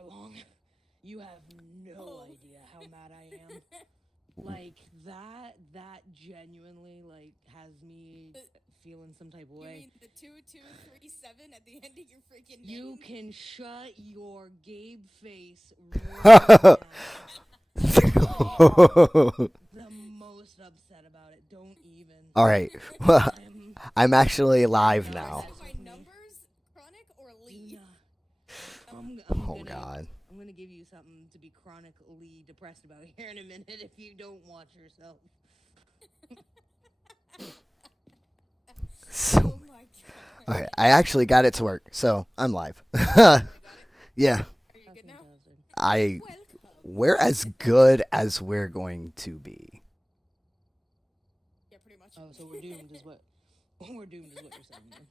for long. You have no idea how mad I am. Like that genuinely like has me feeling some type of way. You mean the 2237 at the end of your freaking name? You can shut your Gabe face right now. The most upset about it. Don't even. All right. I'm actually live now. My numbers, Chronic or Lee? Oh God. I'm gonna give you something to be chronically depressed about here in a minute if you don't watch yourself. So, Oh my God. okay, I actually got it to work, so I'm live. Yeah. Are you good now? We're as good as we're going to be. Yeah, pretty much. Oh, so we're doomed is what we're doomed is what you're saying. Man.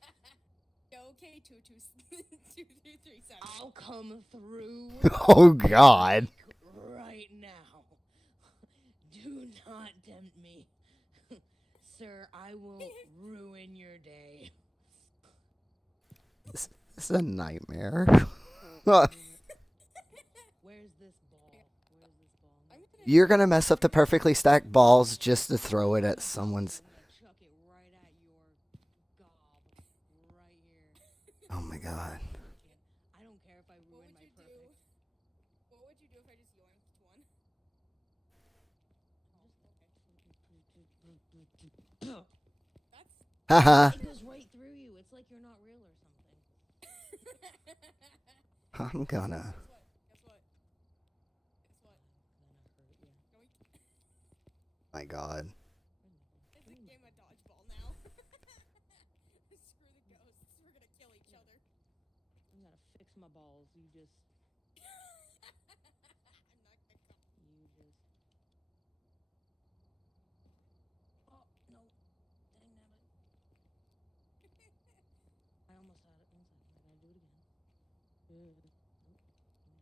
Okay, 2237. I'll come through. Oh God. Right now. Do not tempt me. Sir, I will ruin your day. This is a nightmare. Where's this ball? You're gonna mess up the perfectly stacked balls just to throw it at someone's. I'm gonna chuck it right at your gob. Right here. Oh my God. I don't care if I ruin my perfect. What would you do if I just yoinked one? Haha. It goes right through you. It's like you're not real or something. I'm gonna. Guess what? My God. It's a game of dodgeball now. Screw the ghosts. We're gonna kill each other. I'm gonna fix my balls. You just. I'm not gonna come. You just. Oh no! Dang nabbit! I almost had it. 1 second. I gotta do it again. Nope. Gotta get this right.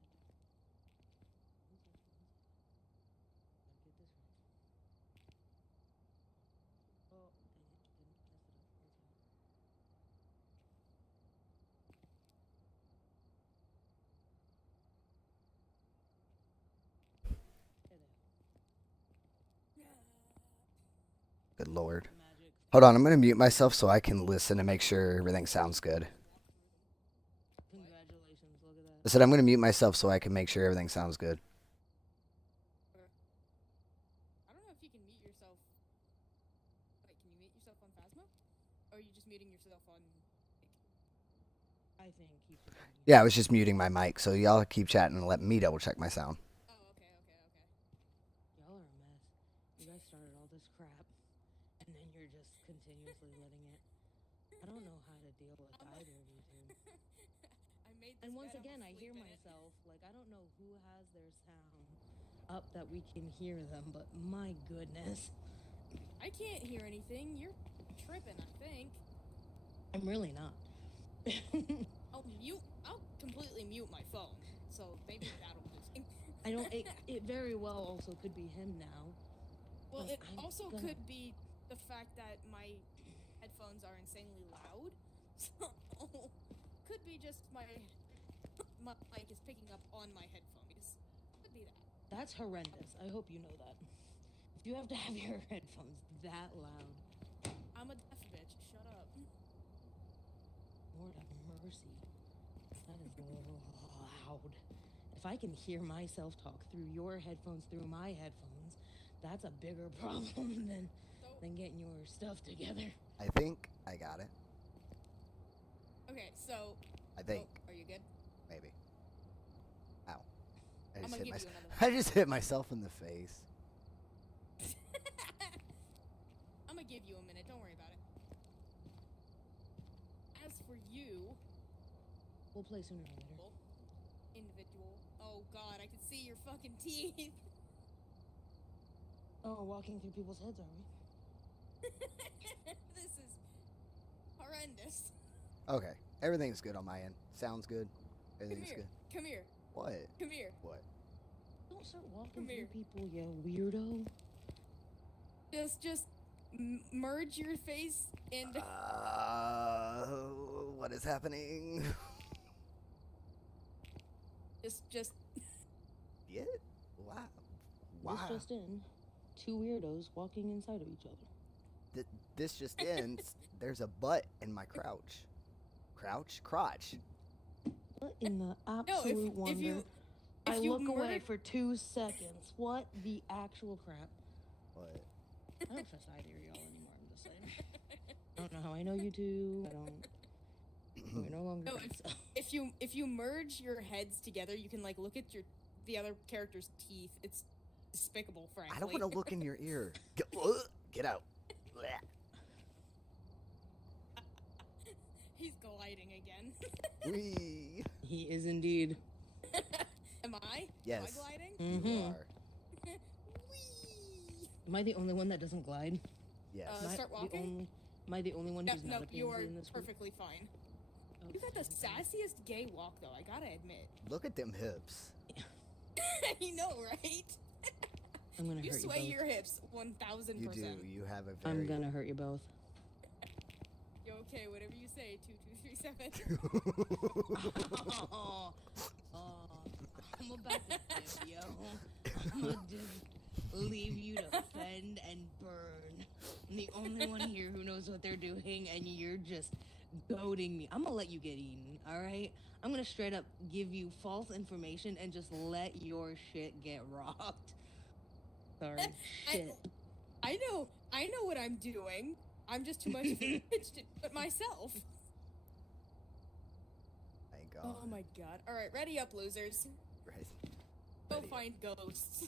Oh, dang it! Didn't mess it up. It's fine. Hey there. Good Lord. Magic. Hold on, I'm gonna mute myself so I can listen and make sure everything sounds good. Congratulations! Look at I that. said I'm gonna mute myself so I can make sure everything sounds good. I don't know if you can mute yourself. Wait, can you mute yourself on Phasmo? Or are you just muting yourself on... I think he should. Yeah, I was just muting my mic, so y'all keep chatting and let me double check my sound. Oh, okay. Y'all are a mess. You guys started all this crap, and then you're just continuously letting it. I don't know how to deal with either of you two. I made this And once bed, again, I'm I hear asleep in it. myself. Like, I don't know who has their sound up that we can hear them, but my goodness. I can't hear anything. You're tripping, I think. I'm really not. I'll completely mute my phone. So maybe that'll do something. I don't. It very well also could be him now. Well, Like, it also could be the fact that my headphones are insanely loud. So could be just my mic is picking up on my headphones. Could be that. That's horrendous. I hope you know that. If you have to have your headphones that loud. I'm a deaf bitch. Shut up. Lord have mercy. That is loud. If I can hear myself talk through your headphones, through my headphones, that's a bigger problem than getting your stuff together. I think I got it. Okay, so... I think. Oh, are you good? Maybe. Ow. I just hit myself in the face. I'm gonna give you a minute. Don't worry about it. As for you... We'll play sooner or later. Individual. Oh god, I can see your fucking teeth. Oh, walking through people's heads, are we? This is horrendous. Okay. Everything's good on my end. Sounds good. Everything's good. Come here. What? Come here. What? Don't start walking through people, you weirdo. Just merge your face into... What is happening? Just. Yeah. Wow. This Wow. just in. Two weirdos walking inside of each other. This just ends. There's a butt in my crouch. Crotch. What in the No, absolute wonder? if you I look away murdered- for 2 seconds. What the actual crap? What? I don't trust either of y'all anymore. I'm just saying. I don't know how I know you two. I don't. We're no longer. No, friends, so. if you merge your heads together, you can like look at the other character's teeth. It's despicable, frankly. I don't want to look in your ear. Get out. He's gliding again. Wee. He is indeed. Am I? Yes. Am I gliding? Mm-hmm. You are. Whee! Am I the only one that doesn't glide? Yes. Am I Start walking? Am I the only one No, who's not a you are pansy in this group? perfectly fine. Oh, You got the thank sassiest gay walk, though. I gotta admit. Look at them hips. You know, right? I'm gonna You hurt you sway both. your hips 1,000%. You do. You have a very. I'm gonna hurt you both. You okay? Whatever you say. 2237. Oh, I'm about to dip, yo. I'm gonna leave you to fend and burn. I'm the only one here who knows what they're doing, and you're just goading me. I'm gonna let you get eaten, alright? I'm gonna straight up give you false information and just let your shit get robbed. Sorry, shit. I know what I'm doing. I'm just too much of a bitch to do it myself. Thank God. Oh my god. Alright, ready up, losers. Right. Go Ready up. find ghosts.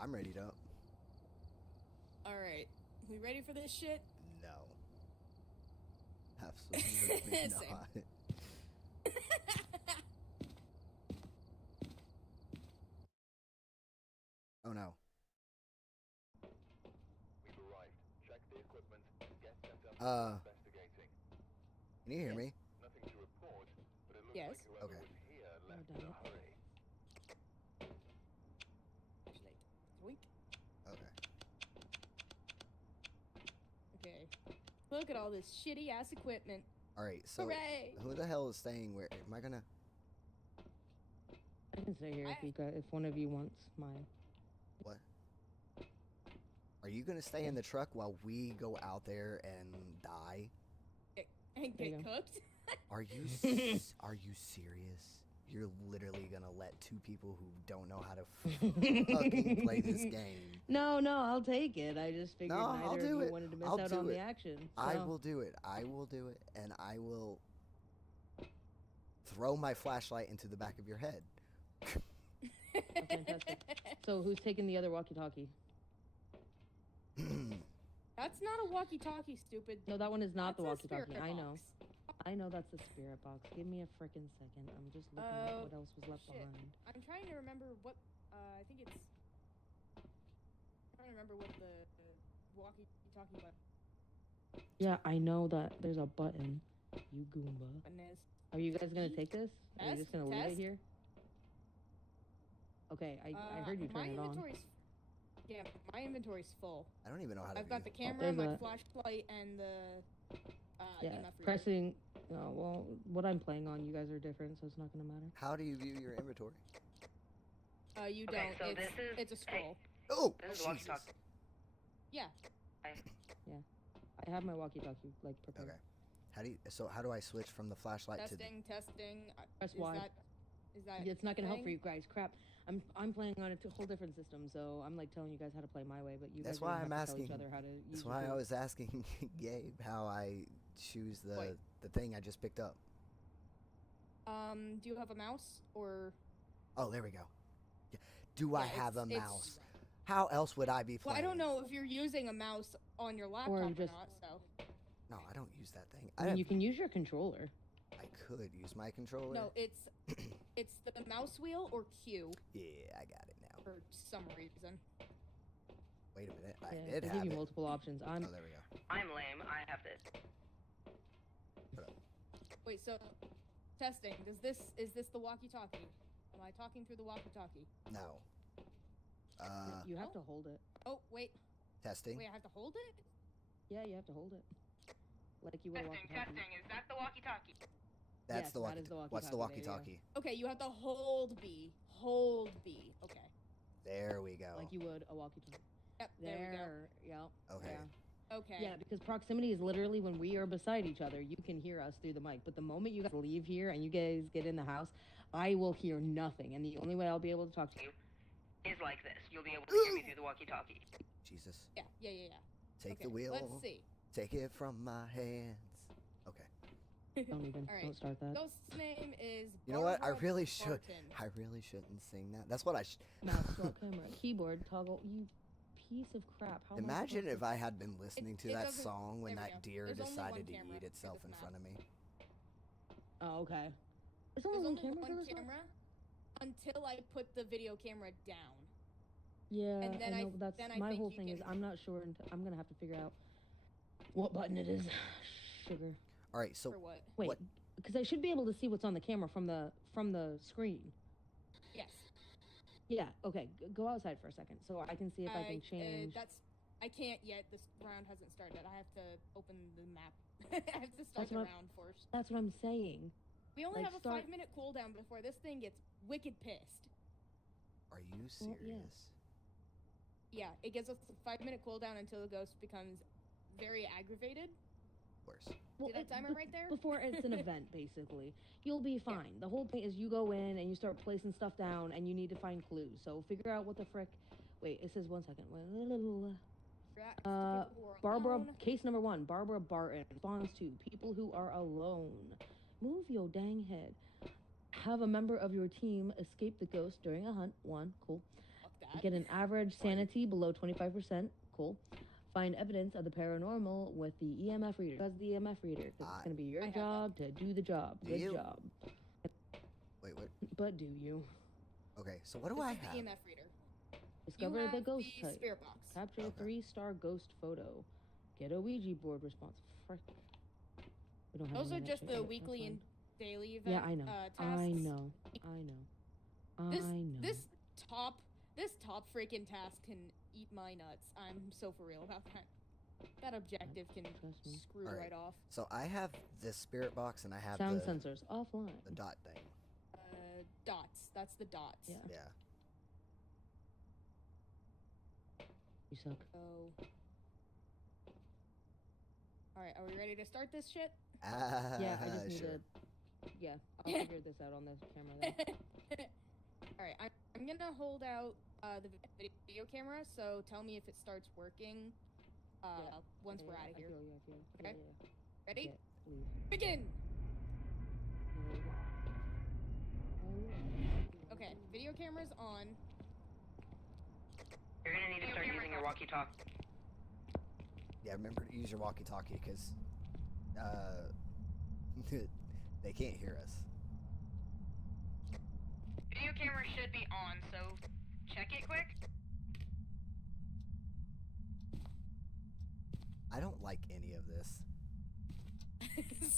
I'm ready to. Alright. We ready for this shit? No. Absolutely Same. not. Oh no. We've arrived. Check the equipment. Get set up. Investigating. Can you hear me? Nothing to report, but it looks Yes. like whoever Okay. was here Oh, left damn in a it. hurry. Flashlight. Yoink. Okay. Okay. Look at all this shitty ass equipment. All right. So Hooray! who the hell is staying where? Am I gonna? I can stay here if you guys, if one of you wants my. What? Are you gonna stay in the truck while we go out there and die? And There you get go. cooked? Are you are you serious? You're literally gonna let two people who don't know how to fucking play this game. No, I'll take it. I just figured No, I'll neither do of you it. wanted to miss I'll out do on it. the action. I so- will do it. I will do it, and I will throw my flashlight into the back of your head. Oh, fantastic. So who's taking the other walkie-talkie? That's not a walkie-talkie, stupid. No, that one is not the That's a walkie-talkie. spirit I know. box. I know that's the spirit box. Give me a frickin' second. I'm just looking at what else was left shit. behind. I'm trying to remember what, I think it's... I'm trying to remember what the walkie-talkie button Yeah, I know that there's a button. You Goomba. is. Are you guys gonna take this? Are you just gonna leave Test? it here? Okay, I heard you turn it on. Yeah, my inventory's full. I don't even know how to. I've got the do- camera, there's my a- flashlight, and the Yeah, EMF reader. pressing. Oh, well, what I'm playing on, you guys are different, so it's not gonna matter. How do you view your inventory? You Okay, don't. so it's, this is- it's a scroll. Oh, This is Jesus. walkie-talkie. Yeah. I have my walkie-talkie like prepared. Okay. How do I switch from the flashlight to? Testing. Press is Y. Is that? It's not gonna help for thing? you guys. Crap. I'm playing on a whole different system, so I'm like telling you guys how to play my way, but you That's guys are why gonna I'm have to tell asking. each other how to use That's your why I tools. was asking Gabe how I choose Wait. the thing I just picked up. Do you have a mouse or? Oh, there we go. Yeah. Do I Yeah, have a it's- mouse? How else would I be Well, playing? I don't know if you're using a mouse on your laptop or just- not. So No, I don't use that thing. I mean, you can use your controller. I could use my controller. no, it's the mouse wheel or Q Yeah, I got it now. for some reason. Wait a minute. Yeah, I they did give have you it. multiple options. Oh, there we go. I'm lame. I have this. Wait, so testing. Is this the walkie-talkie? Am I talking through the walkie-talkie? No. You have to hold it. Oh, wait. Testing. Wait, I have to hold it? Yeah, you have to hold it. Like you would walkie-talkie. Is that the walkie-talkie? That's Yes, the that walkie. is the What's the walkie-talkie there, walkie-talkie? Okay, you have to hold B. Hold B. Okay. There we go. Like you would a walkie-talkie. Yep, there we go. Yep. Okay. Yeah. Okay. Yeah, because proximity is literally when we are beside each other, you can hear us through the mic. But the moment you guys leave here and you guys get in the house, I will hear nothing. And the only way I'll be able to talk to you is like this. You'll be able to hear me through the walkie-talkie. Jesus. Yeah. Take Okay, the wheel. let's see. Take it from my hands. Okay. Don't even. All right. Don't start that. Ghost's name is. You know what? I Barbara really should. Barton. I really shouldn't sing that. That's what I. Mouse, swap camera, keyboard, toggle. You piece of crap. How am I Imagine supposed if I had been listening to it that doesn't- song when there we that go. deer There's only decided one to camera eat itself for in this front of me. Oh, okay. There's There's only one only camera for one this one? camera until I put the video camera down. Yeah, And then I I- know. That's then I my think whole you thing is can- I'm not sure until I'm gonna have to figure out what button it is. Sugar. All right. So For what? Wait, What? because I should be able to see what's on the camera from the screen. Yes. Yeah. Okay. Go outside for a second so I can see if I can change. I can't yet. This round hasn't started. I have to open the map. I have to start That's the what- round first. That's what I'm saying. We only like, have a start- 5-minute cooldown before this thing gets wicked pissed. are you Well, serious? Yeah, it gives us a 5-minute cooldown until the ghost becomes very aggravated. Of course. Well, that timer right there? Before it's an event, basically, you'll be fine. The whole thing is you go in and you start placing stuff down, and you need to find clues. So figure out what the frick. Wait, it says 1 second. Barbara. Case number 1. Barbara Barton responds to people who are alone. Move your dang head. Have a member of your team escape the ghost during a hunt. 1. Cool. Fuck that. Get an average sanity below 25%. Cool. Find evidence of the paranormal with the EMF reader. That's the EMF reader. 'Cause it's going to be your I have job to do the job. Do Good you? job. Wait. What? But do you? Okay. So what do This I is have? the EMF reader. Discover you the have ghost the type. spirit box. Capture a Okay. 3-star ghost photo. Get a Ouija board response. Frick. We don't have Those any are of that just shit the yet. That's weekly fine. and daily event. Yeah, I know. Tasks. I know. This I know. this top freaking task can eat my nuts. I'm so for real about that. That objective can Trust me. screw All right. right off. So I have this spirit box and I have Sound the sensors offline. dot thing. Dots. That's the dots. Yeah. Yeah. You suck. So. All right. Are we ready to start this shit? Yeah, I just need sure. to. Yeah, I'll figure this out on the camera then. All right. I'm gonna hold out the video camera. So tell me if it starts working. Yeah. Once we're Yeah, out of I here. feel you, I feel you. Okay. Yeah. Ready? Yeah, leave. Begin. There you go. Oh, Okay. Video camera's on. You're gonna need to start using your walkie-talkie. Yeah. Remember to use your walkie-talkie because they can't hear us. Video camera should be on, so check it quick. I don't like any of this.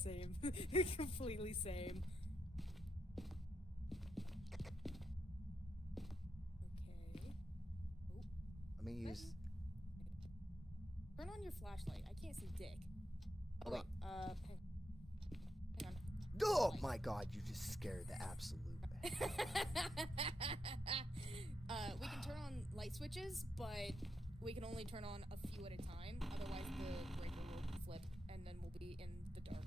Same. Completely same. Okay. Let me use. Turn on your flashlight. I can't see dick. Oh Hold wait. Hang on. Oh my God! You just scared the absolute. hell out of me. We can turn on light switches, but we can only turn on a few at a time. Otherwise, the breaker will flip, and then we'll be in the dark.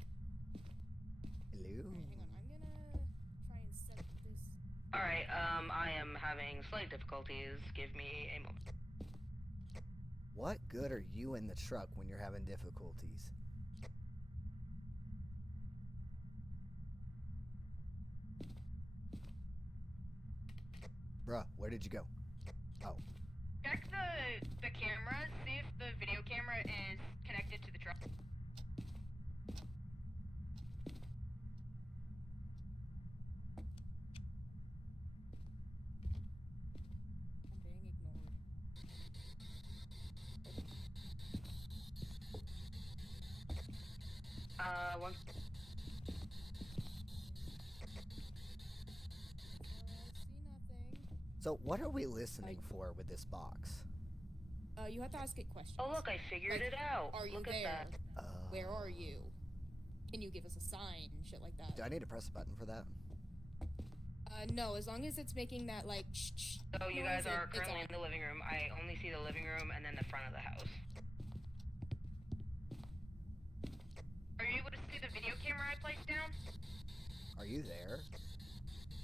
Hello. Alright, hang on. I'm gonna try and set this. Alright, I am having slight difficulties. Give me a moment. What good are you in the truck when you're having difficulties? Bruh, where did you go? Oh. Check the camera, see if the video camera is connected to the truck. I'm being ignored. One. See nothing. So what are we listening for with this box? You have to ask it questions. Oh look, I figured Like, it out. Are you Look there? at that. Where are you? Can you give us a sign and shit like that? Do I need to press a button for that? No, as long as it's making that, like, shh. So you noise, guys are it's currently on. in the living room. I only see the living room and then the front of the house. Are you able to see the video camera I placed down? Are you there?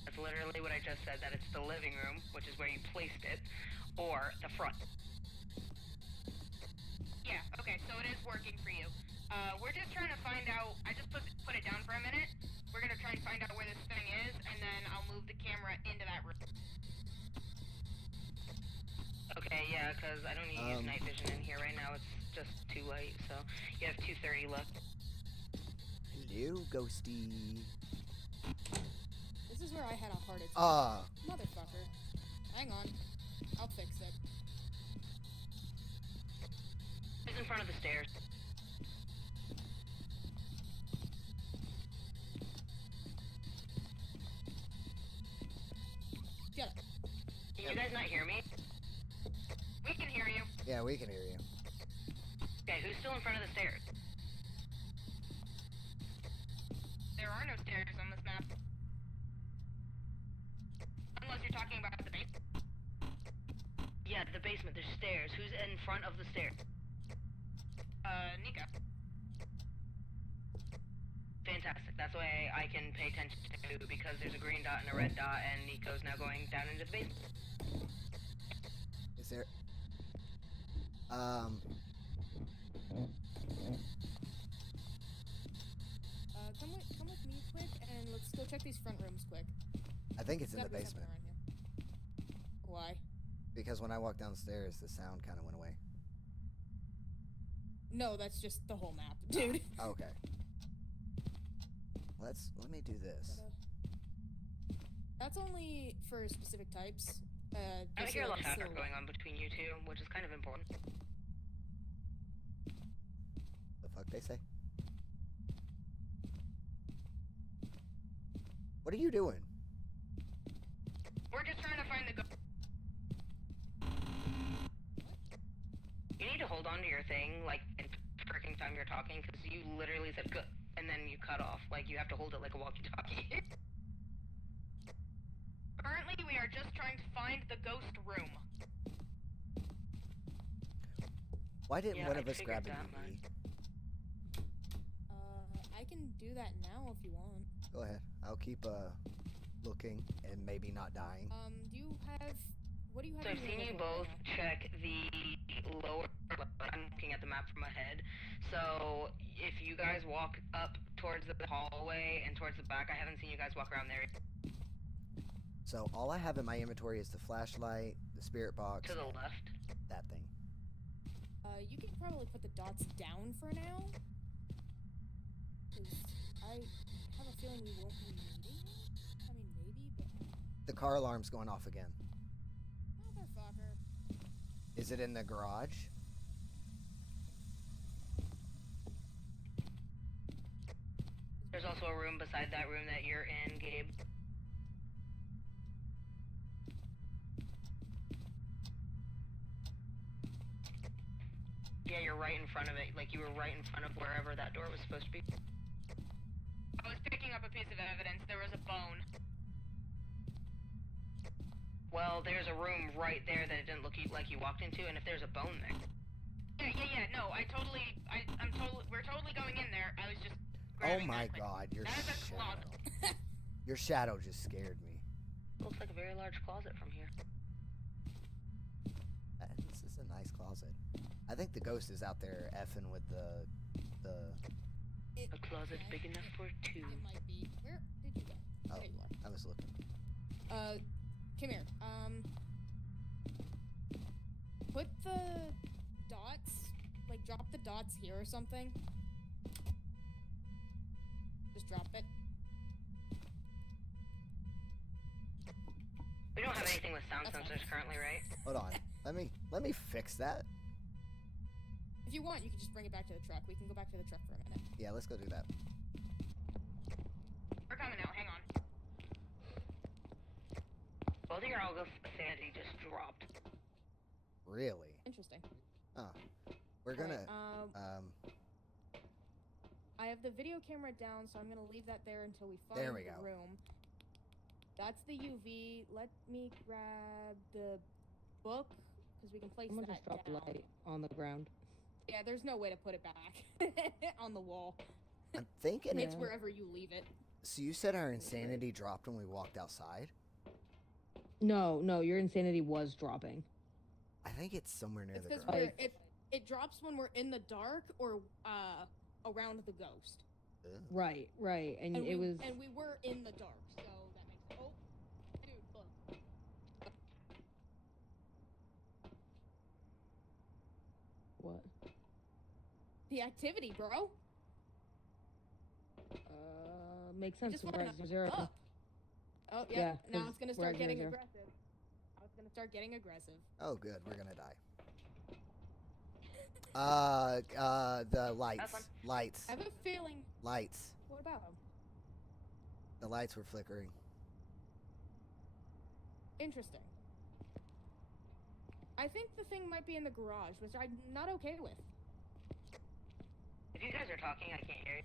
That's literally what I just said, that it's the living room, which is where you placed it, or the front. Yeah, okay, so it is working for you. We're just trying to find out, I just put it down for a minute. We're gonna try and find out where this thing is, and then I'll move the camera into that room. Okay, yeah, because I don't need to use night vision in here right now. It's just too late, so you have 2:30 left. Hello, Ghosty. This is where I had a heart attack. Motherfucker. Hang on. I'll fix it. Who's in front of the stairs? Shut up. Can you guys not hear me? We can hear you. Yeah, we can hear you. Okay, who's still in front of the stairs? There are no stairs on this map. Unless you're talking about the base. Yeah, the basement, there's stairs. Who's in front of the stairs? Neko. Fantastic. That's why I can pay attention to, because there's a green dot and a red dot, and Nico's now going down into the basement. Is there... Come with me quick, and let's go check these front rooms quick. I think it's in There's the gotta be something basement. around here. Why? Because when I walked downstairs, the sound kind of went away. No, that's just the whole map, dude. Okay. Let me do this. That's only for specific types. I just hear a lot of like chatter silhouette. going on between you two, which is kind of important. The fuck they say? What are you doing? We're just trying to find the ghost. You need to hold on to your thing, like, the freaking time you're talking, because you literally said go, and then you cut off. Like, you have to hold it like a walkie-talkie. Currently, we are just trying to find the ghost room. Why didn't Yeah, one I of us figured grab an that EV? I can do that now if you want. Go ahead. I'll keep looking and maybe not dying. Do you have... What do you have So in I've your seen you inventory both right now? check the lower... I'm looking at the map from ahead. So if you guys walk up towards the hallway and towards the back, I haven't seen you guys walk around there. So all I have in my inventory is the flashlight, the spirit box, To the left. that thing. You can probably put the dots down for now. 'Cause I have a feeling we won't be needing it. I mean, maybe, but... The car alarm's going off again. Motherfucker. Is it in the garage? There's also a room beside that room that you're in, Gabe. Yeah, you're right in front of it. Like, you were right in front of wherever that door was supposed to be. I was picking up a piece of evidence. There was a bone. Well, there's a room right there that it didn't look like you walked into, and if there's a bone there... Yeah, no, we're totally going in there. I was just Oh grabbing my that quick. god, your That is a shadow. closet. Your shadow just scared me. Looks like a very large closet from here. This is a nice closet. I think the ghost is out there effing with the A closet big enough for two. It might be. Where did you go? Oh, There you I was looking. are. Come here. Put the dots, like drop the dots here or something. Just drop it. We don't have anything with sound That's fine. sensors currently, right? Hold on. Let me fix that. If you want, you can just bring it back to the truck. We can go back to the truck for a minute. Yeah, let's go do that. We're coming out. Hang on. Both of your algo sanity just dropped. Really? Interesting. We're gonna Alright, I have the video camera down, so I'm gonna leave that there until we find There we the go. room. That's the UV. Let me grab the book because we can place Someone that just dropped down. a light on the ground. Yeah, there's no way to put it back on the wall. I'm thinking. It's Yeah. wherever you leave it. So you said our insanity dropped when we walked outside? No, your insanity was dropping. I think it's somewhere near It's the because garage. it drops when we're in the dark or around the ghost. Ugh. Right, and And it was. we were in the dark, so that makes oh, dude, look. What? The activity, bro. Makes I sense. just We're wanna at 0. up. Oh yeah, Yeah, now 'cause it's gonna we're start at getting 0. aggressive. Now it's gonna start getting aggressive. Oh, good. We're gonna die. The lights. Have fun. Lights. I have a feeling. Lights. What about them? The lights were flickering. Interesting. I think the thing might be in the garage, which I'm not okay with. If you guys are talking, I can't hear you.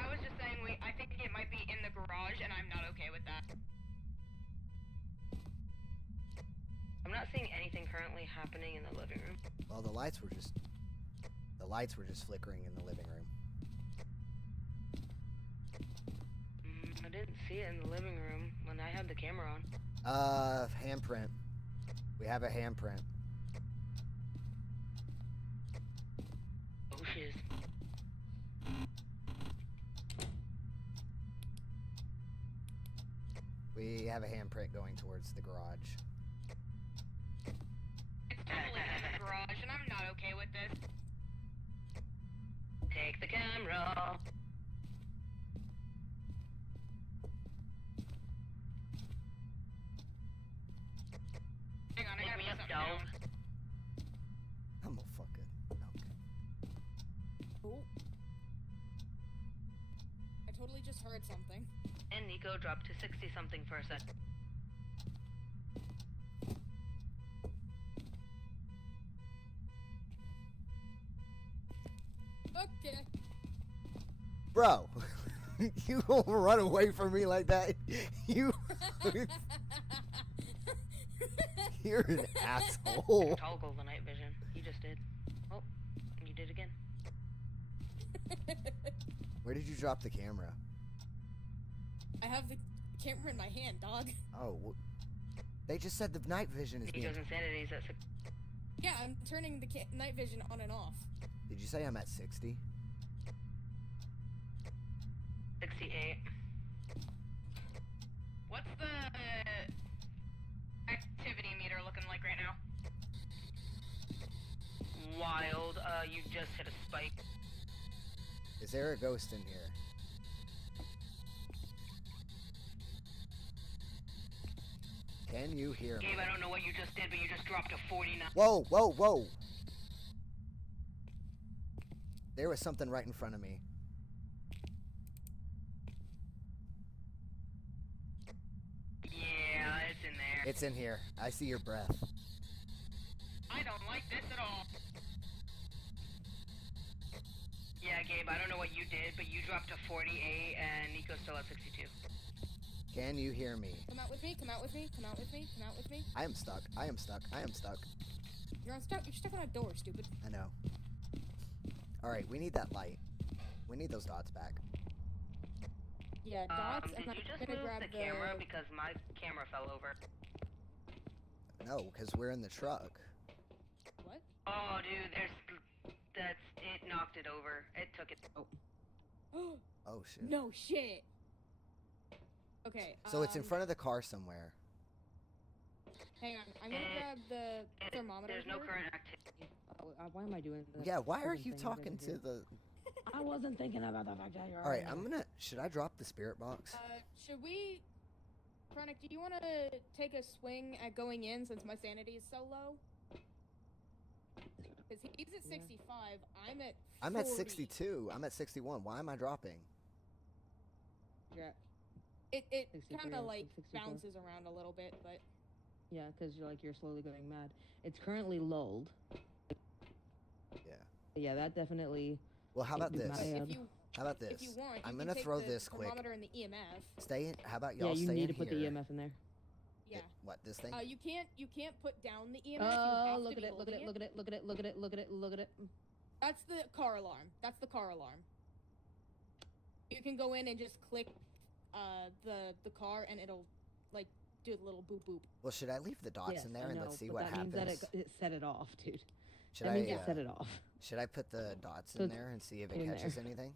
I was just saying I think it might be in the garage, and I'm not okay with that. I'm not seeing anything currently happening in the living room. Well, the lights were just flickering in the living room. I didn't see it in the living room when I had the camera on. Handprint. We have a handprint. Oh shiz. We have a handprint going towards the garage. It's totally in the garage, and I'm not okay with this. Take the camera. Hang on, I Pick gotta me put up, something dog. down. I'm a fucking. Okay. Oh. I totally just heard something. And Neko dropped to 60 something for a sec. Okay. Bro, you gonna run away from me like that? You're an asshole. Toggle the night vision. You just did. Oh, you did again. Where did you drop the camera? I have the camera in my hand, dog. Oh, they just said the night vision is being. Neko's insanity is at 6. Yeah, I'm turning the night vision on and off. Did you say I'm at 60? 68. What's the activity meter looking like right now? Wild. You just hit a spike. Is there a ghost in here? Can you hear me? Gabe, I don't know what you just did, but you just dropped to 49. Whoa, whoa, whoa! There was something right in front of me. Yeah, it's in there. It's in here. I see your breath. I don't like this at all. Yeah, Gabe, I don't know what you did, but you dropped to 48, and Neko's still at 62. Can you hear me? Come out with me, come out with me, come out with me, come out with me. I am stuck. I am stuck. I am stuck. You're stuck on a door, stupid. I know. Alright, we need that light. We need those dots back. Yeah, dots, Did and I'm you just gonna move grab the camera because my camera fell over? No, because we're in the truck. What? Oh, dude, it knocked it over. It took it. Oh. Oh, shit. No shit. Okay. So it's in front of the car somewhere. Hang on, I'm gonna grab the thermometer. There's no here. current activity. Why am I doing this? Yeah, why are Freaking you thing talking over to here? the... I wasn't thinking about the fact that you're. Alright, I'm gonna... Should I drop the spirit box? Should we... Chronic, do you want to take a swing at going in since my sanity is so low? Because he's at 65, I'm at 40. I'm at 62. I'm at 61. Why am I dropping? Yeah, It 63 kind of and like 64. bounces around a little bit, but... yeah, because you're slowly going mad. It's currently lulled. Yeah. Yeah, that definitely Well, how about It was this? my, If you How about this? if you want, I'm you gonna can take throw the this quick. thermometer and the EMF. Stay in. How about yeah, y'all you stay need in to put here? the EMF in there. Yeah. What, this thing? You can't put down the EMF. Oh, you have look to at be it! Look at holding it! Look at it! Look at it! Look at it! Look at it! Look at it! That's the car alarm. That's the car alarm. You can go in and just click the car and it'll like do the little boop boop. Well, should I leave the dots Yes, in there I and know, let's see but what that happens? means that it set it off, dude. Should That I means it set it off. should I put the dots So in it's there and see if it in catches there. anything?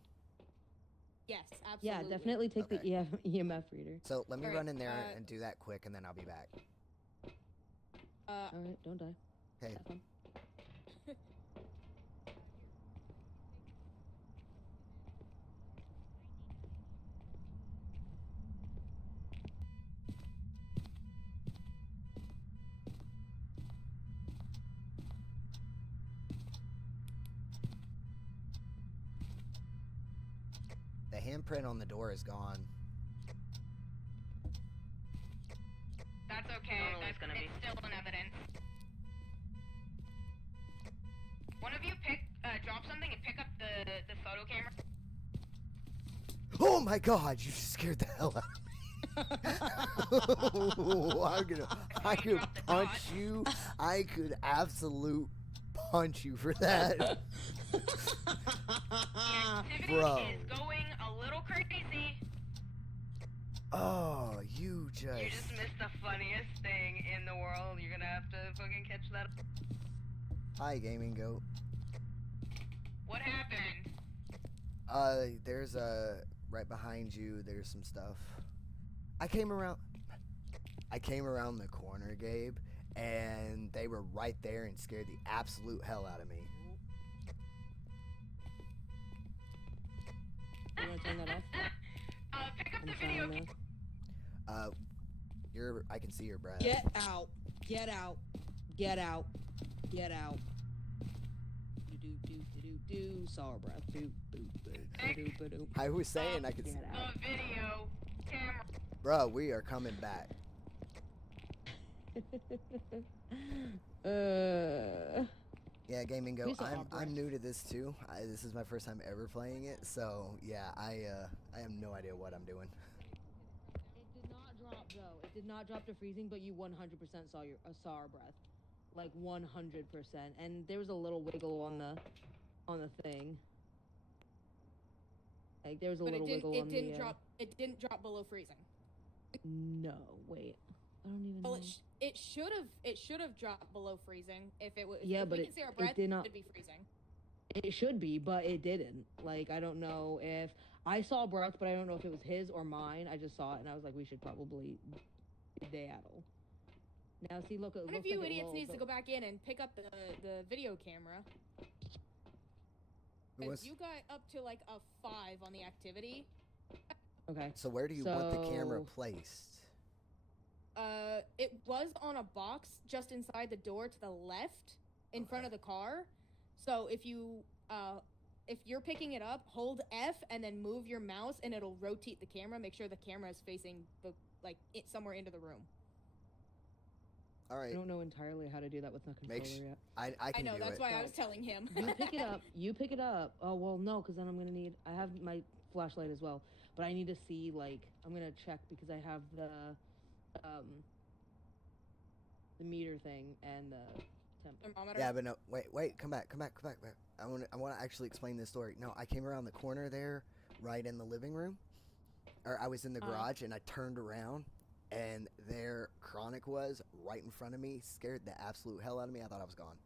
Yes, absolutely. Yeah, definitely take Okay. the EMF reader. So let me Alright, run in there and do that quick, and then I'll be back. All right, don't die. Okay. Have fun. The handprint on the door is gone. That's okay. Oh, That's it's gonna be. still in evidence. One of you drop something and pick up the photo camera. Oh my god, you just scared the hell out of me. I could Drop the punch dot. you. I could absolute punch you for that. The activity Bro. is going a little crazy. Oh, you You just missed the funniest thing in the world. You're gonna have to fucking catch that. Hi, Gaming Goat. What happened? There's right behind you, there's some stuff. I came around the corner, Gabe, and they were right there and scared the absolute hell out of me. You want to turn that off? Pick up I'm the fine video. now. I can see your breath. Get out! Get out! Get out! Get out! Do do do do do. Saw her breath. Do do do do do. I was saying I could see. Get out! The video camera. Bro, we are coming back. Yeah, Gaming Goat. We saw our I'm breath. new to this too. This is my first time ever playing it, so yeah, I have no idea what I'm doing. It did not drop though. It did not drop to freezing, but you 100% saw our breath, like 100%. And there was a little wiggle on the thing. Like there was a But little wiggle on the. It didn't drop below freezing. No, wait. I don't even Well, know. it should have dropped below freezing if it was. Yeah, if but we it- can see our it breath. did not- Should be freezing. It should be, but it didn't. Like I don't know if I saw breath, but I don't know if it was his or mine. I just saw it and I was like, we should probably daddle. Now see, look. One of you idiots needs to go back in and pick up the video camera. It 'Cause was- you got up to like a 5 on the activity. Okay. So where do you want the camera So- placed? It was on a box just inside the door to the left, in front of the car. So if you're picking it up, hold F and then move your mouse, and it'll rotate the camera. Make sure the camera is facing somewhere into the room. All I right, don't know entirely how to do that with the Make controller yet. I I can know do that's it. why I was telling him. You pick it up. You pick it up. Oh well, no, because then I'm gonna need. I have my flashlight as well, but I need to see. Like, I'm gonna check because I have the meter thing and the temp. Thermometer. Yeah, but no, wait, come back. I want to actually explain this story. No, I came around the corner there, right in the living room, or I was in the garage, and I turned around, and there Chronic was right in front of me, scared the absolute hell out of me. I thought I was gone.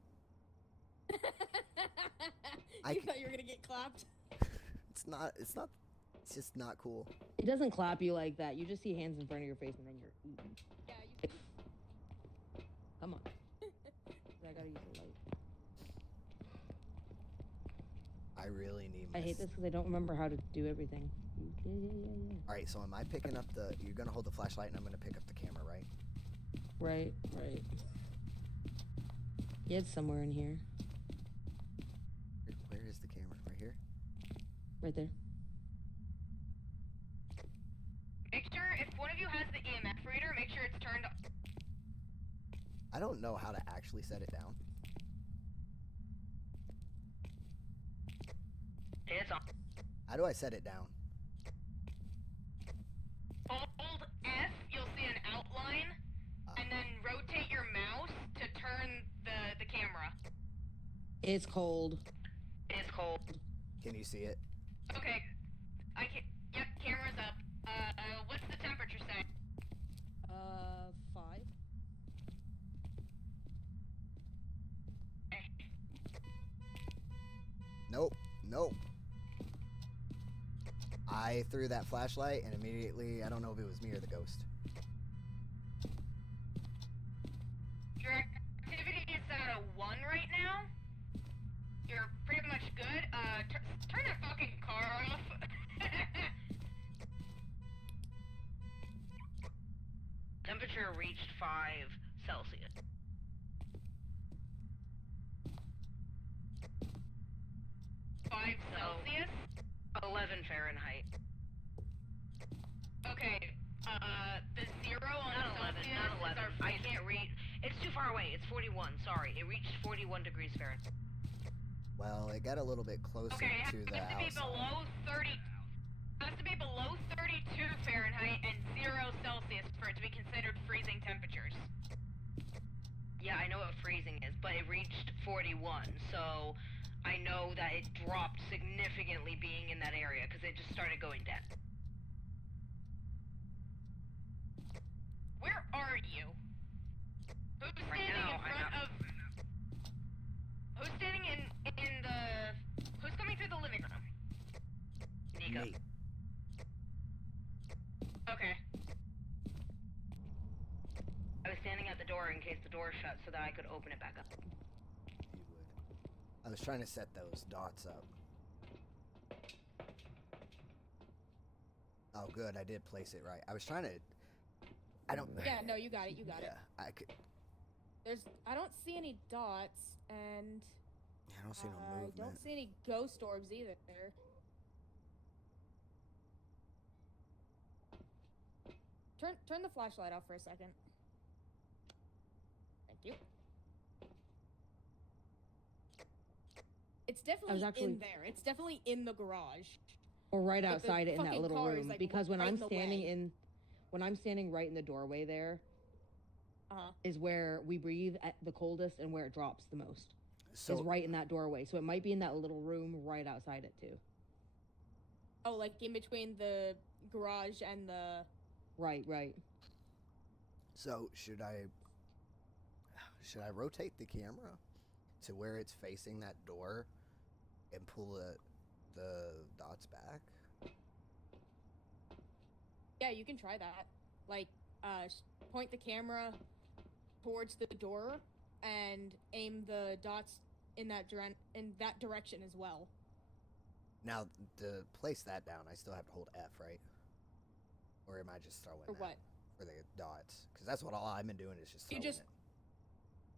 You thought you were gonna get clapped. It's just not cool. It doesn't clap you like that. You just see hands in front of your face and then you're eating. Yeah, you. Come on. I gotta use the light. I really need. I hate this because I don't remember how to do everything. Yeah. All right, so am I picking up the? You're gonna hold the flashlight, and I'm gonna pick up the camera, right? Right. Yeah, it's somewhere in here. Where is the camera? Right here. Right there. Make sure if one of you has the EMF reader, make sure it's turned. I don't know how to actually set it down. It's on. How do I set it down? Hold F, you'll see an outline, and then rotate your mouse to turn the camera. It's cold. It's cold. Can you see it? Okay. I can. Yep, camera's up. What's the temperature say? 5. Nope. Nope. I threw that flashlight and immediately, I don't know if it was me or the ghost. Your activity is at a 1 right now. You're pretty much good. Turn that fucking car off. Temperature reached 5 Celsius. 5 Celsius? 11 Fahrenheit. Okay, the 0 on Not 11, Celsius not is 11. our I can't read. It's too far away. It's 41. Sorry. It reached 41 degrees Fahrenheit. Well, it got a little bit closer Okay, it to has the to be outside. below 30. Has to be below 32 Fahrenheit and 0 Celsius for it to be considered freezing temperatures. Yeah, I know what freezing is, but it reached 41, so I know that it dropped significantly being in that area because it just started going down. Where are you? Who's Right standing now, in front of? Who's standing in the? Who's coming through the living room? Neko. Me. Okay. I was standing at the door in case the door shut so that I could open it back up. You would. I was trying to set those dots up. Oh, good. I did place it right. I was trying to. I don't. Yeah, no, you got it. You got it. Yeah, I could. I don't see any dots, and I don't see no I movement. don't see any ghost orbs either. Turn the flashlight off for a second. Thank you. It's definitely actually- in there. It's definitely in the garage. Or right But the outside it in that fucking little car is, room. like, Because when right I'm in the standing way. when I'm standing right in the doorway there Uh-huh. is where we breathe at the coldest and where it drops the most. So is right in that doorway. So it might be in that little room right outside it too. Oh, like in between the garage and the... Right, right. So should I rotate the camera to where it's facing that door and pull the dots back? Yeah, you can try that. Like, point the camera towards the door and aim the dots in that direction as well. Now, to place that down, I still have to hold F, right? Or am I just throwing For that? what? For the dots. Because that's what all I've been doing is just throwing it.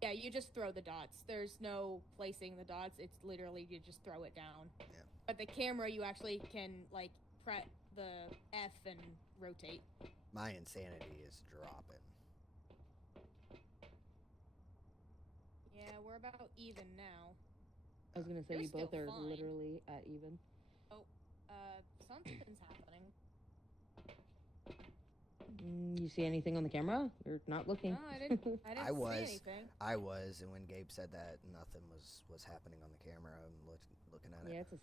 Yeah, you just throw the dots. There's no placing the dots. It's literally you just throw it down. Yeah. But the camera, you actually can, like, press the F and rotate. My insanity is dropping. Yeah, we're about even now. I was gonna say You're you both still are fine. literally at even. Something's happening. You see anything on the camera? You're not looking. No, I didn't I see was. anything. I was, and when Gabe said that nothing was happening on the camera, I'm looking at it. Yeah, it's a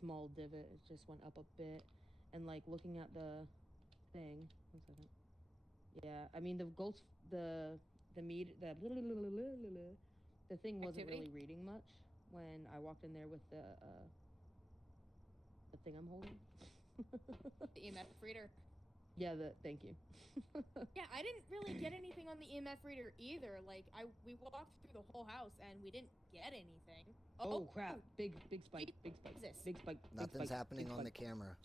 small divot. It just went up a bit, and like looking at the thing. 1 second. Yeah, I mean the ghost, the thing wasn't Activity? really reading much when I walked in there with the thing I'm holding. The EMF reader. Yeah, thank you. Yeah, I didn't really get anything on the EMF reader either. Like, we walked through the whole house and we didn't get anything. Oh crap! Big spike! Big spike! Jesus. Big spike! Nothing's happening on the camera.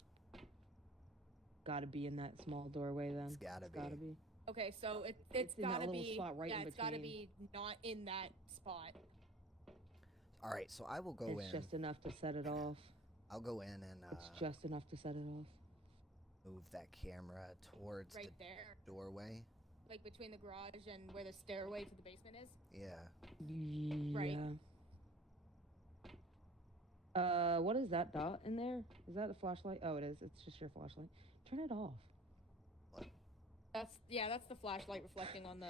Gotta be in that small doorway then. It's gotta be. Gotta be. Okay, so it's It's in that gotta little be spot right in it's gotta between. be not in that spot. All right, so I will go It's in. just enough to set it off. I'll go in and It's just enough to set it off. move that camera towards Right the there. doorway. Like between the garage and where the stairway to the basement is. Yeah. Yeah. Right. What is that dot in there? Is that a flashlight? Oh, it is. It's just your flashlight. Turn it off. That's the flashlight reflecting on the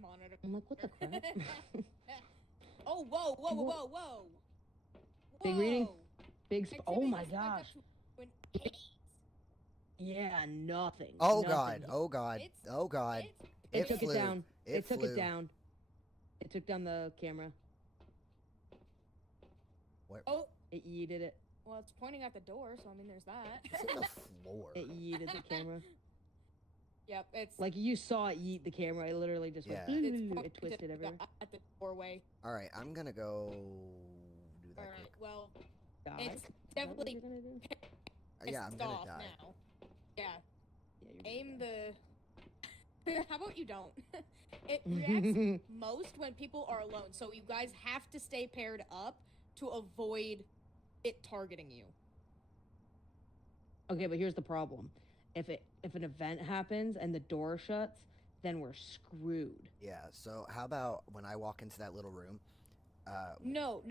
monitor. I'm like, what the crap? Oh, whoa. Big reading? Big oh Activity my spiked up gosh. to an 8. Yeah, nothing. Oh Nothing. god. Oh god. It's- Oh god. It It took flew. it down. It took flew. it down. It took down the camera. What? Oh, It yeeted it. well, it's pointing at the door, so I mean, there's that. It's on the floor. It yeeted the camera. Yep, it's Like you saw it yeet the camera. It literally just Yeah. went. it's It pointed twisted everywhere. at the doorway. All right, I'm gonna go do that All right, quick. well, Die? it's Is that what definitely you're gonna do? Yeah, I'm pissed gonna off die. now. Yeah, Yeah, you're aim gonna the. How about you don't? It die. reacts most when people are alone, so you guys have to stay paired up to avoid it targeting you. Okay, but here's the problem. If an event happens and the door shuts, then we're screwed. Yeah. So how about when I walk into that little room? No.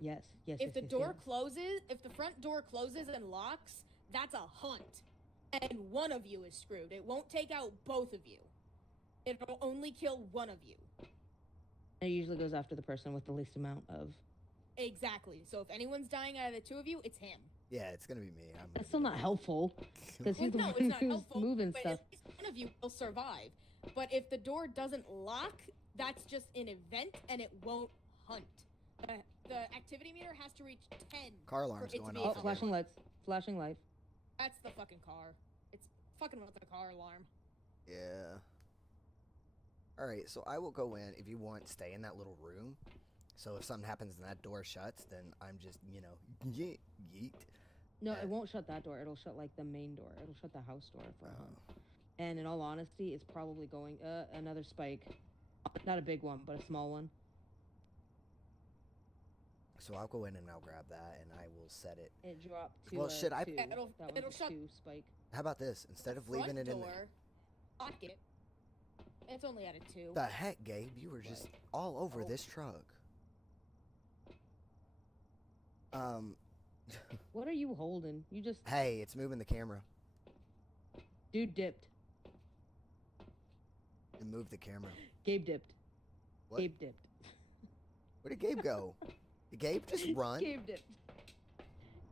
Yes. If the door closes, if the front door closes and locks, that's a hunt. And one of you is screwed. It won't take out both of you. It'll only kill one of you. It usually goes after the person with the least amount of. Exactly. So if anyone's dying out of the two of you, it's him. Yeah, it's gonna be me. That's still not helpful because he's the No, one it's not who's helpful, moving but stuff. at least one of you will survive. But if the door doesn't lock, that's just an event and it won't hunt. The activity meter has to reach 10. Car for alarm's it to going be off. a Flashing hunt. lights. Flashing light. That's the fucking car. It's fucking with the car alarm. Yeah. All right, so I will go in if you want. Stay in that little room. So if something happens and that door shuts, then I'm just yeet. No, it won't shut that door. It'll shut like the main door. It'll shut the house door for a hunt. And in all honesty, it's probably going another spike. Not a big one, but a small one. So I'll go in and I'll grab that and I will set it. It dropped to Well, should I- 2. Yeah, That it'll one's a shut- 2 spike. How about this? Instead of leaving it in door, lock it. It's only at a 2. the heck, Gabe, you were just all over Oh. this truck. What are you holding? You just Hey, it's moving the camera. dude dipped. It moved the camera. Gabe dipped. What? Gabe dipped. Where did Gabe go? Did Gabe just run? Gabe dipped.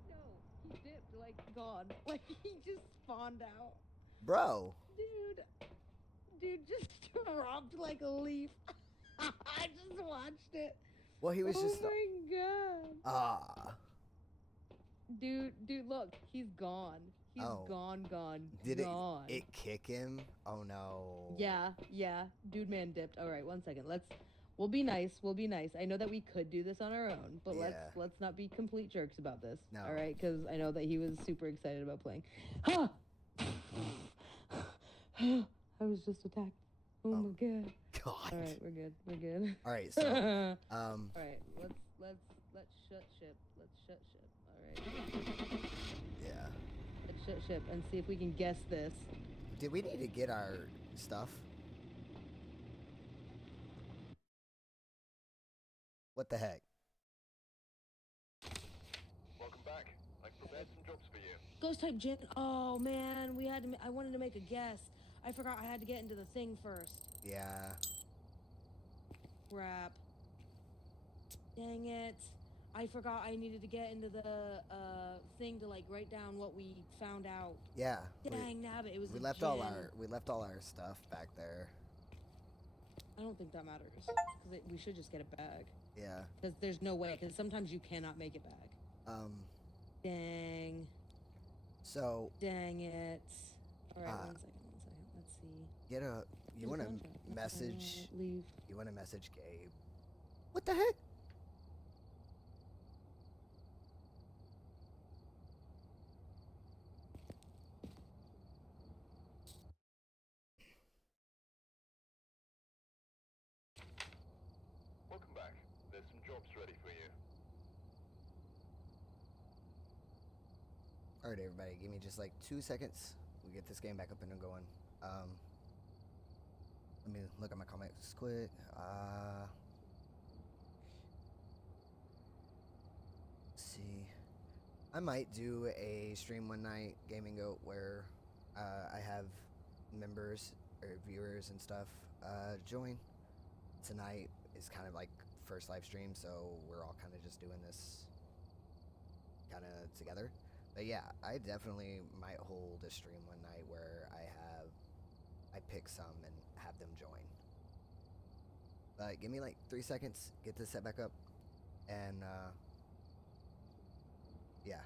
No, he dipped like gone. Like he just spawned out. Bro. Dude just dropped like a leaf. I just watched it. Well, he was just. Oh my god. Ah. Dude, look, he's gone. He's Oh. gone. Did gone. it kick him? Oh no. Yeah. Dude man dipped. All right, 1 second. We'll be nice. I know that we could do this on our own, but Yeah. let's not be complete jerks about this. No. All right, because I know that he was super excited about playing. Ah! I was just attacked. Oh my god. God. All right, we're good. All right, so All right, let's shut ship. All right. yeah. Let's shut ship and see if we can guess this. Did we need to get our stuff? What the heck? Welcome back. I've prepared some jobs for you. Ghost type Jin. Oh man, I wanted to make a guess. I forgot I had to get into the thing first. Yeah. Crap. Dang it. I forgot I needed to get into the thing to like write down what we found out. Yeah. Dang nabbit, it was We a left Jin. all our stuff back there. I don't think that matters because we should just get it back. Yeah. Because there's no way. Because sometimes you cannot make it back. Dang. So Dang it. All right, 1 Uh, second. Let's see. get a. You want to Contract. message? Leave. You want to message Gabe? What the heck? Welcome back. There's some jobs ready for you. All right, everybody, give me just like 2 seconds. We get this game back up and going. Let me look at my comments quick. see. I might do a stream one night, Gaming Goat, where I have members or viewers and stuff join. Tonight is kind of like first live stream, so we're all kind of just doing this kind of together. But yeah, I definitely might hold a stream one night where I pick some and have them join. But give me like 3 seconds, get this set back up, and yeah.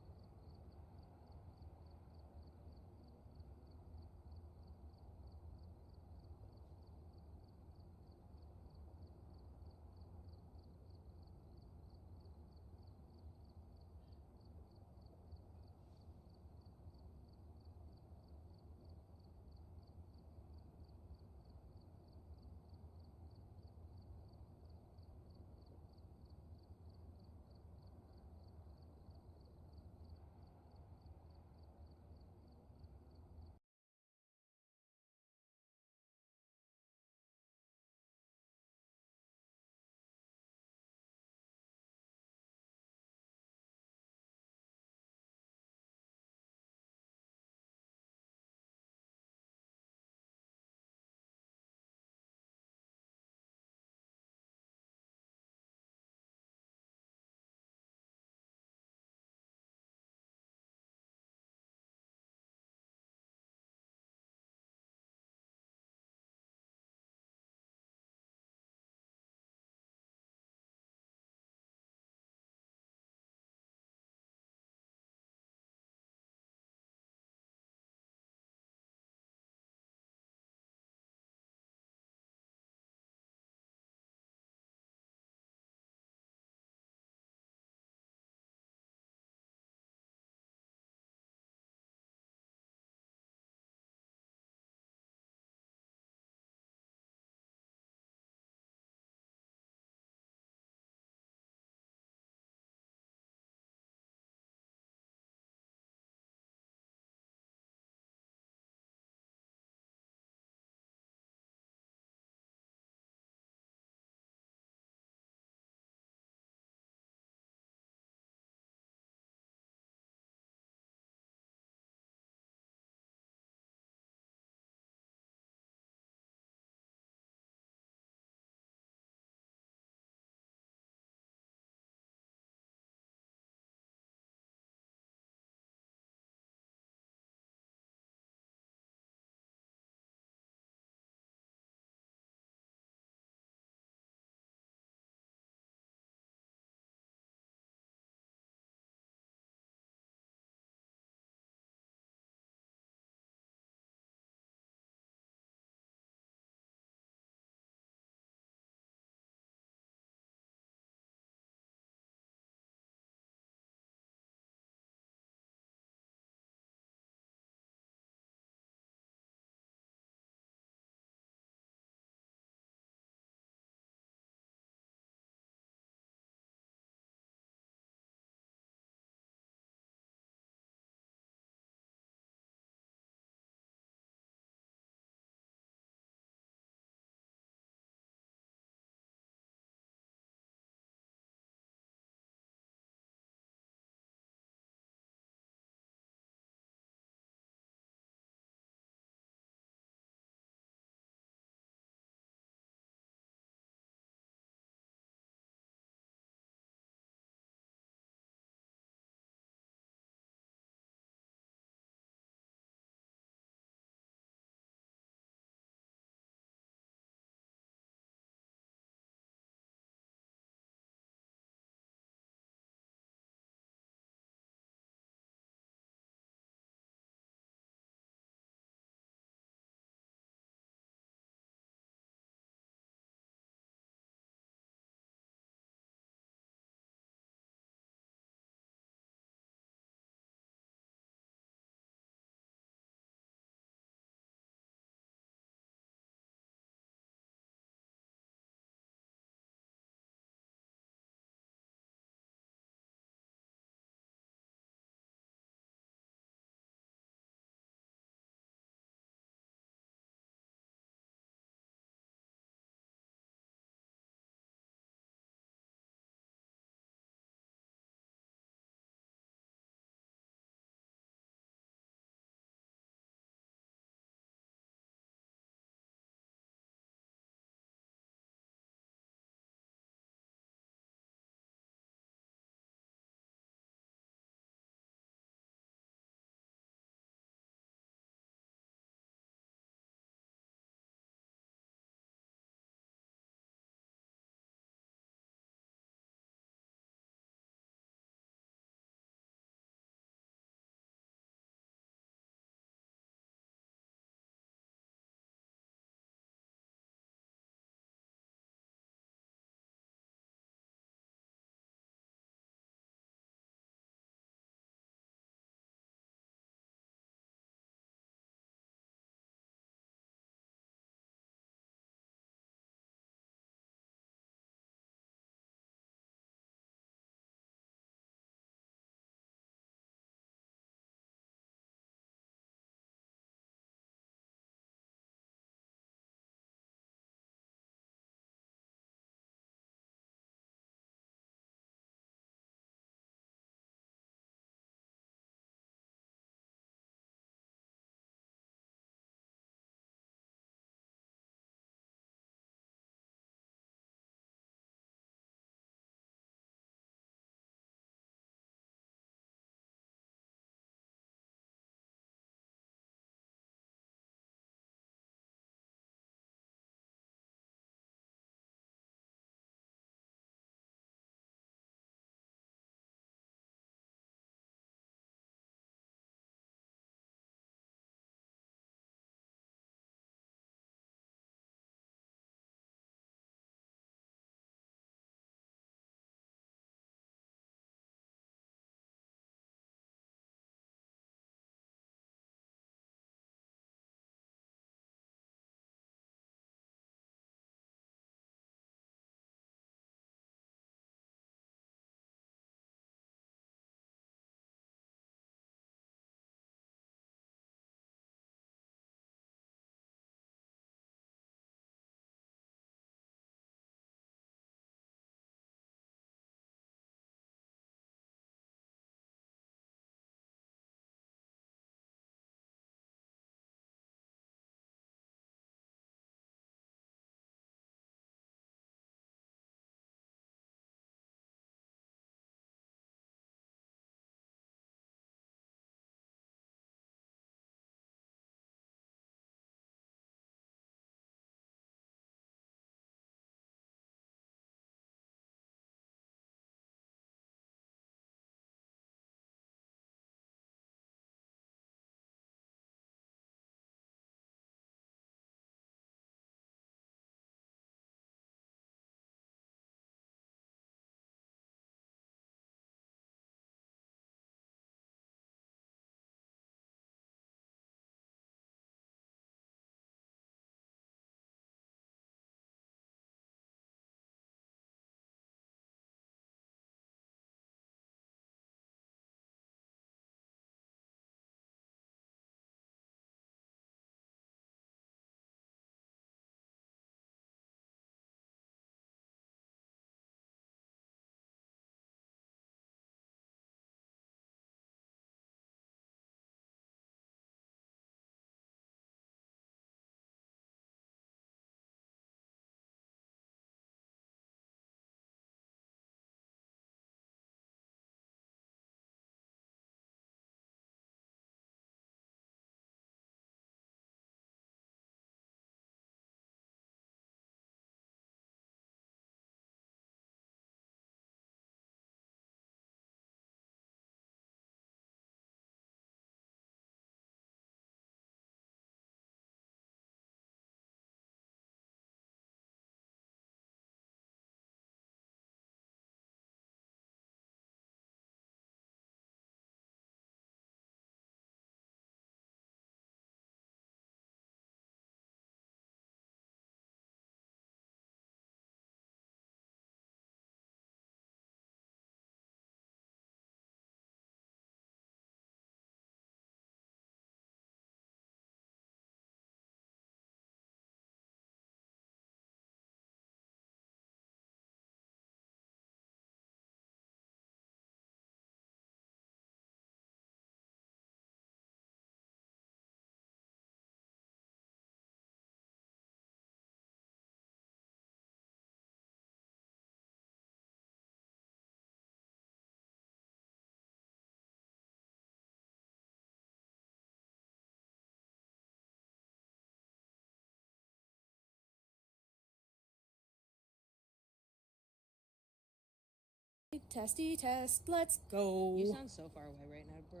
Testy test. Let's go. You sound so far away right now, bro.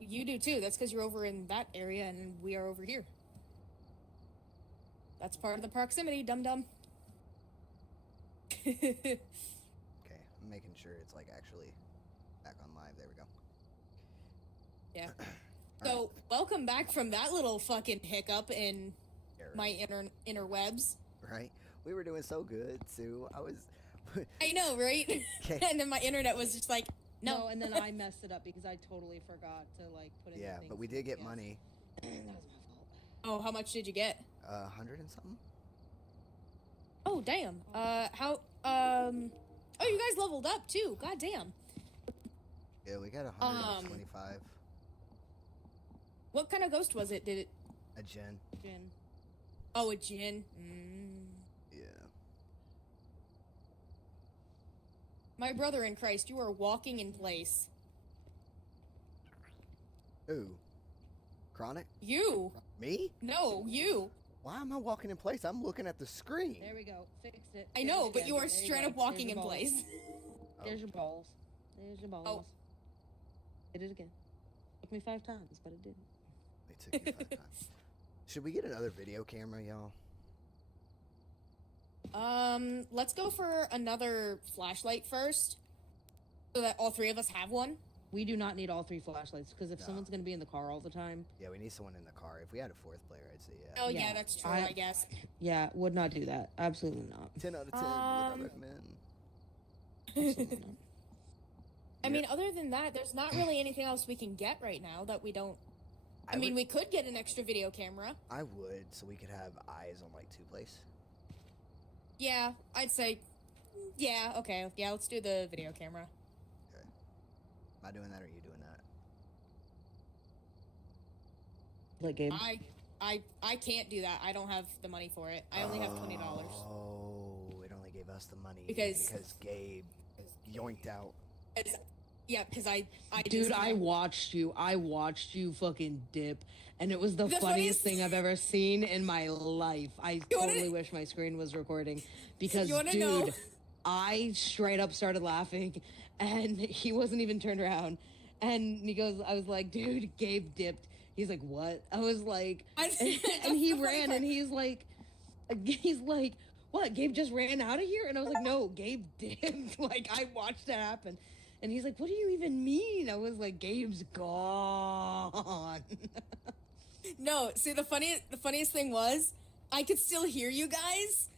You do too. That's because you're over in that area and we are over here. That's part of the proximity, dum-dum. Okay, I'm making sure it's like actually back on live. There we go. Yeah. So, welcome back from that little fucking hiccup in my interwebs. Right? We were doing so good, Sue. I know, right? Okay. And then my internet was just like, no. And then I messed it up because I totally forgot to like put in the Yeah, thing but we for did the get guest. money. That was my fault. Oh, how much did you get? 100 and something? Oh, damn. Oh, you guys leveled up too. God damn. Yeah, we got 125. What kind of ghost was it? Did it? A gin. Jin. Oh, a djinn. Yeah. My brother in Christ, you are walking in place. Ooh. Chronic? You? Me? No, you. Why am I walking in place? I'm looking at the screen. There we go. Fixed it. I know, but Fixed you it. are There straight go. up walking There's in your balls. place. There's your balls. There's your balls. Oh. Did it again. Took me 5 times, but it didn't. It took you 5 times. Should we get another video camera, y'all? Let's go for another flashlight first, so that all 3 of us have one. We do not need all 3 flashlights because if No. someone's going to be in the car all the time, Yeah, we need someone in the car. If we had a 4th player, I'd say yeah. Oh Yeah, yeah, that's true. I- I guess. yeah, would not do that. Absolutely not. 10 out of 10 would Um, I recommend. Absolutely not. I mean, other than that, there's not really anything else we can get right now that we don't. I mean, we could get an extra video camera. I would, so we could have eyes on like 2 places. Yeah, I'd say. Yeah, okay. Yeah, let's do the video camera. Okay. Am I doing that or are you doing that? Like Gabe. I can't do that. I don't have the money for it. I only have $20. Oh, it only gave us the money Because- Gabe yoinked out. Yeah, because I Dude, just- I watched you fucking dip, and it was the The funniest funniest- thing I've ever seen in my life. I You wanna- totally wish my screen was recording because, You wanna dude, know- I straight up started laughing, and he wasn't even turned around, and he goes, I was like, dude, Gabe dipped. He's like, what? I was like, and he That's the funny ran, part. and he's like, what? Gabe just ran out of here, and I was like, no, Gabe dipped. Like I watched that happen. And he's like, what do you even mean? I was like, Gabe's gone. No, see the funniest thing was I could still hear you guys,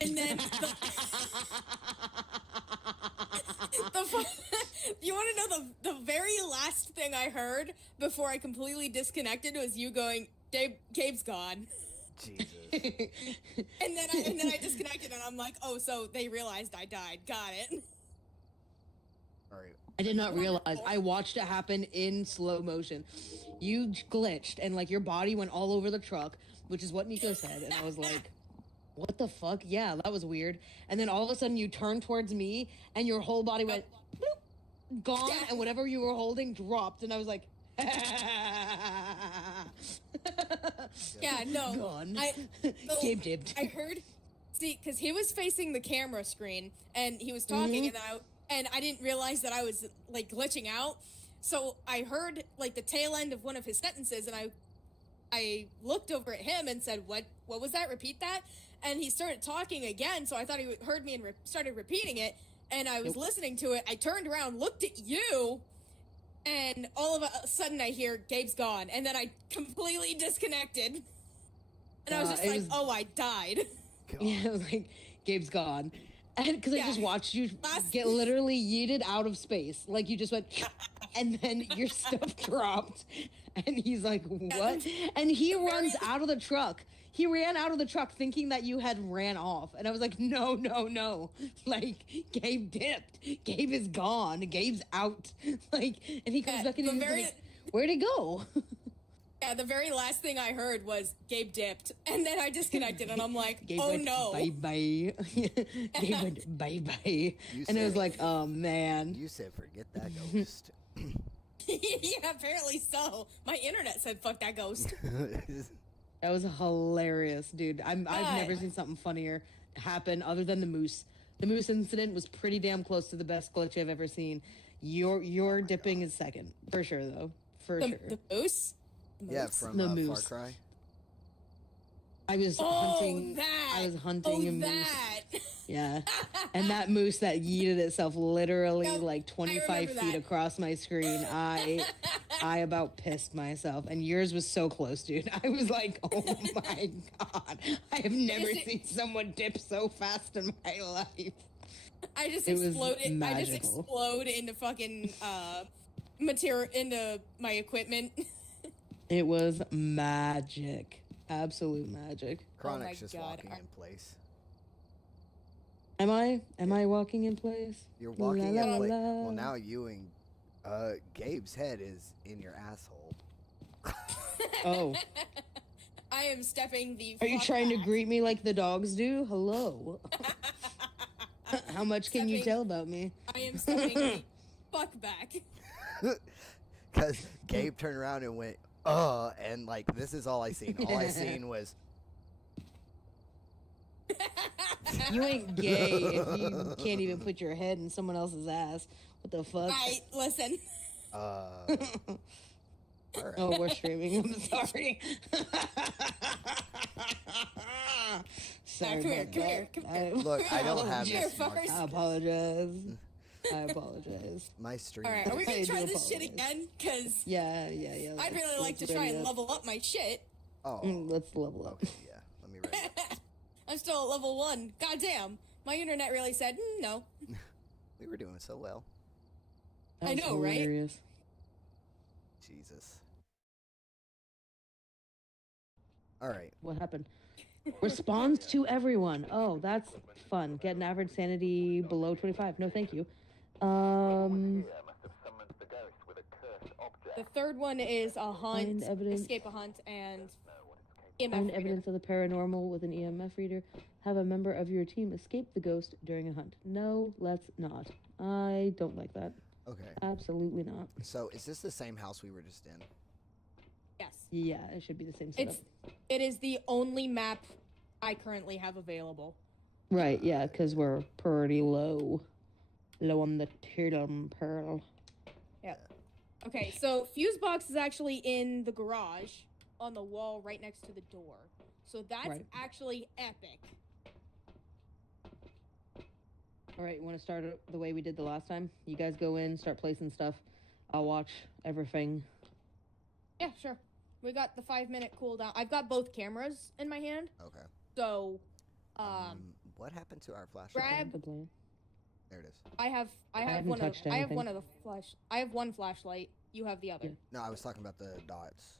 and then you want to know the very last thing I heard before I completely disconnected was you going, Gabe's gone, Jesus. and then I disconnected and I'm like, oh, so they realized I died. Got it. All right. I did not realize. I watched it happen in slow motion. You glitched, and like your body went all over the truck, which is what Neko said. And I was like, what the fuck? Yeah, that was weird. And then all of a sudden you turned towards me, and your whole body went, bloop, gone, Yeah. and whatever you were holding dropped. And I was like, Yeah, no. Gone. so Gabe dipped. I heard, see, because he was facing the camera screen and he was talking, and I didn't realize that I was like glitching out. So I heard like the tail end of one of his sentences, and I looked over at him and said, "What was that? Repeat that." And he started talking again. So I thought he heard me and started repeating it. And I was listening to it. I turned around, looked at you, and all of a sudden I hear Gabe's gone, and then I completely disconnected. And I was just it like, was- "Oh, I died." God. Yeah, I was like, Gabe's gone. And because I Yeah. just watched you Last- get literally yeeted out of space. Like you just went, and then your stuff dropped. And he's like, what? And he runs out of the truck. He ran out of the truck thinking that you had ran off. And I was like, no. Like, Gabe dipped. Gabe is gone. Gabe's out. Like, and he comes Yeah, back and the he's very- like, where'd he go? Yeah, the very last thing I heard was Gabe dipped, and then I disconnected, and I'm like, Gabe "Oh went, no!" bye-bye. Gabe went, bye-bye. You And I was said- like, oh, man. You said forget that ghost. Yeah, apparently so. My internet said, "Fuck that ghost." That was hilarious, dude. I've God. never seen something funnier happen other than the moose. The moose incident was pretty damn close to the best glitch I've ever seen. Your dipping is second. For sure, though. For sure. The moose? The Yeah, moose? from The Far moose. Cry. I was hunting. That! I was hunting a moose. That! Yeah. And that moose that yeeted itself literally Yep, like 25 remember feet that. across my screen. I about pissed myself. And yours was so close, dude. I was like, oh my God. I have never seen someone dip so fast in my life. I just It was exploded. I just magical. explode into fucking material into my equipment. It was magic. Absolute magic. Chronic's my just God, walking in place. Am I? Am I walking in place? You're walking La, in la, place. la. Well, now you and Gabe's head is in your asshole. Oh. I am stepping the. Are you fuck trying to back. greet me like the dogs do? Hello. How much can you Stepping- tell about me? I am stepping the fuck back. Because Gabe turned around and went, and like, this is all I seen. All I seen was, You ain't gay if you can't even put your head in someone else's ass. What the fuck? Alright, listen. all right. Oh, we're streaming. I'm sorry. Sorry Come here, about come that. here, come here. Look, I don't have Here this first. marked. I apologize. I apologize. My stream. Alright, are we I gonna do try this shit apologize. again? Because Yeah. I'd really like to try and level up my shit. Oh, Let's level up. okay, yeah. Let me write it. I'm still at level 1. Goddamn. My internet really said, no. We were doing so well. That I was know, right? hilarious. Jesus. All right. What happened? Responds to everyone. Oh, that's fun. Get an average sanity below 25. No, thank you. Here must have summoned the ghost with a cursed object. The third one is a hunt, Find evidence. escape a hunt, and Know what it's capable EMF Find reader. evidence of the paranormal with an EMF reader. Have a member of your team escape the ghost during a hunt. No, let's not. I don't like that. Okay. Absolutely not. So, is this the same house we were just in? Yes. Yeah, it should be the same setup. It is the only map I currently have available. Right, yeah, because we're pretty low. Low on the totem pearl. Okay, so fuse box is actually in the garage on the wall right next to the door. So that's Right. actually epic. All right, you want to start it the way we did the last time? You guys go in, start placing stuff. I'll watch everything. Yeah, sure. We got the 5-minute cooldown. I've got both cameras in my hand, Okay. so What happened to our flashlight? grab. Good plan. There it is. I have haven't one of touched I have anything. one of the flash. I have one flashlight. You have the other. Yeah. No, I was talking about the dots.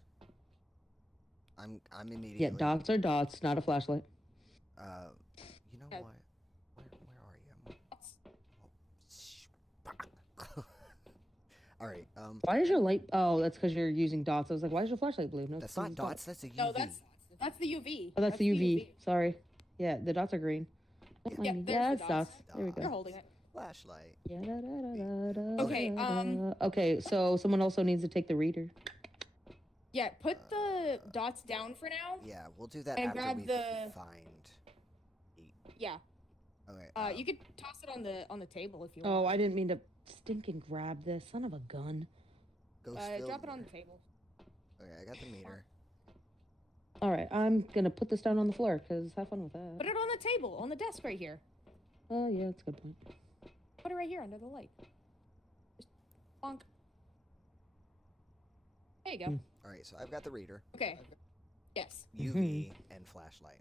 I'm immediately. Yeah, dots are dots, not a flashlight. You know Yeah. what? Where are you? All right. Why is your light? Oh, that's because you're using dots. I was like, why is your flashlight blue? No, That's it's not dots. dots. That's a UV. No, that's the UV. Oh, that's the UV. Sorry. Yeah, the dots are green. Don't Yeah, mind me. there's Yeah, the it's dots. dots. There we You're go. holding it. flashlight. Yeah, da, da, da, da, da, Okay, da. Okay, so someone also needs to take the reader. Yeah, put the dots down for now. Yeah, we'll do that And after grab we the- find. Yeah. Okay. You could toss it on the table if you Oh, want. I didn't mean to stinking grab this. Son of a gun. Go Drop it on the table. Okay, I got the meter. All right, I'm gonna put this down on the floor because have fun with that. Put it on the table, on the desk right here. Oh yeah, that's a good point. Put it right here under the light. Just bonk. There you go. Hmm. All right, so I've got the reader, Okay. Yes. UV, and flashlight.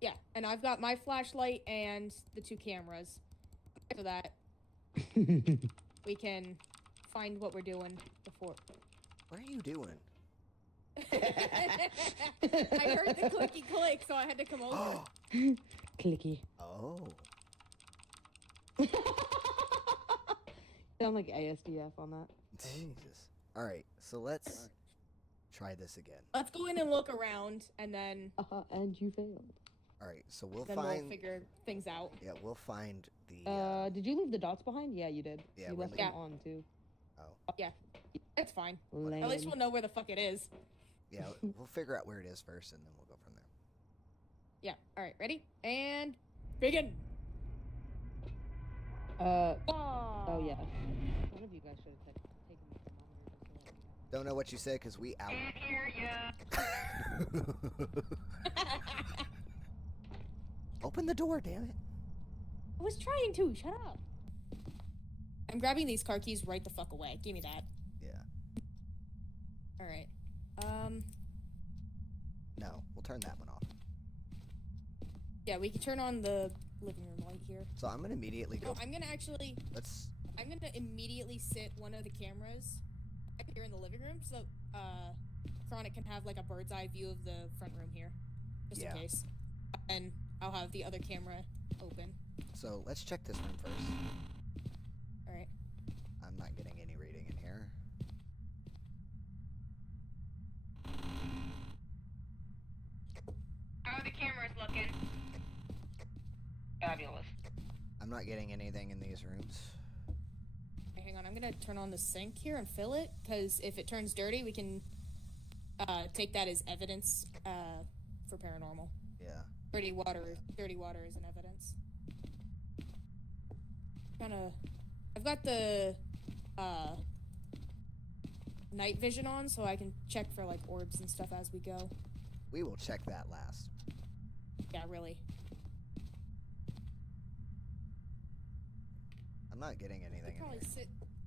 Yeah, and I've got my flashlight and the 2 cameras. After that, we can find what we're doing before. What are you doing? I heard the clicky click, so I had to come over. Clicky. Oh. Sound like ASDF on that. Jesus. All right, so let's try this again. Let's go in and look around, and then And you failed. All right, so we'll we'll find. figure things out. Yeah, we'll find the. Did you leave the dots behind? Yeah, you did. Yeah, you we're left them leaving- on too. Oh. Yeah, it's fine. Lame. At least we'll know where the fuck it is. Yeah, we'll figure out where it is first, and then we'll go from there. Yeah. All right. Ready? And begin. Oh yeah. One of you guys should have taken the thermometer just so that we have. Don't know what you said because we out. Can't hear ya. Open the door, damn it. I was trying to. Shut up. I'm grabbing these car keys right the fuck away. Give me that. Yeah. All right. No, we'll turn that one off. Yeah, we can turn on the living room light here. So I'm gonna immediately go. No, I'm gonna immediately sit one of the cameras back here in the living room, so Chronic can have like a bird's eye view of the front room here, just in case. And I'll have the other camera open. So let's check this room first. All right. I'm not getting any reading in here. How are the cameras looking? Fabulous. I'm not getting anything in these rooms. Okay, hang on, I'm gonna turn on the sink here and fill it, because if it turns dirty, we can take that as evidence for paranormal. Yeah. Dirty water is an evidence. I've got the night vision on, so I can check for like orbs and stuff as we go. We will check that last. Yeah, really. I'm not getting anything in Probably here.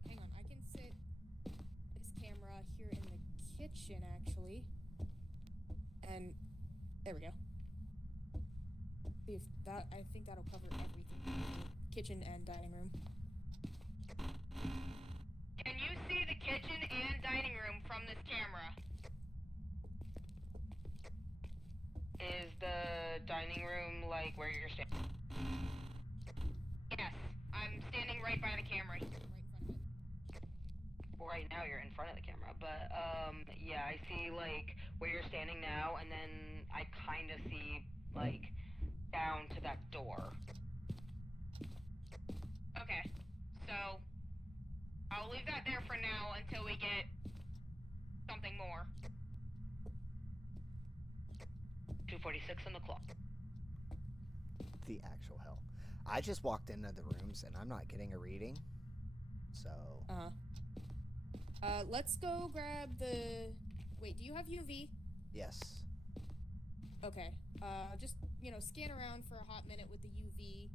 hang on, I can sit this camera here in the kitchen actually. And there we go. See if that, I think that'll cover everything. Kitchen and dining room. Can you see the kitchen and dining room from this camera? Is the dining room like where you're standing? Yes, I'm standing right by the camera. Right in front of it. Right now you're in front of the camera, but yeah, I see like where you're standing now, and then I kind of see like down to that door. Okay, so I'll leave that there for now until we get something more. 2:46 on the clock. The actual hell. I just walked into the rooms and I'm not getting a reading. So. Let's go grab the. Wait, do you have UV? Yes. Okay. Just, scan around for a hot minute with the UV.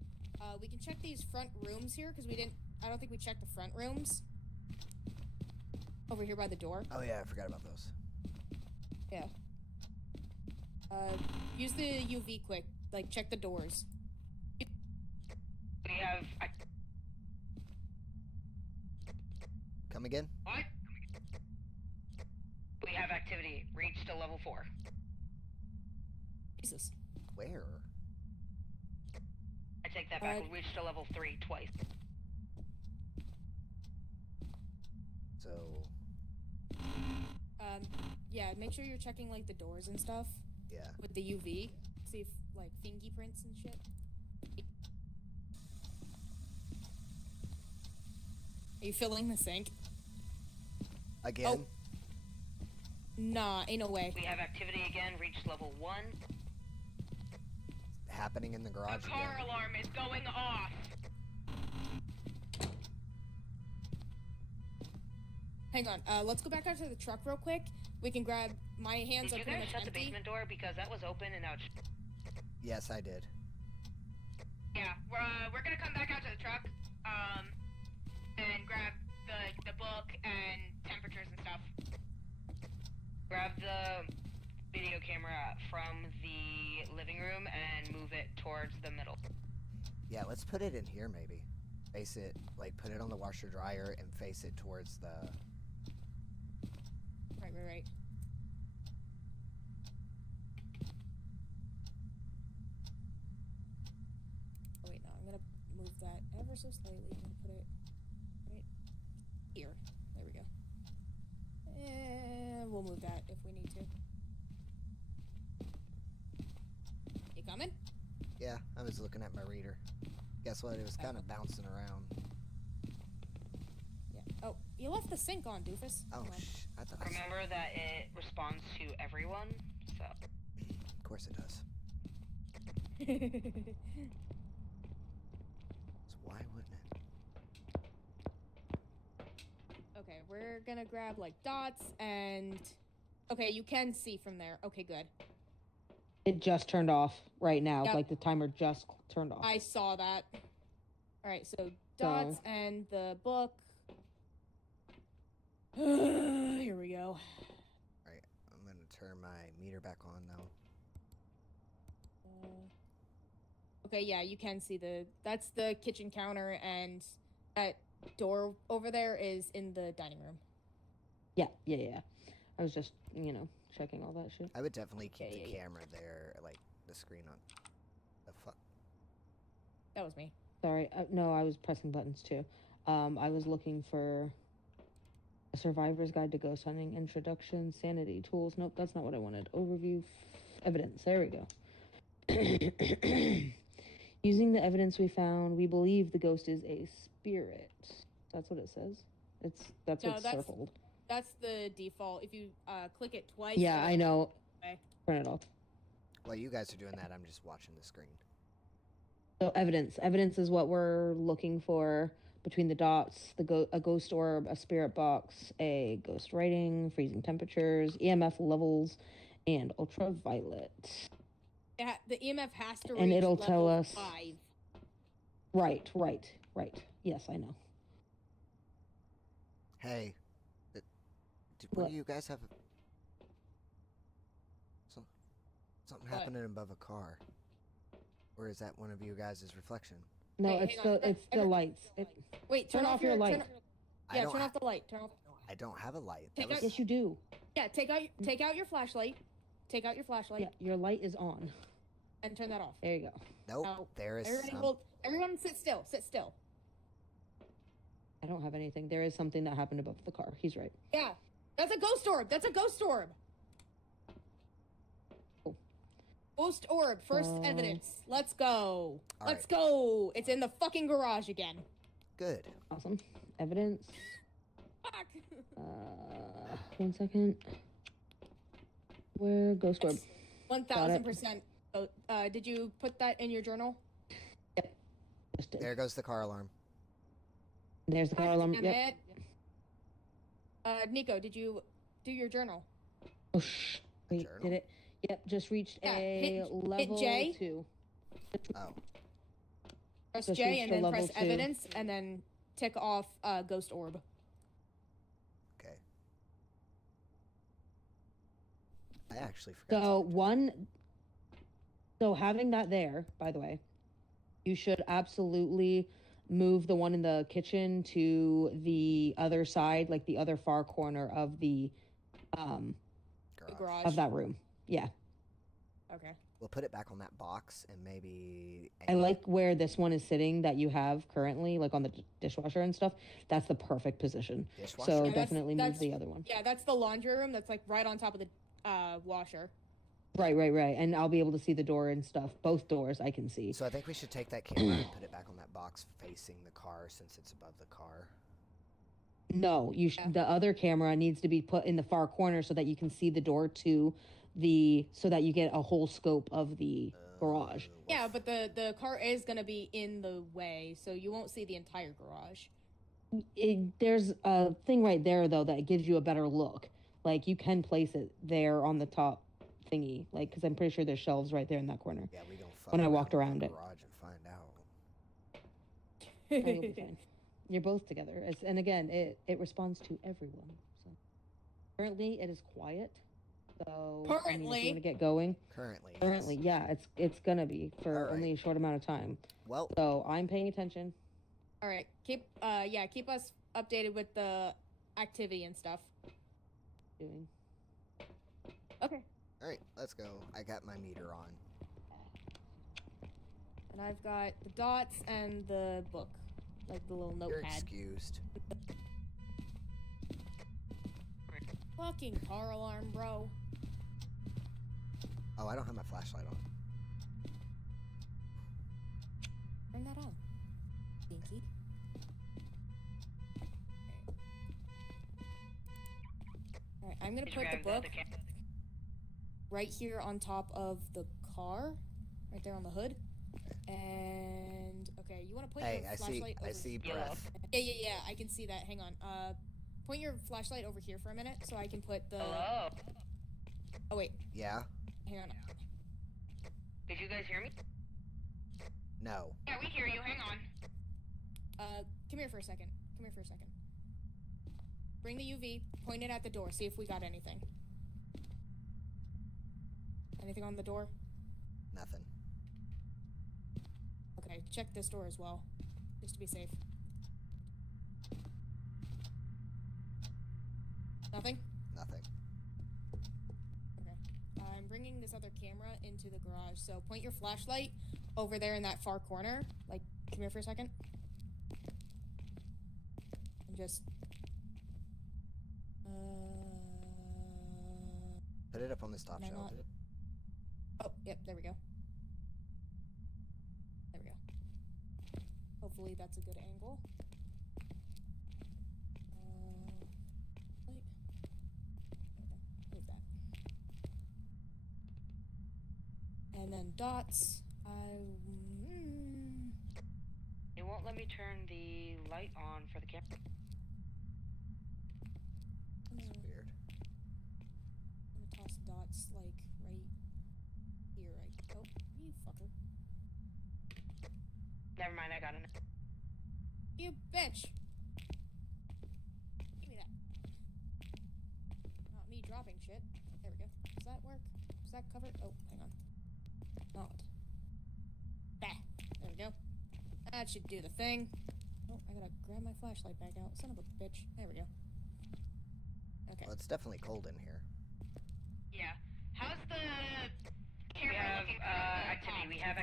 We can check these front rooms here, because I don't think we checked the front rooms. Over here by the door. Oh yeah, I forgot about those. Yeah. Use the UV quick. Like, check the doors. We have. Come again? What? We have activity reached a level 4. Jesus. Where? I take that back. We reached a level 3 twice. So. Yeah, make sure you're checking, like, the doors and stuff. Yeah. With the UV. See if, like, fingerprints and shit. Are you filling the sink? Again? Oh. Nah, ain't no way. We have activity again, reached level 1. Happening in the garage The car again. alarm is going off. Hang on, let's go back out to the truck real quick. We can grab. My hands Did are you pretty guys much shut the empty. basement door? Because that was open and now it's... Yes, I did. Yeah, we're gonna come back out to the truck, and grab the book and temperatures and stuff. Grab the video camera from the living room and move it towards the middle. Yeah, let's put it in here maybe. Face it, like put it on the washer dryer and face it towards the... Right. Oh wait, no, I'm gonna move that ever so slightly. I'm gonna put it right here. There we go. And we'll move that if we need to. You coming? Yeah, I was looking at my reader. Guess what? It was kind of bouncing around. Yeah. Oh, you left the sink on, doofus. Oh, Hold on. I thought Remember that it responds to everyone, so... Of course it does. So why wouldn't it? we're gonna grab like dots and. Okay, you can see from there. Okay, good. It just turned off right now. Yep. Like the timer just turned off. I saw that. All right, so dots and the book. Here we go. Alright, I'm gonna turn my meter back on though. Okay, yeah, you can see that's the kitchen counter, and that door over there is in the dining room. Yeah. I was just, checking all that shit. I would definitely keep Yeah, the yeah. camera there, like the screen on. The fuck? That was me. Sorry, no, I was pressing buttons too. I was looking for a survivor's guide to ghost hunting, introduction, sanity, tools. Nope, that's not what I wanted. Overview, evidence. There we go. Using the evidence we found, we believe the ghost is a spirit. That's what it says. That's No, what's that's- circled. That's the default. If you click it twice. Yeah, I know. Okay. Turn it off. While you guys are doing that, I'm just watching the screen. So evidence. Evidence is what we're looking for between the dots. A ghost orb, a spirit box, a ghost writing, freezing temperatures, EMF levels, and ultraviolet. The EMF has to reach And it'll level tell us. 5. Right. Yes, I know. Hey, what What? do you guys have? Something What? happening above a car. Or is that one of you guys' reflection? No, Hey, it's hang on. the lights. Wait, Turn off your light. I Yeah, don't turn ha- off the light. Turn off. I don't have a light. Take That out- was- Yes, you do. Yeah, take out your flashlight. Take out your flashlight Yeah, your light is on. and turn that off. There you go. Nope, Now, there is Everybody, some. everyone, sit still. Sit still. I don't have anything. There is something that happened above the car. He's right. Yeah, that's a ghost orb. That's a ghost orb. Oh. Ghost orb. First evidence. Let's go. All Let's right. go. It's in the fucking garage again. Good. Awesome. Evidence. Fuck. 1 second. Where ghost orb? 1000%. Did you put that in your journal? Just did. There goes the car alarm. There's the car alarm. Damn Yep. it. Nico, did you do your journal? Oh, shh. Wait, Journal? did it? Yep, just reached Yeah, a hit level J. 2. Oh, Press Just J reached and a then level press 2. evidence and then tick off ghost orb. okay. I actually forgot. So having that there, by the way, you should absolutely move the one in the kitchen to the other side, like the other far corner of the The garage. of that room. Yeah. Okay. We'll put it back on that box and maybe. I like where this one is sitting that you have currently, like on the dishwasher and stuff. That's the perfect position. Dishwasher? So Yeah, definitely move that's- the other one. Yeah, that's the laundry room. That's like right on top of the washer. Right. And I'll be able to see the door and stuff. Both doors I can see. So I think we should take that camera and put it back on that box facing the car since it's above the car. No, Yeah. the other camera needs to be put in the far corner so that you can see the door to so that you get a whole scope of the garage. Yeah, but the car is gonna be in the way, so you won't see the entire garage. There's a thing right there though that gives you a better look. Like you can place it there on the top thingy, like because I'm pretty sure there's shelves right there in that corner. Yeah, we don't fuck When I walked in around the it. garage and find out. Oh, you'll be fine. You're both together, and again, it responds to everyone. So currently, it is quiet. So I mean, if Currently? you want to get going. Currently. yes. Currently, yeah, it's gonna be for All right. only a short amount of time. Well, So I'm paying attention. All right, keep us updated with the activity and stuff. Doing. Okay. all right, let's go. I got my meter on. And I've got the dots and the book, like the little You're notepad. excused. Fucking car alarm, bro. Oh, I don't have my flashlight on. Turn that on. Pinky. Alright, I'm gonna Just put the grab book camera. right here on top of the car. Right there on the hood. And okay, you wanna put Hey, your I see. flashlight I over see Yellow. breath. Yeah, I can see that. Hang on. point your flashlight over here for a minute so I can put the. Hello? Oh wait, Yeah? hang on. Did you guys hear me? No. Yeah, we hear you. Hang on. Come here for a second. Bring the UV. Point it at the door. See if we got anything. Anything on the door? Nothing. Okay, check this door as well, just to be safe. Nothing? Nothing. Okay. I'm bringing this other camera into the garage, so point your flashlight over there in that far corner. Like, come here for a second. And just... Put it up on this top Can I shelf. not- Oh, yep, there we go. There we go. Hopefully that's a good angle. Wait. Okay, move that. And then dots. It won't let me turn the light on for the camera. It's weird. I'm gonna toss dots like right here. Oh, you fucker. Never mind, I got it. You bitch! Give me that. Not me dropping shit. There we go. Does that work? Does that cover? Oh, hang on. Not. Bah! There we go. That should do the thing. Oh, I gotta grab my flashlight back out. Son of a bitch. There we go. Okay. Well, it's definitely cold in here. Yeah. How's the We camera have looking from the activity. top?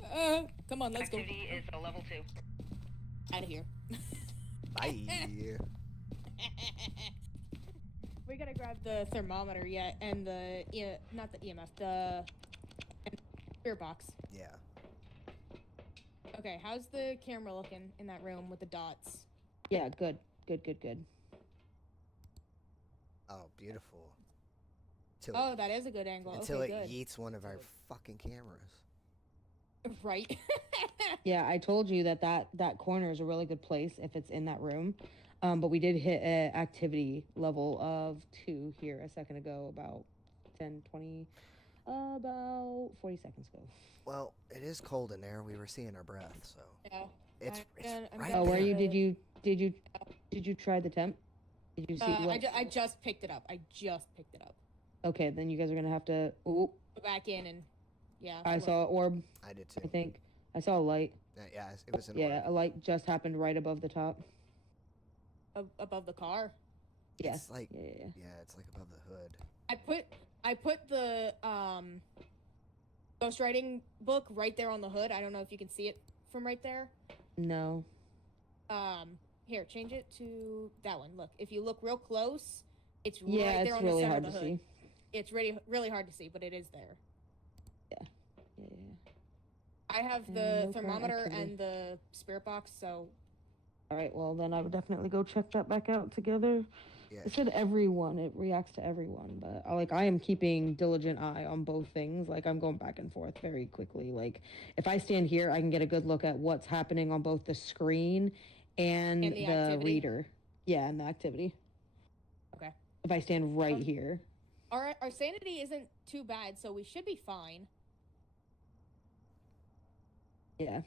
We have Come on, let's activity is a level 2. go. Out of here. Bye. We gotta grab the thermometer yet, and the not the EMF, the spirit box. Yeah. Okay, how's the camera looking in that room with the dots? Yeah, good. Oh, beautiful. Till Oh, that is a good angle. until Okay, it good. yeets one of our fucking cameras. Right. Yeah, I told you that corner is a really good place if it's in that room. But we did hit an activity level of 2 here a second ago, about about 40 seconds ago. Well, it is cold in there. We were seeing our breath, so Yeah. it's I'm right gonna- Oh, were there. you? Did you try the temp? Did you see what? I just picked it up. Okay, then you guys are gonna have to. Ooh, Go back in and yeah. I look. saw an orb. I did too. I think I saw a light. Yeah, it was an Yeah, orb. a light just happened right above the top. Above the car. Yeah. It's like Yeah. yeah, it's like above the hood. I put the ghostwriting book right there on the hood. I don't know if you can see it from right there. No. Here, change it to that one. Look, if you look real close, it's Yeah, right there it's on really the center hard of to the hood. see. It's really hard to see, but it is there. Yeah. I have And the no current thermometer activity. and the spirit box, so All right. Well, then I would definitely go check that back out together. Yeah. It said everyone. It reacts to everyone, but I am keeping diligent eye on both things. Like I'm going back and forth very quickly. Like if I stand here, I can get a good look at what's happening on both the screen and the the activity? reader. Yeah, and the activity. okay. If I stand right here. Our sanity isn't too bad, so we should be fine. Yeah.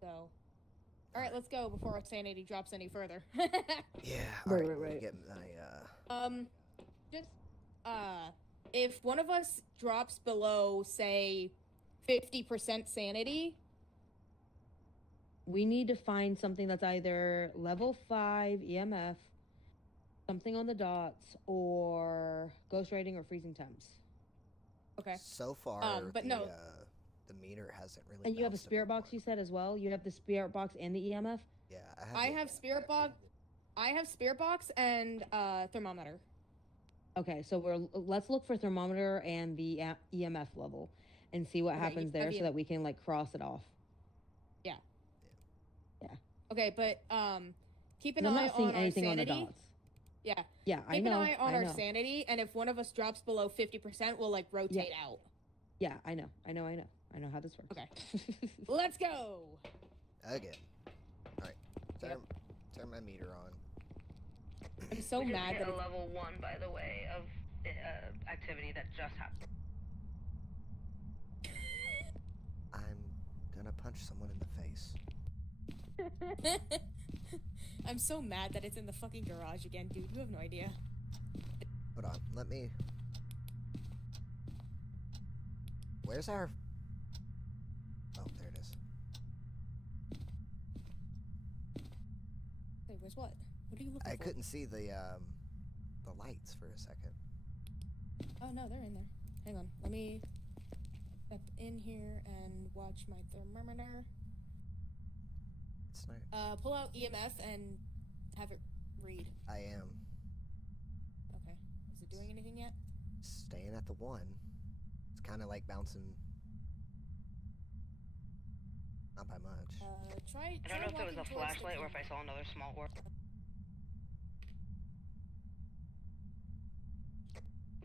So, all right, let's go before our sanity drops any further. Yeah. All Right, right. right, let me right. Get my Just if one of us drops below, say, 50% sanity, We need to find something that's either level 5 EMF, something on the dots, or ghostwriting or freezing temps. okay. So far, but the, no. The meter hasn't really. And you have a bounced spirit anymore. box, you said as well? You have the spirit box and the EMF? Yeah, I have spirit box. I have spirit box and thermometer. Okay, so let's look for thermometer and the EMF level and see what Okay, happens you there have so the- that we can like cross it off. Okay, but keep an 'Cause I'm eye not seeing on our anything on the sanity. dots. Yeah. Yeah, I Keep know. an eye on I our know. sanity, and if one of us drops below 50%, we'll like rotate out. Yeah, I know. I know how this works. Okay. Let's go. Again. All right. Turn my meter on. I'm so we just mad hit that a it's... level 1, by the way, of activity that just happened. I'm gonna punch someone in the face. I'm so mad that it's in the fucking garage again, dude. You have no idea. Hold on, let me... Where's our... Oh, there it is. Wait, where's what? What are you looking for? I couldn't see the lights for a second. Oh, no, they're in there. Hang on. Let me step in here and watch my thermometer. It's not... Pull out EMF and have it read. I am Okay. Is it doing anything yet? staying at the 1. It's kind of like bouncing... Not by much. Try. I don't know if it was walking a towards the flashlight or if I camera. saw another small orb.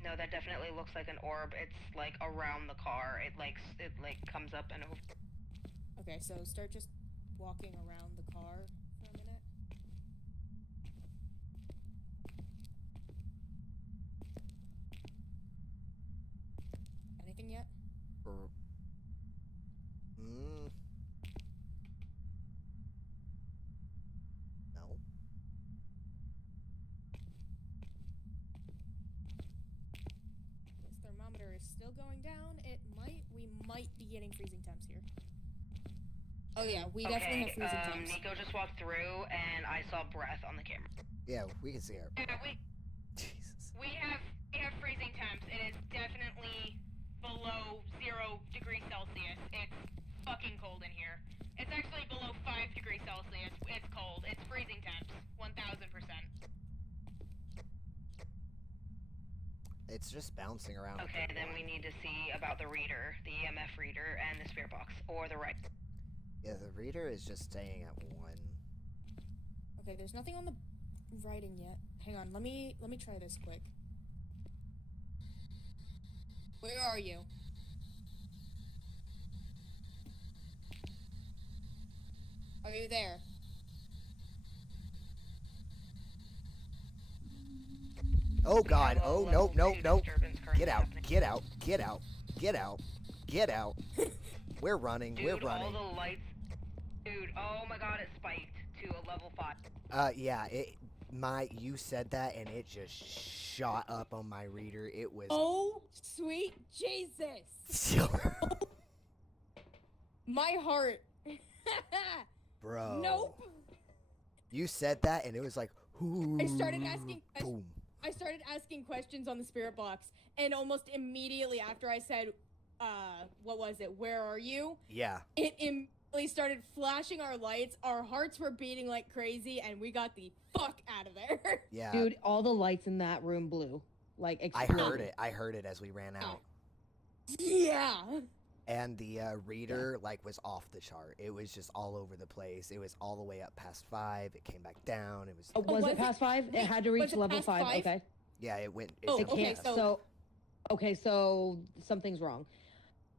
No, that definitely looks like an orb. It's like around the car. It like comes up and over. Okay, so start just walking around the car for a minute. Anything yet? No. This thermometer is still going down. We might be getting freezing temps here. Oh yeah, we definitely have freezing temps. Neko just walked through and I saw breath on the camera. Yeah, we can see her. Yeah, Jesus. we have freezing temps. It is definitely below 0 degrees Celsius. It's fucking cold in here. It's actually below 5 degrees Celsius. It's cold. It's freezing temps. 1000%. It's just bouncing around. Okay, then we need to see about the reader, the EMF reader, and the spirit box, or the right. Yeah, the reader is just staying at 1. Okay, there's nothing on the writing yet. Hang on, let me try this quick. Where are you? Are you there? Oh god, oh Level nope, 2 nope. disturbance currently Get out, happening. get out, get out, get out, get out. We're running, Dude, we're running. all the lights. Dude, oh my god, it spiked to a level 5. Yeah, you said that and it just shot up on my reader. It was... Oh, sweet Jesus! My heart. Bro. Nope. You said that and it was like, I started asking. boom. I started asking questions on the spirit box, and almost immediately after I said, what was it? Where are you? Yeah. It immediately started flashing our lights. Our hearts were beating like crazy, and we got the fuck out of there. Yeah. Dude, all the lights in that room blew. Like, I exploded. heard it as we ran out. Yeah. And the reader was off the chart. It was just all over the place. It was all the way up past 5. It came back down. It was... Oh, was it past 5? Wait, it had to was reach it level past 5. 5? Okay. Yeah, it went... Oh, jumped okay, past. So something's wrong.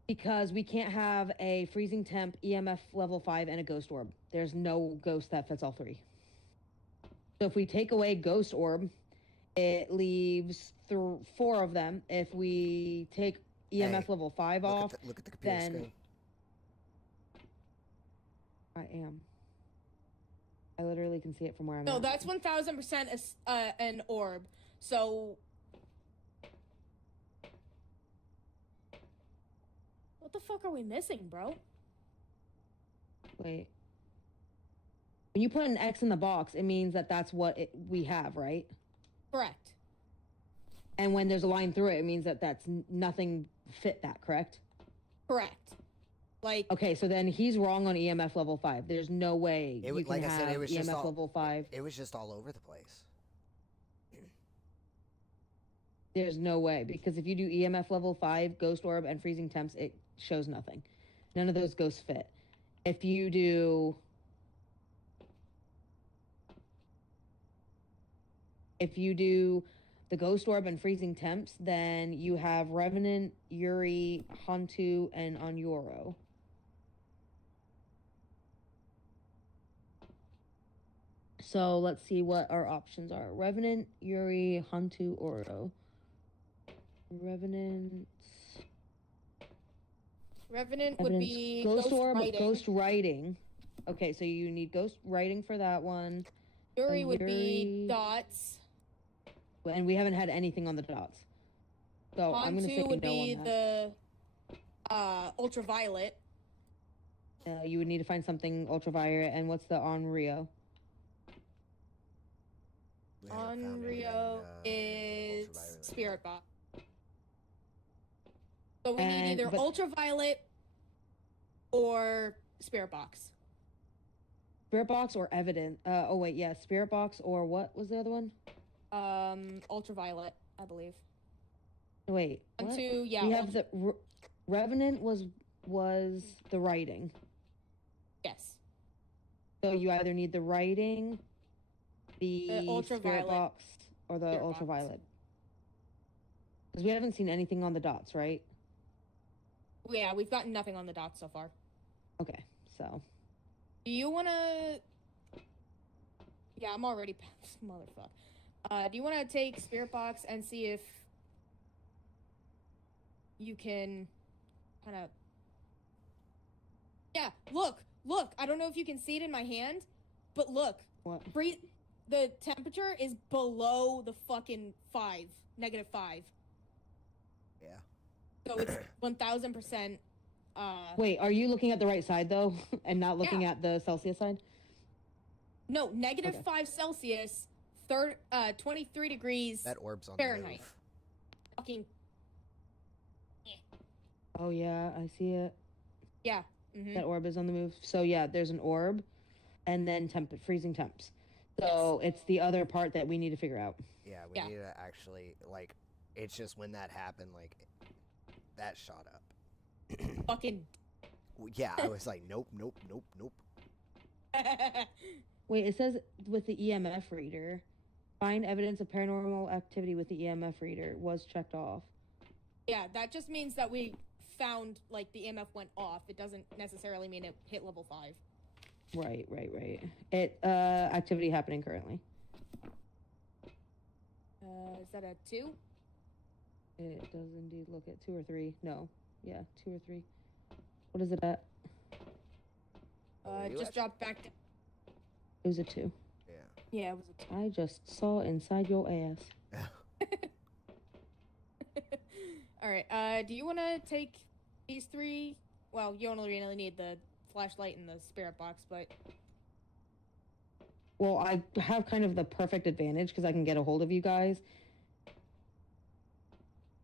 Because we can't have a freezing temp, EMF level 5, and a ghost orb. There's no ghost that fits all 3. So if we take away ghost orb, it leaves 4 of them. If we take EMF level 5 off, Look at the computer then... screen. I am. I literally can see it from where I'm No, at. that's 1000% an orb. So. What the fuck are we missing, bro? Wait. When you put an X in the box, it means that that's what we have, right? Correct. And when there's a line through it, it means that that's nothing fit that, correct? Correct. Like. Okay, so then he's wrong on EMF level 5. There's no way It you was, can like I have said, it was EMF just all, level 5. It was just all over the place. There's no way, because if you do EMF level 5, ghost orb, and freezing temps, it shows nothing. None of those ghosts fit. If you do... If you do the ghost orb and freezing temps, then you have Revenant, Yuri, Hantu, and So let's see what our options are. Revenant, Yuri, Hantu, Oro. Revenant. Revenant would Evidence. be Ghost Orb, writing. Ghost Writing. Okay, so you need Ghost Writing for that one. Yuri would Yuri- be dots. And we haven't had anything on the dots. So I'm going to say Hantu would no be on that. the ultraviolet. You would need to find something ultraviolet. And what's the on Rio? We haven't found On anything, Rio is ultraviolet. spirit box. So we And- need either but- ultraviolet or spirit box. Spirit Box or Evident? Oh, wait, yeah. Spirit Box or what was the other one? Ultraviolet, I believe. Wait. What? Hantu, yeah. We have the Revenant was the writing. Yes. So you either need the writing, the Spirit ultraviolet. Box, or the Spirit box. ultraviolet. Because we haven't seen anything on the dots, right? Yeah, we've gotten nothing on the dots so far. Okay, so Do you wanna? Yeah, I'm already past motherfucker. Do you wanna take spirit box and see if you can kind of? Yeah, look. I don't know if you can see it in my hand, but look. what? The temperature is below the fucking -5. Yeah. So it's 1000%. Wait, are you looking at the right side though, and not looking Yeah. at the Celsius side? No, -5 Okay. Celsius, 23 degrees. That orb's on Fahrenheit. the move. Fucking Oh yeah, I see it. yeah. Mm-hmm. That orb is on the move. So yeah, there's an orb, and then freezing temps. So it's the other part that we need to figure out. Yeah, we Yeah. need to actually, like, it's just when that happened, like, that shot up. Fucking. Yeah, I was like, nope. Wait, it says with the EMF reader, find evidence of paranormal activity with the EMF reader was checked off. Yeah, that just means that we found like the EMF went off. It doesn't necessarily mean it hit level 5. Right. It activity happening currently. Is that a 2? It does indeed look at 2 or 3. No, yeah, 2 or 3. What is it at? Were you Just at- dropped back. It was a 2. Yeah. Yeah, it was a 2. I just saw inside your ass. All right. Do you want to take these 3? Well, you only really need the flashlight and the spirit box, but Well, I have kind of the perfect advantage because I can get a hold of you guys.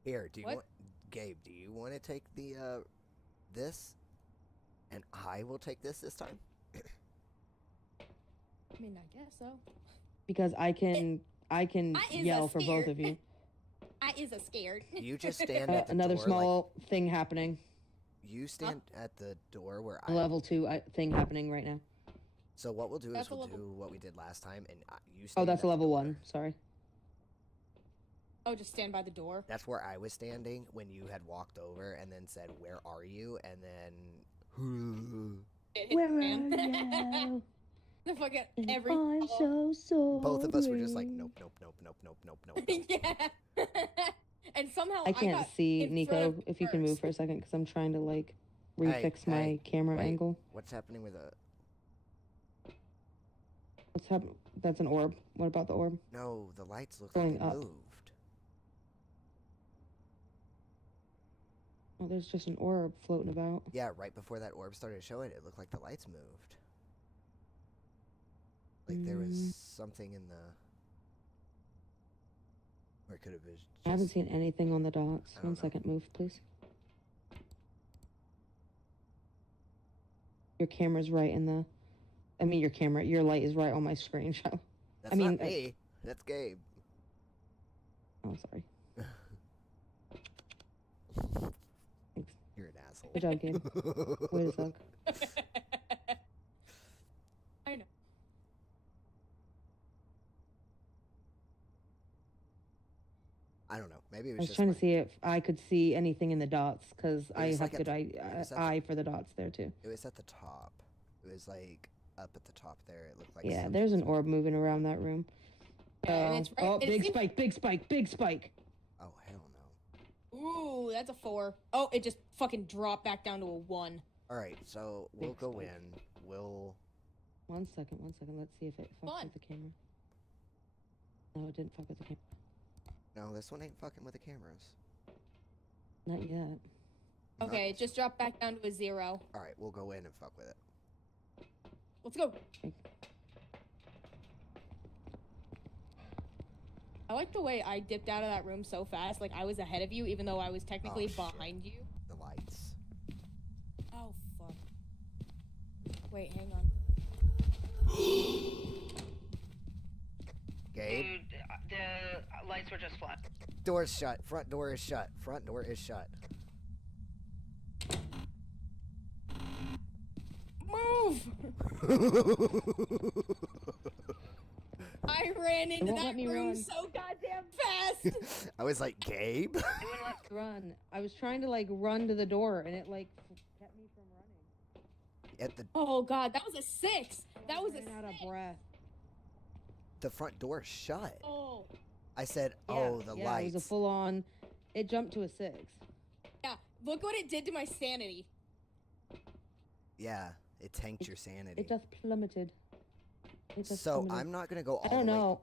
Here, do you What? want, Gabe, do you want to take the, this? And I will take this time? I mean, I guess so. Because I can I is yell a for both scared. of you. I is a scared. You just stand at the Another door, small thing happening. you stand at the door where A level 2 thing happening right now. So what we'll do That's is a we'll level- do what we did last time, and you Oh, stand that's at a the level door. 1. Sorry. Oh, just stand by the door. That's where I was standing when you had walked over and then said, "Where are you?" And then It hit Where the are fan. you? The fucking And every. I'm so sorry. both of us were just like, "Nope." Yeah. And somehow I can't got see in front Nico of if you can move first. for a second because I'm trying to like Hey, refix my hey, camera wait. angle. What's happening with a? What's happening? That's an orb. What about the orb? No, the lights look Going like they up. moved. Oh, there's just an orb floating about. Yeah, right before that orb started showing, it looked like the lights moved. Like there was something in the. Or it could have been. I haven't just- seen anything on the docks. I don't One know. second, move, please. Your camera's right in the. I mean, your light is right on my screen. Shall? That's I mean, not me. That's Gabe. Oh, sorry. Thanks. You're an asshole. Good job, Gabe. Wait a sec. I know. I don't know. Maybe it I was was just trying my- to see if I could see anything in the dots because I was have like at good the- it was at the- eye for the dots there too. It was at the top. It was like up at the top there. It looked like. Yeah, some- there's an orb moving around that room. And it's right- Oh, it big seems- spike, big spike, big spike. Oh hell no! Ooh, that's a 4. Oh, it just fucking dropped back down to a 1. All right, so we'll Big go spike. in. We'll. 1 second. Let's see if it fucked Fun. with the camera. No, it didn't fuck with the camera. No, this one ain't fucking with the cameras. Not yet. Okay, it just dropped back down to a 0. All right, we'll go in and fuck with it. Let's go. I like the way I dipped out of that room so fast. Like, I was ahead of you, even though I was technically shit. behind you. The lights. Oh, fuck. Wait, hang on. Gabe, Dude, the lights were just flat. door's shut. Front door is shut. Front door is shut. Move! I ran into won't that let me room run. so goddamn fast! I was like, Gabe? It wouldn't let Run. I was trying to like run to the door, and it like kept me from running. At the Oh god, that was a 6! That was a ran out of 6! breath. front door is shut. Oh, I said, Yeah, oh, the yeah, lights. It was a full on. It jumped to a 6. yeah. Look what it did to my sanity. Yeah, it tanked your sanity. It just plummeted. It just So plummeted. I'm not gonna go all I the don't way. know.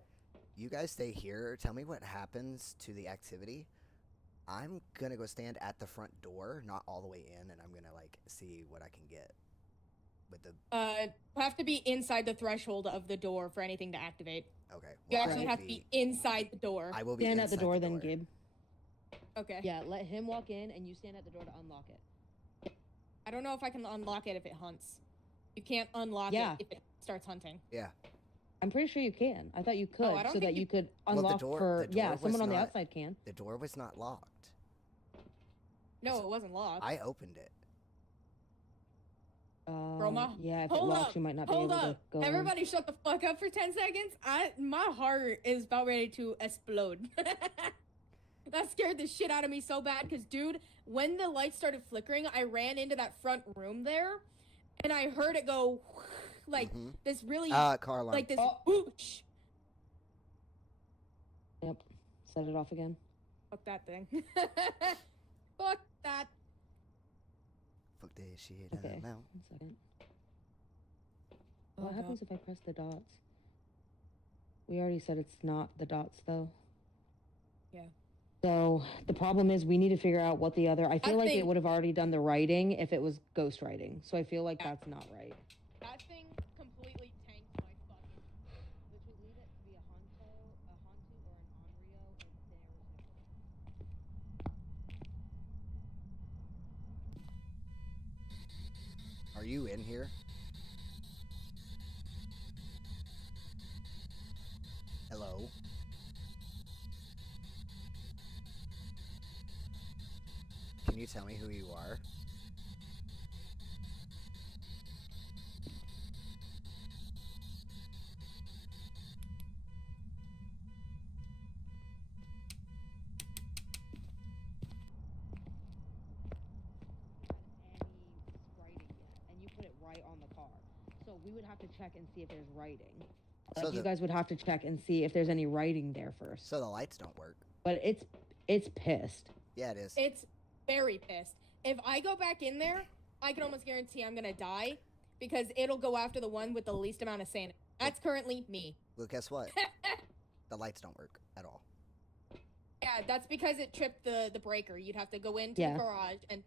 You guys stay here. Tell me what happens to the activity. I'm gonna go stand at the front door, not all the way in, and I'm gonna like see what I can get with the. You have to be inside the threshold of the door for anything to activate. Okay. You well, I actually will have to be inside the door. I will be Stand at the inside door, then, Gabe. Okay. Yeah, let him walk in, and you stand at the door to unlock it. I don't know if I can unlock it if it hunts. You can't unlock Yeah. it if it starts hunting. Yeah. I'm pretty sure you can. I thought you could, I don't so think that you- you could Well, the unlock door- for. the door Yeah, was someone on the not- outside can. The door was not locked. No, it wasn't locked. I opened it. Roma, Yeah, if it hold locks, up, you might not be Hold able up. to go. in. Everybody shut the fuck up for 10 seconds. My heart is about ready to explode. That scared the shit out of me so bad because, dude, when the lights started flickering, I ran into that front room there and I heard it go like Mhm. this really, Car alarm. like this Oh. whoosh. Yep. Set it off again. Fuck that thing. Fuck that. Fuck that shit. Okay. I'm out. 1 second. Oh, What God. happens if I press the dots? We already said it's not the dots, though. Yeah. So the problem is we need to figure out what the other. I feel like think- it would have already done the writing if it was ghost writing. So I feel like Yeah. that's not right. That thing completely tanked my fucking. Which would lead it to be a Hantu, or an Onryo, and Are you in here? Hello? Can you tell me who you are? any writing yet, and you put it right on the car. So we would have to check and see if there's writing. So Like you the- guys would have to check and see if there's any writing there first. So the lights don't work. But it's pissed. Yeah, it is. It's very pissed. If I go back in there, I can almost guarantee I'm gonna die because it'll go after the one with the least amount of sanity. That's currently me. Well, guess what? The lights don't work at all. Yeah, that's because it tripped the breaker. You'd have to go into Yeah. the garage and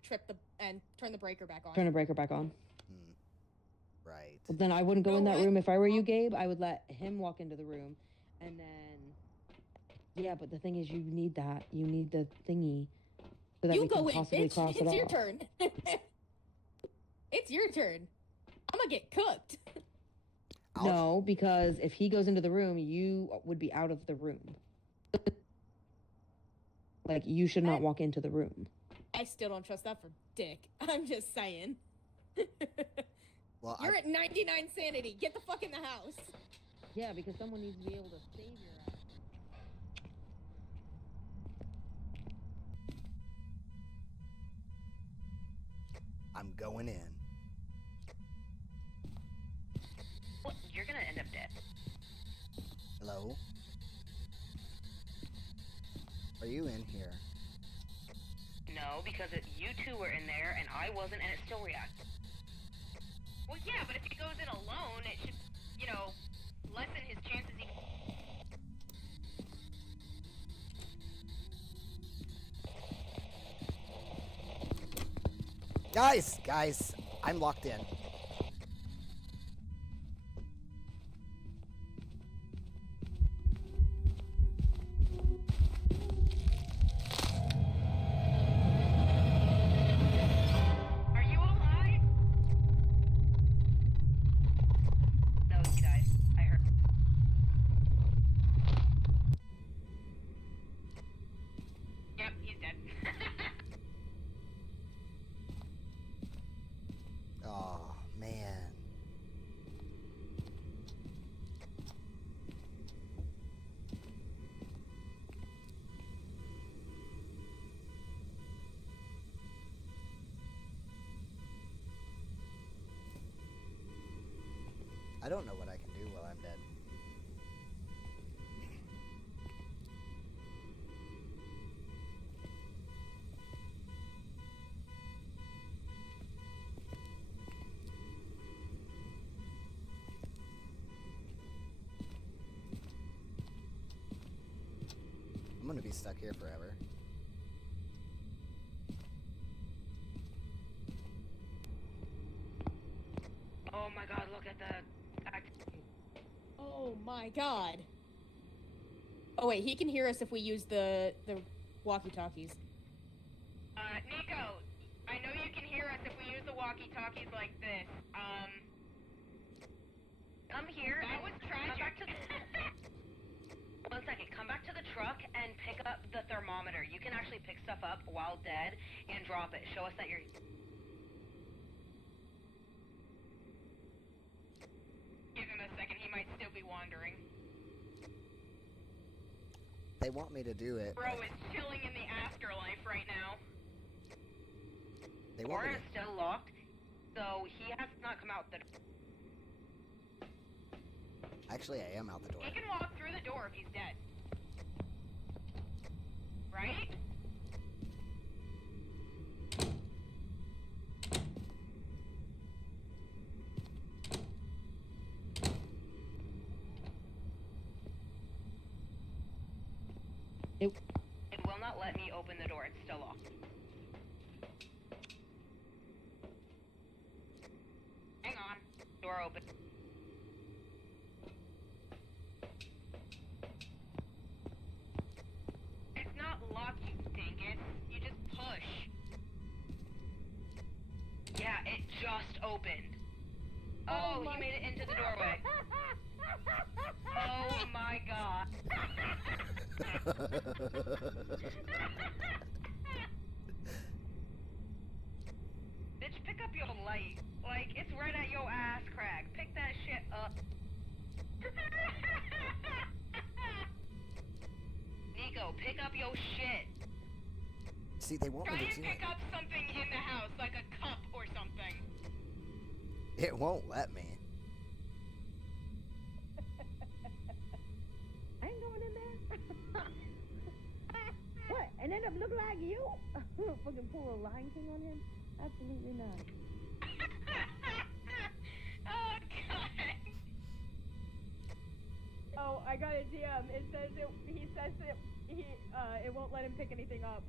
turn the breaker back on. Turn the breaker back on. Right. But then I wouldn't go You in know that what? room if I were you, Gabe. I would let him walk into the room, and then. Yeah, but the thing is, you need that. You need the thingy, so that You we go can in, possibly bitch. cross it It's your off. turn. It's your turn. I'm gonna get cooked. I'll- No, because if he goes into the room, you would be out of the room. Like, you should not walk into the room. I still don't trust that for dick. I'm just saying. Well, You're at 99 sanity. Get the fuck in the house. Yeah, because someone needs to be able to save your ass. I'm going in. Hello? Are you in here? No, because you two were in there and I wasn't, and it still reacted. Well, yeah, but if he goes in alone, it should, you know, lessen his chances. Guys, I'm locked in. Are you alive? No, he died. I heard. Yep, he's dead. Oh, man. I don't know what I can do while I'm dead. I'm gonna be stuck here forever. Oh my god, look at the... Oh my god. Oh wait, he can hear us if we use the walkie-talkies. Neko, I know you can hear us if we use the walkie-talkies like this. Come here. That was Come back tragic. to the... 1 second. Come back to the truck and pick up the thermometer. You can actually pick stuff up while dead and drop it. Show us that you're... Give him a second, he might still be wandering. They want me to do it. Bro is chilling in the afterlife right now. They want Door me is still locked, so he has not come out the... Actually, I am out the door. He can walk through the door if he's dead. Right? It will not let me open the door. It's still locked. Hang on. Door open. It's not locked, you dingus. You just push. Yeah, it just opened. Oh, he made it into the doorway. Oh my god. Bitch, pick up your light. Like, it's right at your ass crack. Pick that shit up. Neko, pick up your shit. See, they want Try me and to do pick it. up something in the house, like a cup or something. It won't let me. I ain't going in there. What? And end up look like you? Fucking pull a Lion King on him? Absolutely not. Oh, God. Oh, I got a DM. It says he says it won't let him pick anything up.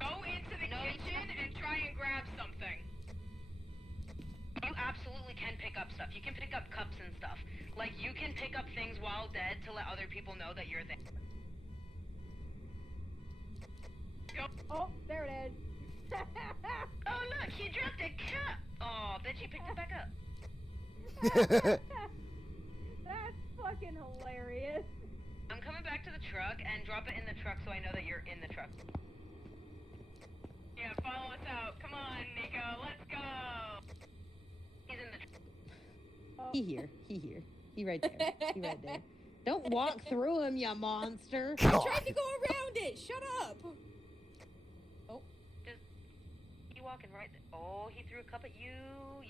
Go into the kitchen and try and grab something. You absolutely can pick up stuff. You can pick up cups and stuff. Like, you can pick up things while dead to let other people know that you're there. Oh, there it is. Oh, look, he dropped a cup. Oh, bitch, he picked it back up. That's fucking hilarious. I'm coming back to the truck and drop it in the truck so I know that you're in the truck. Yeah, follow us out. Come on, Neko, let's go. He's in the truck. He here. He right there. He right there. Don't walk through him, you monster. I tried to go around it. Shut up. You walking right there. Oh, he threw a cup at you.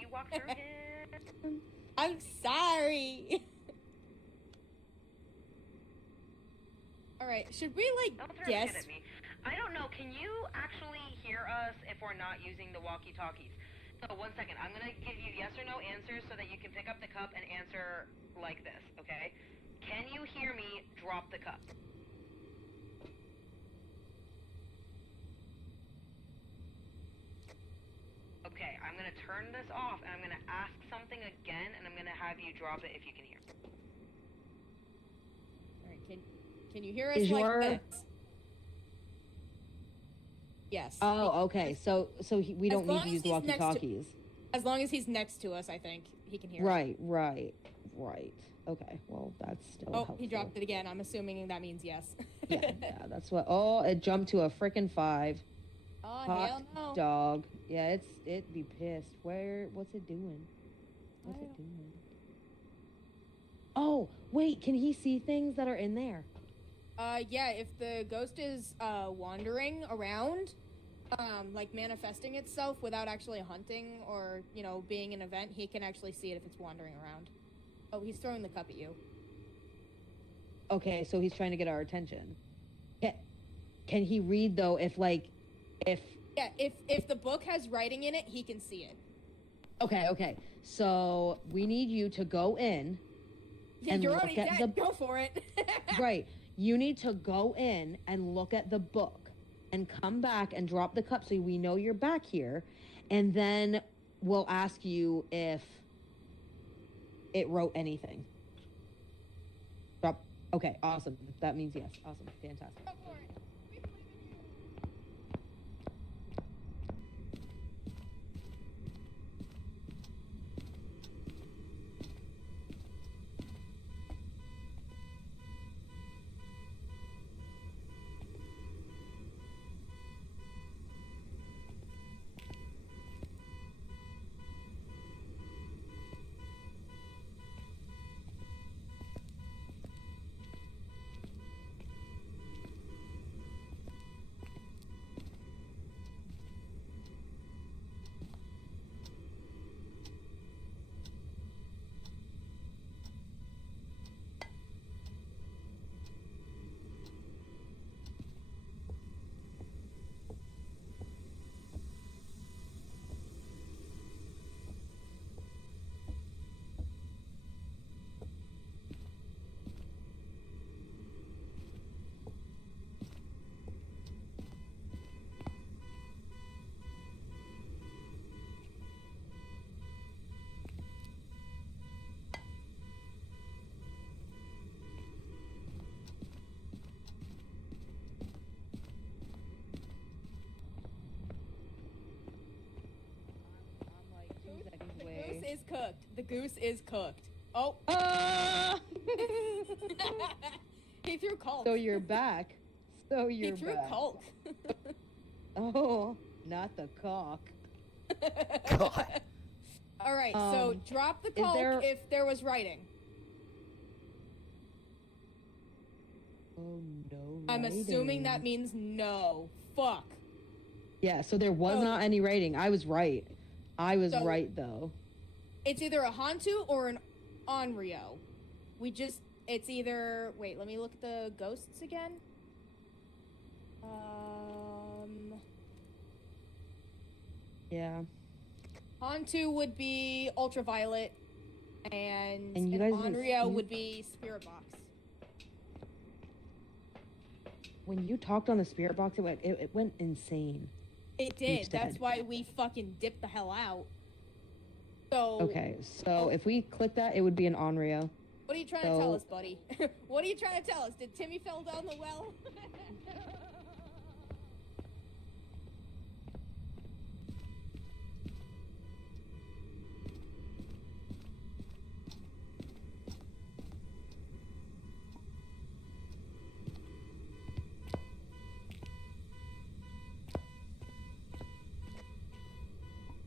You walked through him. I'm sorry. Alright, should we, like, Don't throw guess? shit at me. I don't know, can you actually hear us if we're not using the walkie-talkies? So, 1 second, I'm gonna give you yes or no answers so that you can pick up the cup and answer like this, okay? Can you hear me drop the cup? Okay, I'm gonna turn this off and I'm gonna ask something again and I'm gonna have you drop it if you can hear. Alright, can you hear us Is like your- this? Yes. Oh, okay. So we As don't need long to as use the he's next to- walkie-talkies. As long as he's next to us, I think he can hear. Right. Okay. Well, that's still Oh, helpful. he dropped it again. I'm assuming that means yes. yeah, that's what. Oh, it jumped to a frickin' 5. Oh, Hot hell no. dog. Yeah, it'd be pissed. What's it doing? What's it doing? Oh, wait, can he see things that are in there? Yeah, if the ghost is wandering around, like manifesting itself without actually hunting or, you know, being an event, he can actually see it if it's wandering around. Oh, he's throwing the cup at you. Okay, so he's trying to get our attention. Can he read though if Yeah, if the book has writing in it, he can see it. Okay. So we need you to go in and You're look already at dead. Go for it. Right. You need to go in and look at the book and come back and drop the cup so we know you're back here. And then we'll ask you if it wrote anything. Drop. Okay, awesome. That means yes. Awesome. Fantastic. Go for it. We believe in you. I'm like 2 seconds The away. goose is cooked. The goose is cooked. Oh. He threw Culk. So you're back. He threw back. Culk. Oh, not the cock. God. All right, so drop the Culk there- if there was writing. Oh no. I'm assuming that writing. means no. Fuck. Yeah, so there was Oh. not any writing. I was right. So- right though. It's either a Hantu or an Onryo. It's either, wait, let me look at the ghosts again. Yeah. Hantu would be Ultraviolet, and And you an guys Onryo you- would be Spirit Box. When you talked on the spirit box, it went insane. It did. said. That's why we fucking dipped the hell out. So, Okay, so if we click that, it would be an Onryo. what are you trying to tell So- us, buddy? What are you trying to tell us? Did Timmy fell down the well?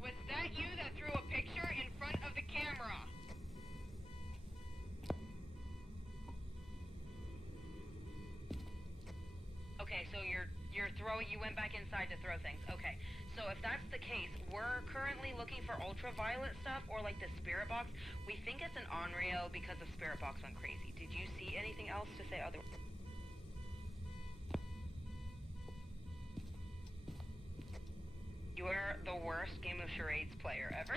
Was that you that threw a picture in front of the camera? Okay, so you went back inside to throw things. Okay, so if that's the case, we're currently looking for ultraviolet stuff or like the spirit box. We think it's an Onryo because the spirit box went crazy. Did you see anything else to say otherwise? You are the worst game of charades player ever.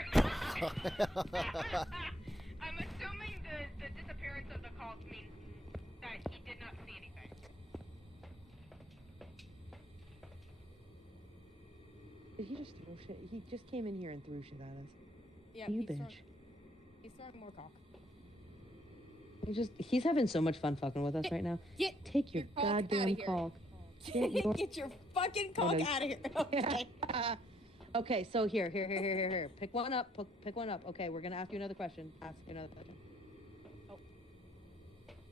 I'm assuming the disappearance of the cult means that he did not see anything. Did he just throw shit? He just came in here and threw shit at us. Yeah, You he's bitch. He's throwing more cock. He's having so much fun fucking with us right now. Take your cock outta goddamn here. cock. Get your fucking cock no. out of here. Okay. Okay, so here. Pick one up. Pick one up. Okay, we're gonna ask you another question. Ask you another question. Oh.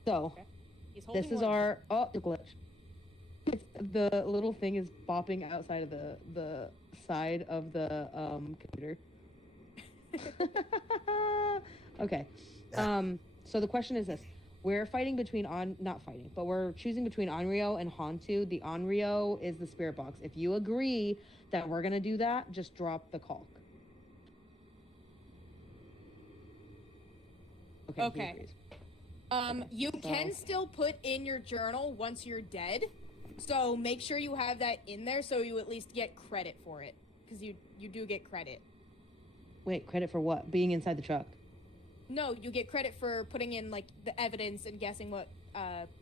So, Okay. He's holding this is one. our the glitch. The little thing is bopping outside of the side of the computer. Okay. So the question is this. We're fighting between we're choosing between Onryo and Hantu. The Onryo is the spirit box. If you agree that we're gonna do that, just drop the caulk. Okay. He agrees. You can still put in your journal once you're dead. So make sure you have that in there so you at least get credit for it. Because you do get credit. Wait, credit for what? Being inside the truck. No, you get credit for putting in, like, the evidence and guessing what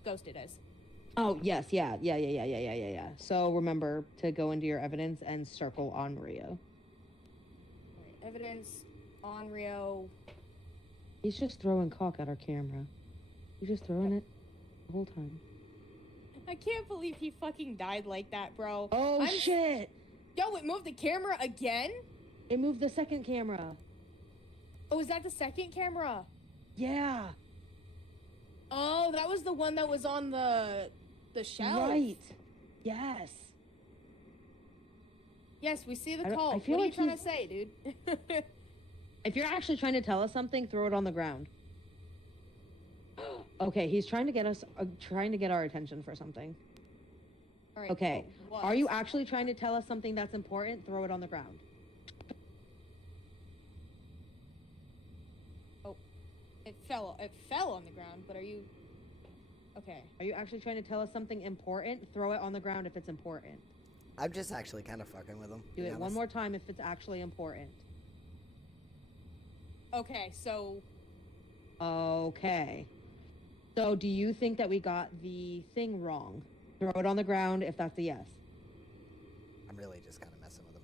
ghost it is. Oh, yes, yeah. So remember to go into your evidence and circle Onryo. Alright, evidence, Onryo. He's just throwing caulk at our camera. He's just throwing it the whole time. I can't believe he fucking died like that, bro. Oh, shit! Yo, it moved the camera again? It moved the second camera. Oh, is that the second camera? Yeah. Oh, that was the one that was on the shelf. Right. Yes. Yes, we see the I call. feel What are like you trying to say, dude? If you're actually trying to tell us something, throw it on the ground. Okay, he's trying to get our attention for something. All right, Okay. so what? Are you actually trying to tell us something that's important? Throw it on the ground. Oh, it fell on the ground, but are you... Okay. Are you actually trying to tell us something important? Throw it on the ground if it's important. I'm just actually kind of fucking with him. Do it one more time if it's actually important. Okay, so... Okay. So do you think that we got the thing wrong? Throw it on the ground if that's a yes. I'm really just kind of messing with them.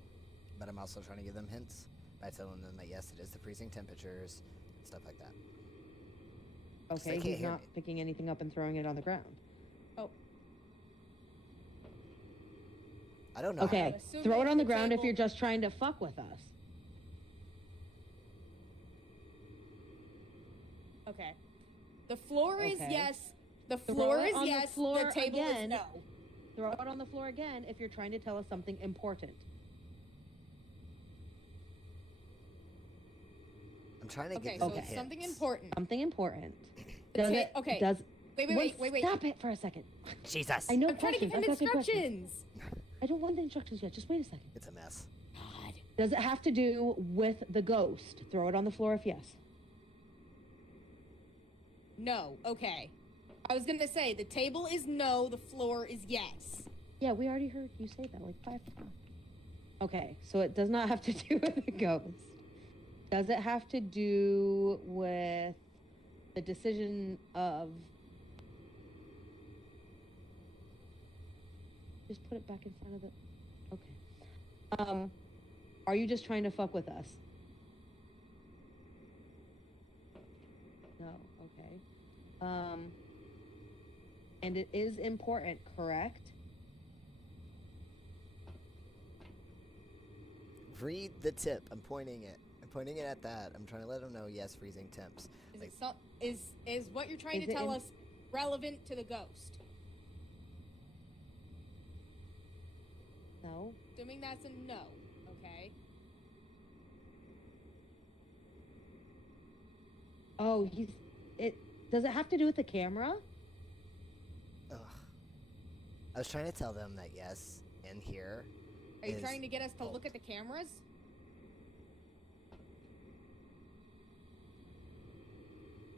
But I'm also trying to give them hints by telling them that yes, it is the freezing temperatures, and stuff like that. Okay, they can't he's hear not me. picking anything up and throwing it on the ground. Oh, I don't know. Okay, assuming throw it on the the ground if table- you're just trying to fuck with us. okay. The floor is Okay. yes. The Throw floor it is on the yes. floor The table again. is no. Throw it on the floor again if you're trying to tell us something important. I'm trying to Okay, give so them it's hints. something important. Something important. The Does ta- it? okay. Does Wait. Stop it for a second. Jesus. I know I'm trying to give questions. him I've got good questions. instructions. I don't want the instructions yet. Just wait a second. It's a mess. God. Does it have to do with the ghost? Throw it on the floor if yes. No. Okay. I was gonna say the table is no. The floor is yes. Yeah, we already heard you say that like 5 times. Okay, so it does not have to do with the ghost. Does it have to do with the decision of... Just put it back in front of the... Okay. Are you just trying to fuck with us? No, okay. And it is important, correct? Read the tip. I'm pointing it. I'm pointing it at that. I'm trying to let them know, yes, freezing temps. Is Like, it so, is what you're trying Is to it tell in- us relevant to the ghost? No. Assuming that's a no. Okay. Oh, does it have to do with the camera? ugh. I was trying to tell them that yes, in here. Are you is trying to get us to gold. look at the cameras?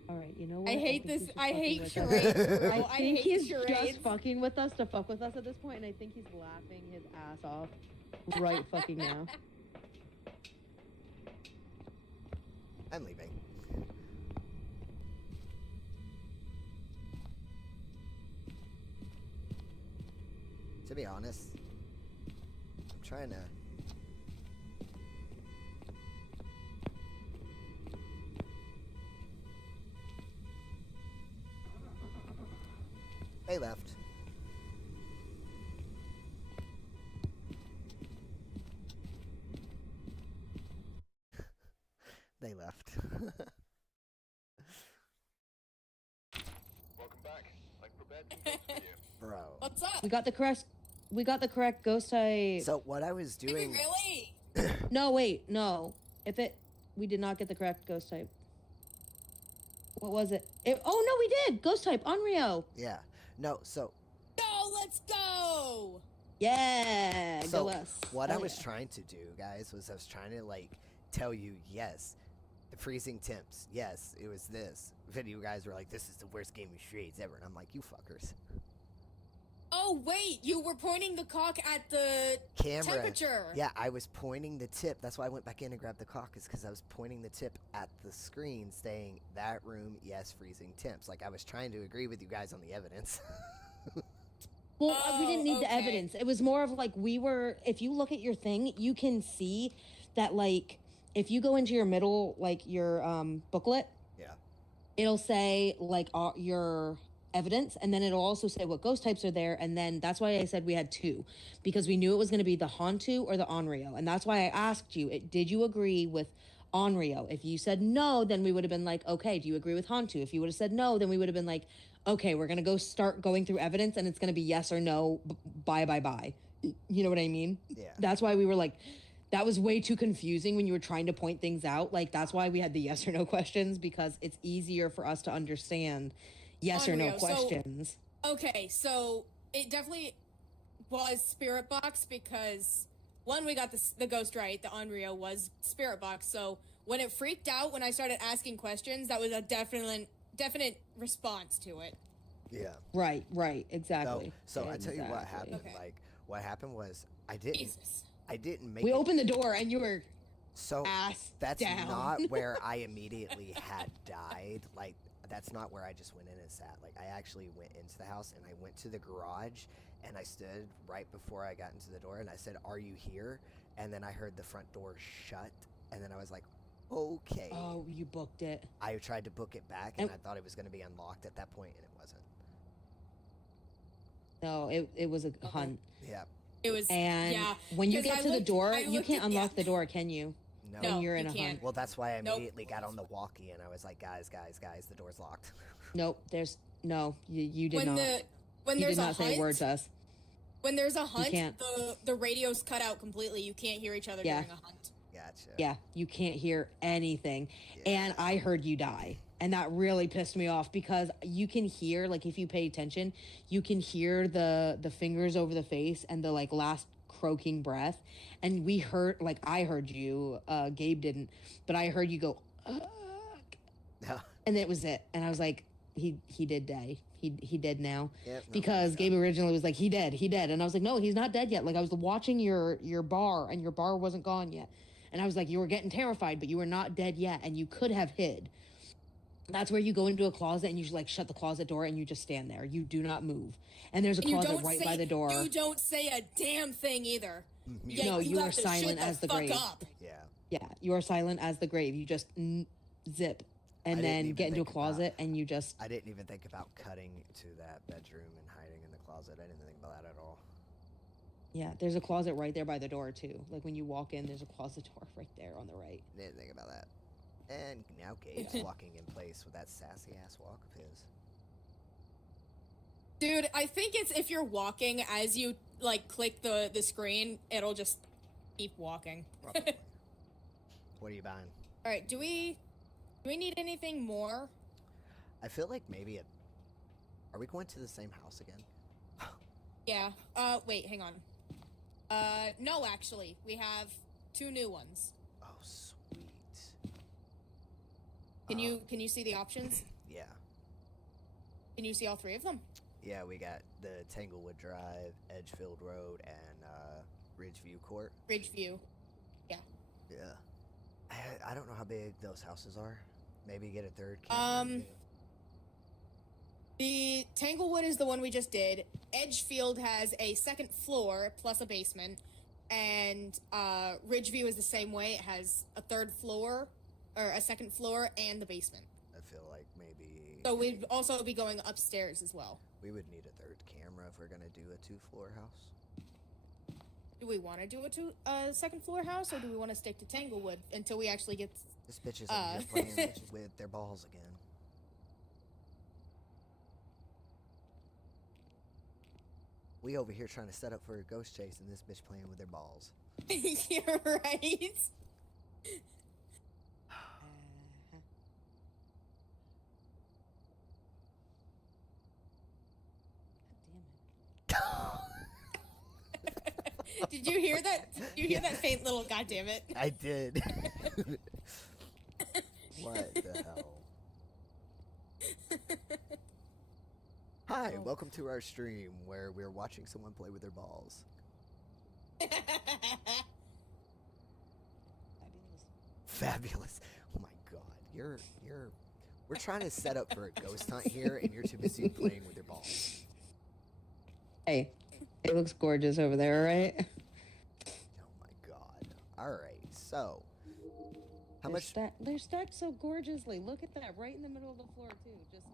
All right, you know what? I hate think this. he's just I fucking hate with us. charades, bro. I think hate he's charades. just fucking with us to fuck with us at this point, and I think he's laughing his ass off. right fucking now. I'm leaving. To be honest, I'm trying to... They left. They left. Welcome back. I've prepared some things for you. Bro. What's up? We got the correct ghost type. So what I was Did we doing... really? No, wait, no. We did not get the correct ghost type. What was it? Oh no, we did. Ghost type Onryo. Yeah. No, so... Go, let's go! Yeah, So go us. what I Hell was yeah. trying to do, guys, was I was trying to, like, tell you, yes, the freezing temps, yes, it was this. But you guys were like, this is the worst game of charades ever. And I'm like, you fuckers. Oh, wait, you were pointing the cock at the Camera. temperature. Yeah, I was pointing the tip. That's why I went back in and grabbed the cock, is because I was pointing the tip at the screen saying, that room, yes, freezing temps. Like, I was trying to agree with you guys on the evidence. Well, we didn't need the okay. evidence. It was more of like if you look at your thing, you can see that, like, if you go into your middle, like, your booklet, Yeah. it'll say, like, your evidence, and then it'll also say what ghost types are there, and then that's why I said we had two, because we knew it was going to be the Hantu or the Onryo, and that's why I asked you, did you agree with Onryo? If you said no, then we would have been like, okay, do you agree with Hantu? If you would have said no, then we would have been like, okay, we're going to start going through evidence, and it's going to be yes or no, bye. You know what I mean? Yeah. That's why we were like, that was way too confusing when you were trying to point things out. Like, that's why we had the yes or no questions, because it's easier for us to understand yes or no Onryo, questions. Okay, so it definitely was Spirit Box because, one, we got the ghost right. The Onryo was Spirit Box. So when it freaked out, when I started asking questions, that was a definite response to it. Yeah. Right, exactly. So I tell you what Exactly. happened. Okay. Like, what happened was I Jesus. didn't make We it. opened the door, and you were So ass that's down. not where I immediately had died. Like, that's not where I just went in and sat. Like, I actually went into the house, and I went to the garage, and I stood right before I got into the door, and I said, "Are you here?" And then I heard the front door shut, and then I was like, okay. Oh, you booked it. I tried to book it back, and And- I thought it was going to be unlocked at that point, and it wasn't. No, it was a hunt. Yeah. It was, And yeah. when you 'cause get I to the looked- door, I you looked can't at- unlock yeah. the door, can you? No. No, When you're in you a can't. hunt. Well, that's why I Nope. immediately got on the walkie, and I was like, guys, the door's locked. Nope, you did When not. when You there's did a not hunt, say a word to us. when there's a hunt, can't. the radio's cut out completely. You can't hear each other Yeah. during a hunt. Gotcha. Yeah, you can't hear anything. Yeah. And I heard you die. And that really pissed me off because you can hear, like, if you pay attention, you can hear the fingers over the face and the, like, last croaking breath. And we heard, like, I heard you, Gabe didn't, but I heard you go, ugh. No. And it was it. And I was like, he did die. He dead now. Yep, no, Because that's Gabe originally was like, he dead. And I was like, no, he's not dead yet. Like, I was watching your bar, and your bar wasn't gone yet. And I was like, you were getting terrified, but you were not dead yet, and you could have hid. That's where you go into a closet, and you just, like, shut the closet door, and you just stand there. You do not move. And there's a And you closet don't right say, by the door. You don't say a damn thing either. Yeah, No, you have are to silent shut as the fuck grave. up. Yeah. Yeah, you are silent as the grave. You just zip, and I didn't then even get into a think about- closet, and you just... I didn't even think about cutting to that bedroom and hiding in the closet. I didn't think about that at all. Yeah, there's a closet right there by the door, too. Like, when you walk in, there's a closet door right there on the right. Didn't think about that. And now Gabe's walking in place with that sassy ass walk of his. Dude, I think it's if you're walking as you, like, click the screen, it'll just keep walking. Probably. What are you buying? All right, do we need anything more? I feel like maybe are we going to the same house again? Yeah. Wait, hang on. No, actually, we have 2 new ones. Oh, sweet. Can you see the options? Yeah. Can you see all 3 of them? Yeah, we got the Tanglewood Drive, Edgefield Road, and Ridgeview Court. Ridgeview. Yeah. I don't know how big those houses are. Maybe get a third camera. The Tanglewood is the one we just did. Edgefield has a second floor plus a basement, and Ridgeview is the same way. It has a third floor, or a second floor, and the basement. I feel like maybe. So we'd also be going upstairs as well. We would need a third camera if we're gonna do a 2-floor house. Do we want to do a second floor house, or do we want to stick to Tanglewood until we actually get? This bitch is over here playing with their balls again. We over here trying to set up for a ghost chase, and this bitch playing with their balls. You're right. Did you hear that? Did you hear that faint little goddammit? I did. What the hell? Hi, welcome to our stream where we're watching someone play with their balls. Fabulous. Oh my god. We're trying to set up for a ghost hunt here and you're too busy playing with your balls. Hey, it looks gorgeous over there, right? Oh my god. Alright, so how much They're stacked so gorgeously. Look at that, right in the middle of the floor too. Just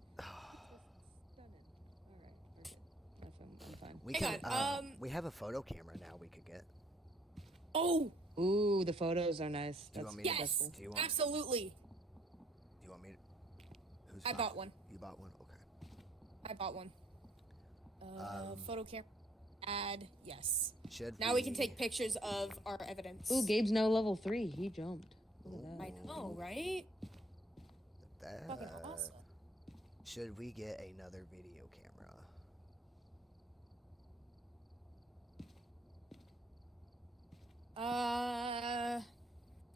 stunning. All right, we're good. I'm fine. we Hang can on, we have a photo camera now we could get. Oh, Ooh, the photos are nice. Do you That's, want me to yes, do you want absolutely. Do you want me to who's I bought one. You bought one? Okay. I bought one. Photo camera. Add yes. Should Now we can take pictures of our evidence. Ooh, Gabe's now level 3. He jumped. Look at that. I know, right? that, Fucking awesome. Should we get another video camera?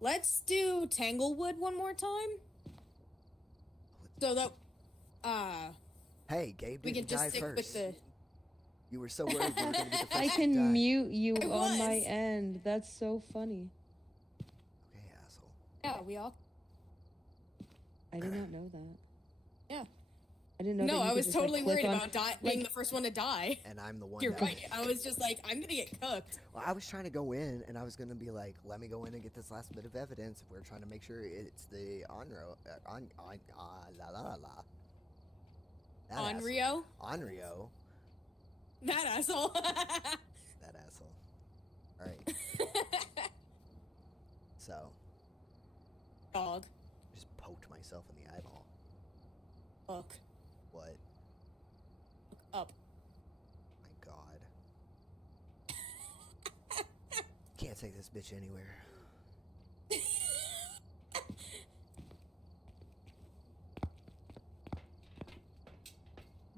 Let's do Tanglewood one more time. So that, Hey, Gabe we didn't can just die stick first. with the. You were so worried you were going to be the first I to can die. mute you I on my was. end. That's so funny. Okay, asshole. Yeah, we all. I did not know that. Yeah. I didn't know that No, you I could was just, like, totally click worried on- about being the first one to die. And I'm the one You're that... right. I was just like, I'm gonna get cooked. Well, I was trying to go in, and I was going to be like, let me go in and get this last bit of evidence. We're trying to make sure it's the Onryo? Onryo. That asshole. That asshole. Alright. So, Dog. just poked myself in the eyeball. Look. What? Look up. My god. Can't take this bitch anywhere.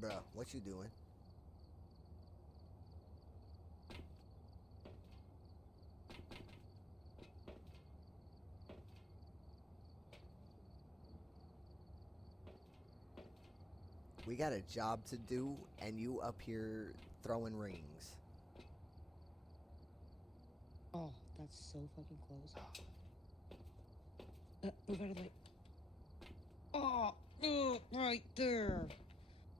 Bruh, what you doing? We got a job to do, and you up here throwing rings. Oh, that's so fucking close. Move out of the way. Oh, right there.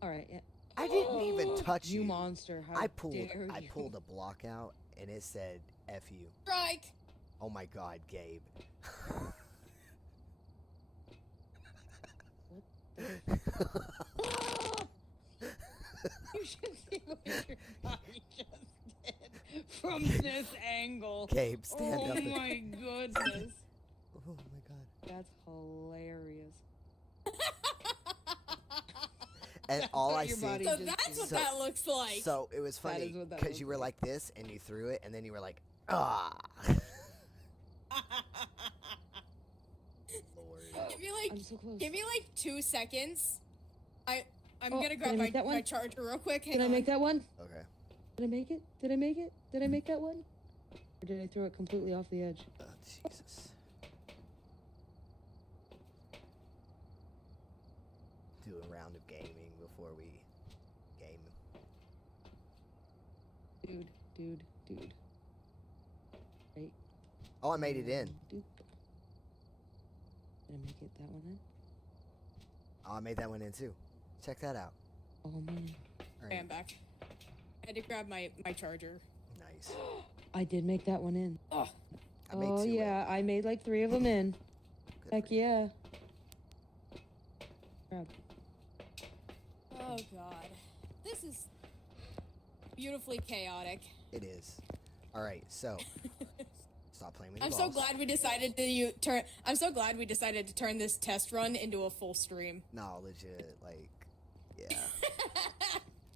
All right, yeah. I didn't even touch you. You monster! How I dare you. pulled a block out, and it said "F you." Strike. Oh my god, Gabe. You should see what your body just did from this angle. Gabe, stand Oh up. and- my goodness. Oh my god. That's hilarious. And all I Your see. body So just that's what So- that looks like. So it was That funny is what that because looks you were like. like this, and you threw it, and then you were like, ah. Lord. I'm so close. Give me like 2 seconds. I'm Oh, gonna did grab I make that my one? charger real quick. Hang Did I on. make that one? Okay. Did I make it? Did I make it? Did I make that one? Or did I throw it completely off the edge? Oh, Jesus. Do a round of gaming before we game. Dude. Oh, I made it in. Doop. Did I make it that one in? Oh, I made that one in too. Check that out. Oh man. All Okay, right. I'm back. I had to grab my charger. Nice. I did make that one in. Oh, I made Oh two yeah, I made like 3 of them in. in. Good Heck for you. yeah. Grab. oh god. This is beautifully chaotic. It is. All right, so stop playing with the I'm balls. so glad we decided to turn. I'm so glad we decided to turn this test run into a full stream. No, legit. Like, yeah.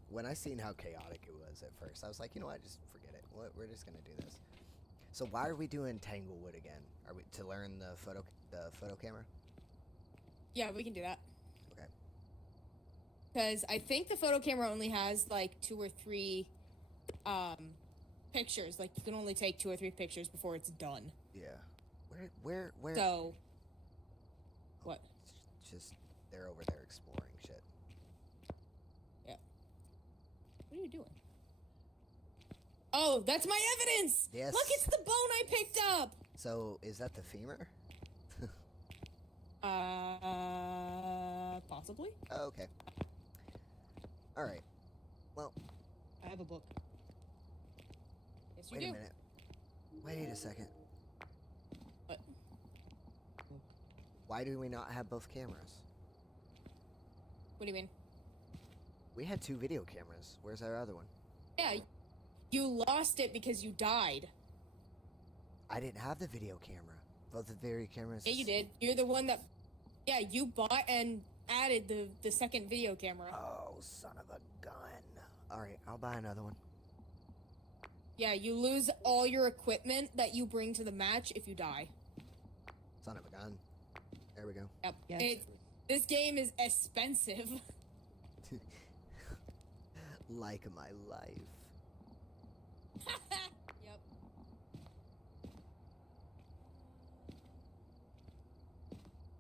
When I seen how chaotic it was at first, I was like, you know what? Just forget it. We're just gonna do this. So why are we doing Tanglewood again? Are we to learn the photo camera? Yeah, we can do that. Okay. Because I think the photo camera only has like 2 or 3 pictures. Like you can only take 2 or 3 pictures before it's done. Yeah. Where? So, what? It's just they're over there exploring shit. What are you doing? Oh, that's my evidence! Yes. Look, it's the bone I picked up! So is that the femur? Possibly? Oh, okay. All right. Well, I have a book. Yes, you wait do. a minute. Wait a second. What? Why do we not have both cameras? What do you mean? We had 2 video cameras. Where's our other one? Yeah, you lost it because you died. I didn't have the video camera. Both the video cameras. Yeah, you did. You're the one that... Yeah, you bought and added the second video camera. Oh, son of a gun. All right, I'll buy another one. Yeah, you lose all your equipment that you bring to the match if you die. Son of a gun. There we go. Yep. Yes. This game is expensive. Like my life. Yep.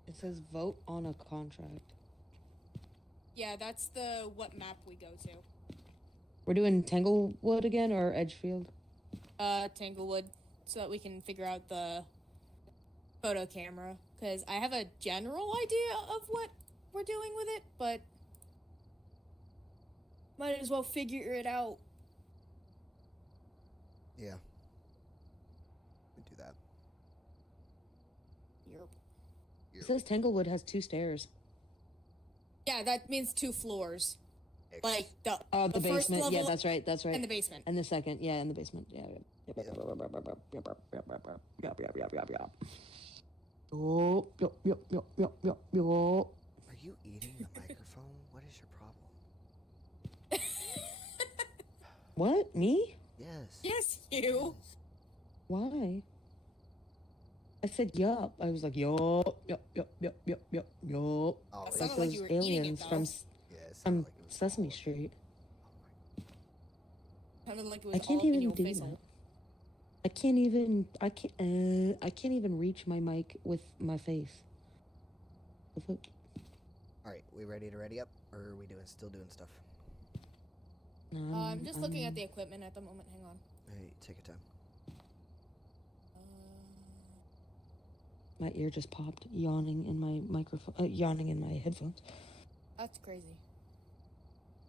It says vote on a contract. Yeah, that's the what map we go to. We're doing Tanglewood again or Edgefield? Tanglewood, so that we can figure out the photo camera. Because I have a general idea of what we're doing with it, but might as well figure it out. Yeah. We do that. It says Tanglewood has 2 stairs. Yeah, that means 2 floors. Like the The first basement. level Yeah, that's right. That's right. and the basement. And the second. Yeah, in the basement. Yeah. Yep. Oh, yep. Are you eating the microphone? What is your problem? What? Me? Yes. Yes, you. Why? I said yup. I was like yup. Oh, That it's- sounded Like like those you were eating it, aliens though. from yeah, it sounded like it was Sesame all- Street. Sounded like it was I can't all up in even your do face. that. I can't even reach my mic with my face. The fuck? All right, we ready to ready up, or are we still doing stuff? I'm just looking at the equipment at the moment. Hang on. Hey, take your time. My ear just popped, yawning in my microphone, yawning in my headphones. That's crazy.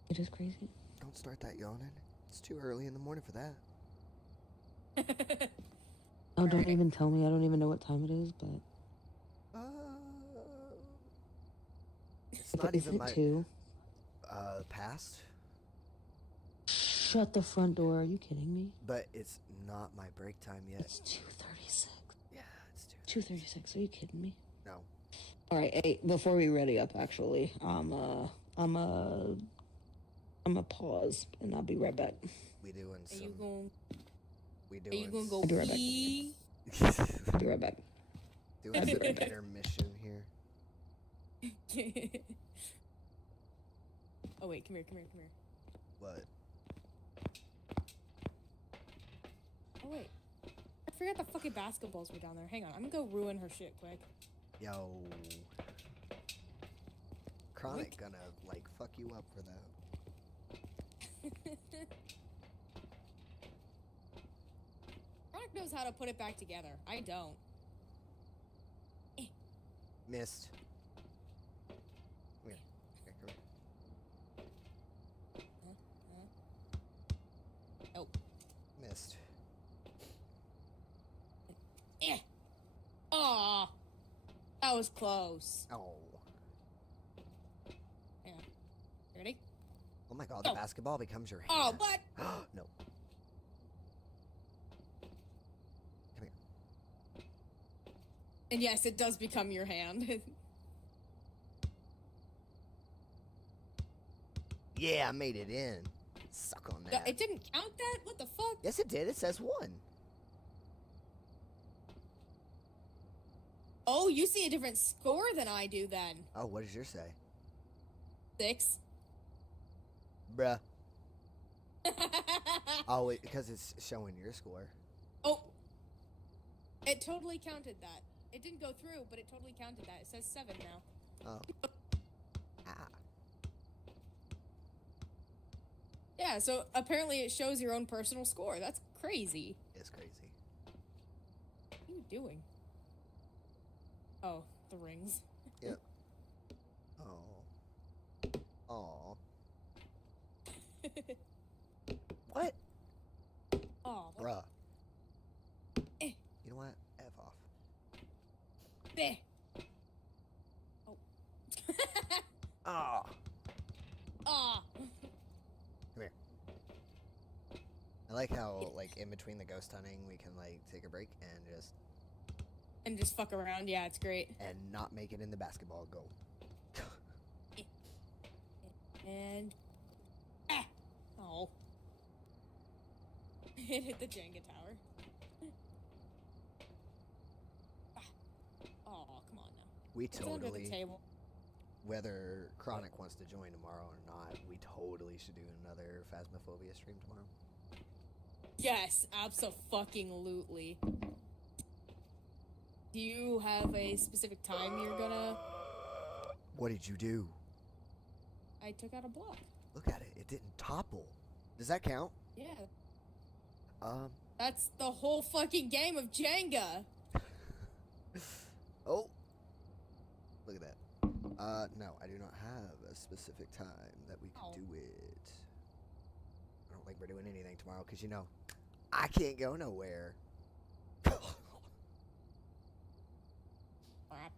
It is crazy. Don't start that yawning. It's too early in the morning for that. Oh, don't Alright. even tell me. I don't even know what time it is, but It's not is even it my 2? past, Shut the front door. Are you kidding me? but it's not my break time yet. It's 2:36. Yeah, it's too. 2:36. Are you kidding me? No. All right. Hey, before we ready up, actually, I'm a pause, and I'll be right back. We doing Are some. you going? We Are doing. you gonna go I'll be right back. pee? I'll be right back. doing some intermission here. Oh wait, come here. What? Oh wait, I forgot the fucking basketballs were down there. Hang on, I'm gonna go ruin her shit quick. Yo. Chronic gonna like fuck you up for that. Chronic knows how to put it back together. I don't. Missed. Come here. Come here. Oh. Missed. Aw. That was close. Oh. Yeah. Ready? Oh my god, the Oh. basketball becomes your hand. Oh, what? No. Come here. And yes, it does become your hand. Yeah, I made it in. Suck on that. It didn't count that? What the fuck? Yes, it did. It says 1. Oh, you see a different score than I do then. Oh, what does yours say? 6. Bruh. Oh, because it's showing your score. Oh. It totally counted that. It didn't go through, but it totally counted that. It says 7 now. Oh. Ah. Yeah, so apparently it shows your own personal score. That's crazy. It's crazy. What are you doing? Oh, the rings. Yep. Oh. Oh. What? Oh, Bruh. Eh. You know what? F off. there. Oh. Oh. Ah. Come here. I like how, like, in between the ghost hunting, we can, like, take a break And just fuck around. Yeah, it's great. and not make it in the basketball goal. And oh, it hit the Jenga tower. Oh, come on now. We It's under the totally, table. whether Chronic wants to join tomorrow or not, we totally should do another Phasmophobia stream tomorrow. Yes, abso-fucking-lutely. Do you have a specific time you're gonna? What did you do? I took out a block. Look at it. It didn't topple. Does that count? Yeah, That's the whole fucking game of Jenga. Oh. Look at that. No, I do not have a specific time that we Oh. could do it. I don't think we're doing anything tomorrow because, you know, I can't go nowhere. Crap. Crap.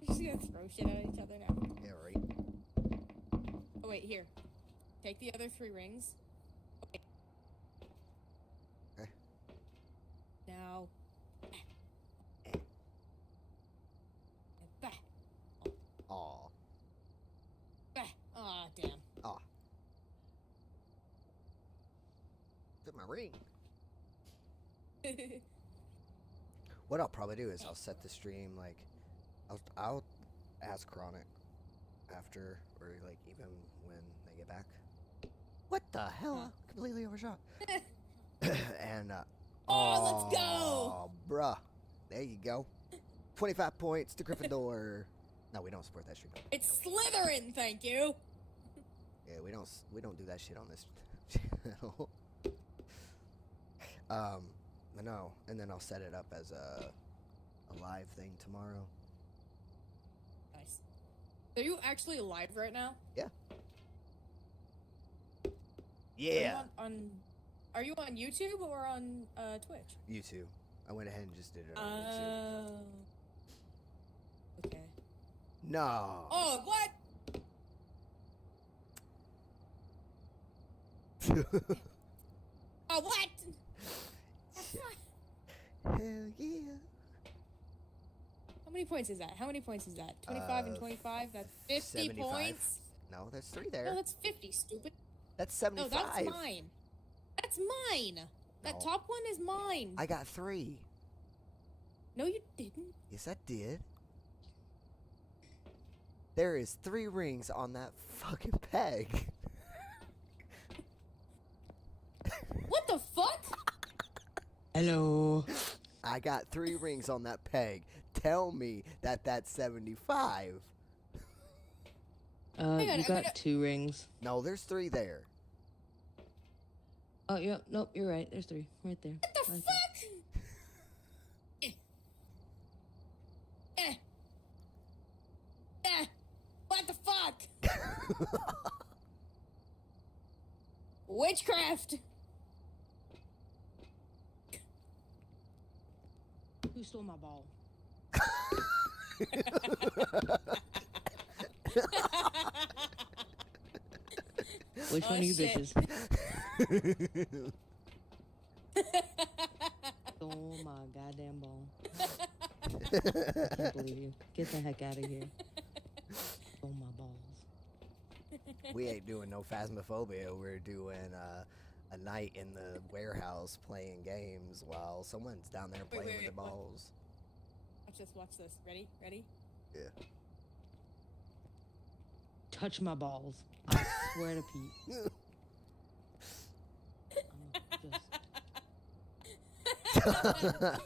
We're just gonna throw shit at each other now. Yeah, right. Oh wait, here. Take the other 3 rings. Okay. Okay. Now. Bah. Aw. Bah. Aw, damn. Aw. Took my ring. What I'll probably do is I'll set the stream, like, I'll ask Chronic after, or, like, even when they get back. What the hell? Huh. Completely overshot. And, Oh, let's go! Oh, bruh. There you go. 25 points to Gryffindor. No, we don't support that stream. It's Slytherin, thank you. Yeah, we don't do that shit on this channel. But no, and then I'll set it up as a live thing tomorrow. Nice. Are you actually live right now? Yeah. Are Yeah. you are you on YouTube or on Twitch? YouTube. I went ahead and just did it on YouTube. Okay. No. Oh, what? Oh, what? Hell yeah. How many points is that? How many points is that? 25 and 25? That's 50 75. points? No, there's 3 there. No, that's 50, stupid. That's No, 75. that's mine. That's mine. That No. top one is mine. I got 3. No, you didn't. Yes, I did. There is 3 rings on that fucking peg. What the fuck? Hello. I got 3 rings on that peg. Tell me that that's 75. Hang on, You I'm got gonna- 2 rings. No, there's 3 there. Oh, yeah, nope, you're right. There's 3 right there. What the Right fuck? Eh. Eh. What the fuck? Witchcraft. there. Who stole my ball? Which Oh, one of you shit. bitches stole my goddamn ball? I can't believe you. Get the heck out of here. Stole my balls. We ain't doing no Phasmophobia. We're doing a night in the warehouse playing games while someone's down there playing with wait, the what? balls. Watch this. Ready? Ready? Yeah. Touch my balls. I swear to Pete.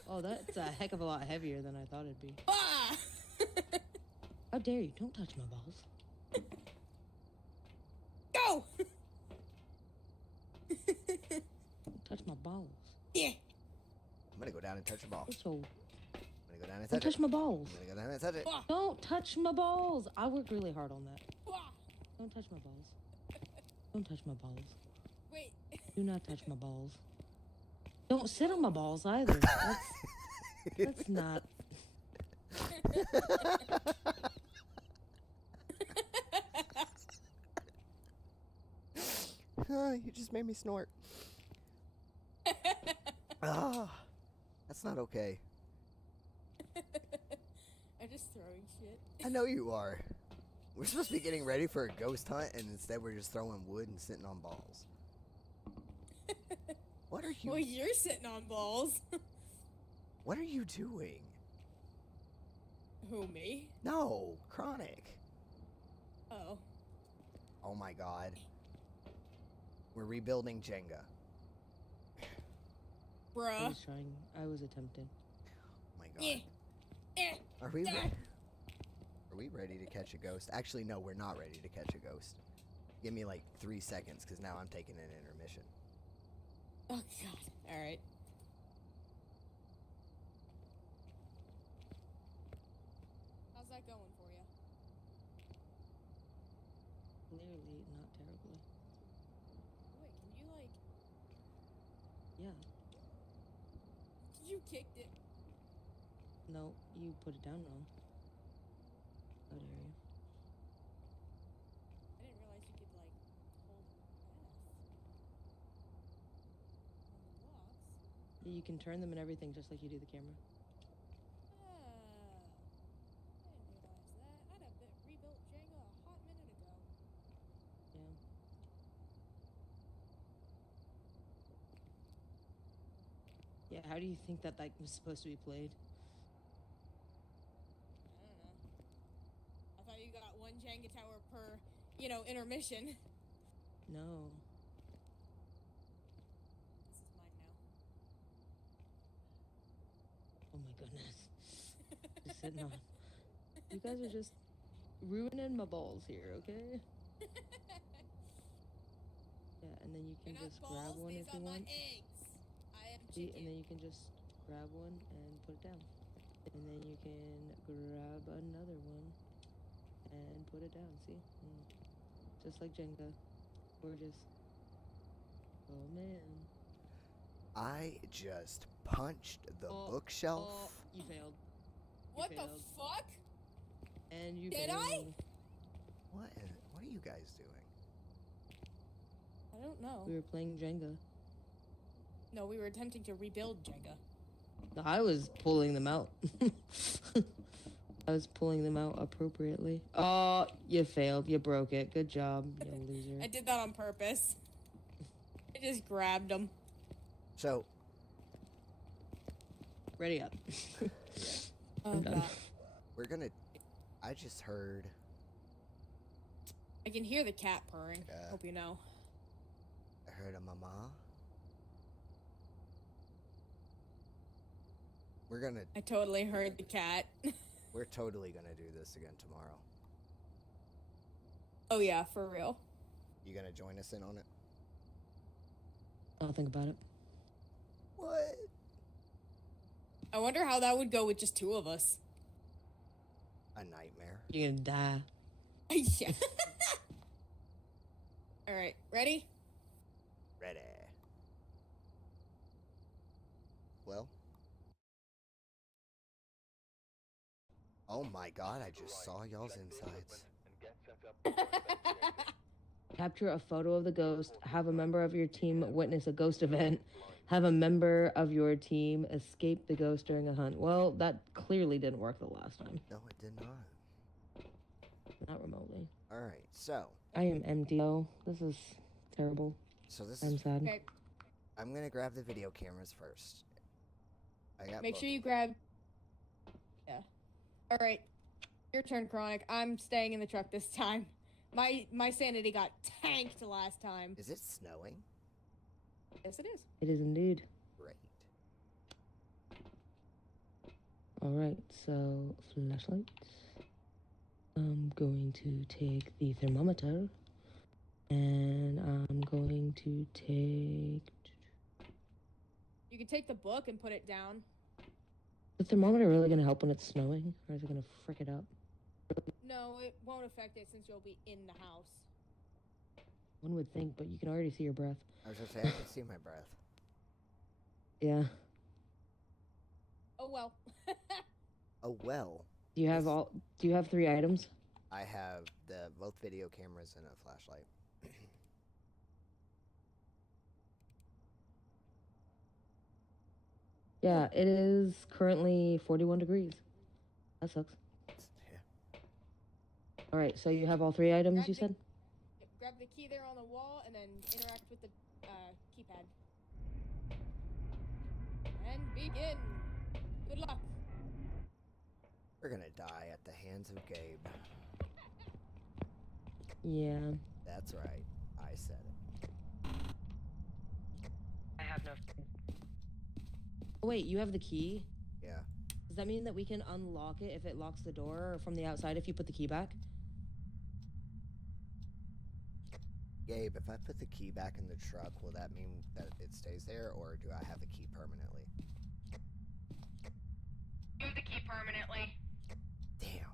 Oh, that's a heck of a lot heavier than I thought it'd be. Ah! How dare you? Don't touch my balls. Go! Don't touch my balls. Yeah. I'm gonna go down and touch the ball. So, I'm gonna go down and don't touch touch it. my balls. I'm gonna go down and touch it. Ah. Don't touch my balls. I worked really hard on that. Ah. Don't touch my balls. Don't touch my balls. Wait. Do not touch my balls. Don't sit on my balls either. That's not. You just made me snort. Ah, that's not okay. I'm just throwing shit. I know you are. We're supposed to be getting ready for a ghost hunt, and instead we're just throwing wood and sitting on balls. What are you? Well, you're sitting on balls. What are you doing? Who, me? No, Chronic. Oh. Oh my God. We're rebuilding Jenga. I Bruh. was trying. I was attempting. Oh my Eh. God. Eh. Are we? Ah. Are we ready to catch a ghost? Actually, no, we're not ready to catch a ghost. Give me like 3 seconds, because now I'm taking an intermission. Oh, God. Alright. How's that going for you? Clearly, not terribly. Wait, can you, like... Yeah. You kicked it. No, you put it down wrong. How dare you? I didn't realize you could, like, hold F on the blocks. Yeah, you can turn them and everything just like you do the camera. Ah. I didn't realize that. I'd have rebuilt Jenga a hot minute ago. Yeah. Yeah, how do you think that was supposed to be played? I don't know. I thought you got one Jenga tower per, intermission. No. This is mine now. Oh my goodness. Just sitting on. You guys are just ruining my balls here, okay? Yeah, and then you can They're not just balls, grab one these if are you my want. eggs. I am See, chicken. and then you can just grab one and put it down. And then you can grab another one and put it down. See? Just like Jenga. Gorgeous. Oh man. I just punched the bookshelf. Oh, you failed. What the failed. fuck? And you Did failed. I? What are you guys doing? I don't know. We were playing Jenga. No, we were attempting to rebuild Jenga. No, I was pulling them out. I was pulling them out appropriately. Oh, you failed. You broke it. Good job, you loser. I did that on purpose. I just grabbed them. So, Ready up. Oh, I'm done. God. we're gonna... I just heard... I can hear the cat purring. Yeah. Hope you know. I heard a mama. We're gonna... I totally heard the cat. We're totally gonna do this again tomorrow. Oh yeah, for real. You gonna join us in on it? I'll think about it. What? I wonder how that would go with just 2 of us. A nightmare. You're gonna die. Yeah. All right, ready? Ready. Well. Oh my god, I just saw y'all's insides. Capture a photo of the ghost. Have a member of your team witness a ghost event. Have a member of your team escape the ghost during a hunt. Well, that clearly didn't work the last time. No, it did not. Not remotely. Alright, so. I am empty. Oh, this is terrible. So this I'm is. sad. Okay, I'm gonna grab the video cameras first. I got make both. sure you grab. Yeah. All right, your turn, Chronic. I'm staying in the truck this time. My sanity got tanked last time. Is it snowing? Yes, it is. It is indeed. Great. Alright, so flashlights. I'm going to take the thermometer. And I'm going to take... You can take the book and put it down. The thermometer really going to help when it's snowing? Or is it going to frick it up? No, it won't affect it since you'll be in the house. One would think, but you can already see your breath. I was gonna say, I can see my breath. Yeah. Oh well. Oh well. Do you have 3 items? I have both video cameras and a flashlight. Yeah, it is currently 41 degrees. That sucks. Yeah. Alright, so you have all 3 items, Grab you the- said? Grab the key there on the wall and then interact with the keypad. And begin. Good luck. We're gonna die at the hands of Gabe. Yeah. That's right. I said it. I have no. Oh, wait, you have the key? Yeah. Does that mean that we can unlock it if it locks the door, or from the outside if you put the key back? Gabe, if I put the key back in the truck, will that mean that it stays there, or do I have the key permanently? You have the key permanently. Damn.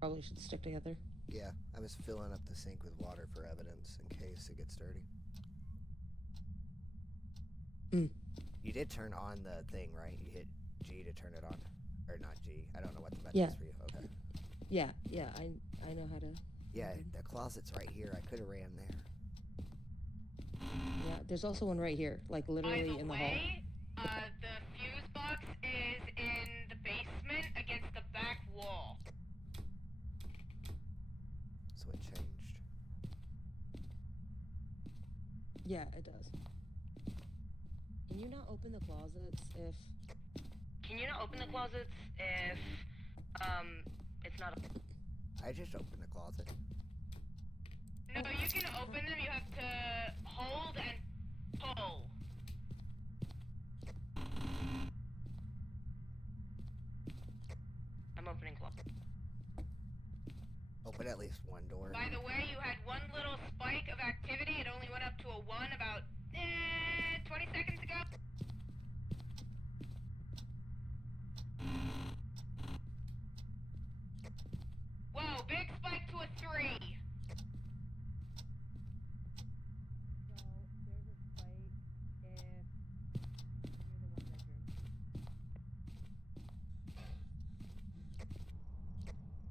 Probably should stick together. Yeah, I was filling up the sink with water for evidence in case it gets dirty. Mm. You did turn on the thing, right? You hit G to turn it on. Or not G. I don't know what the button Yeah. is for you. Okay. Yeah, I know how to... Yeah, the closet's right here. I could have ran there. Yeah, there's also one right here, like literally By the in the hall. way, the fuse box is in the basement against the back wall. So it changed. Yeah, it does. Can you not open the closets if... Can you not open the closets if it's not? I just opened the closet. No, you can open them. You have to hold and pull. I'm opening closet. Open at least one door. By the way, you had one little spike of activity. It only went up to a 1 about 20 seconds ago. Whoa, big spike to a 3.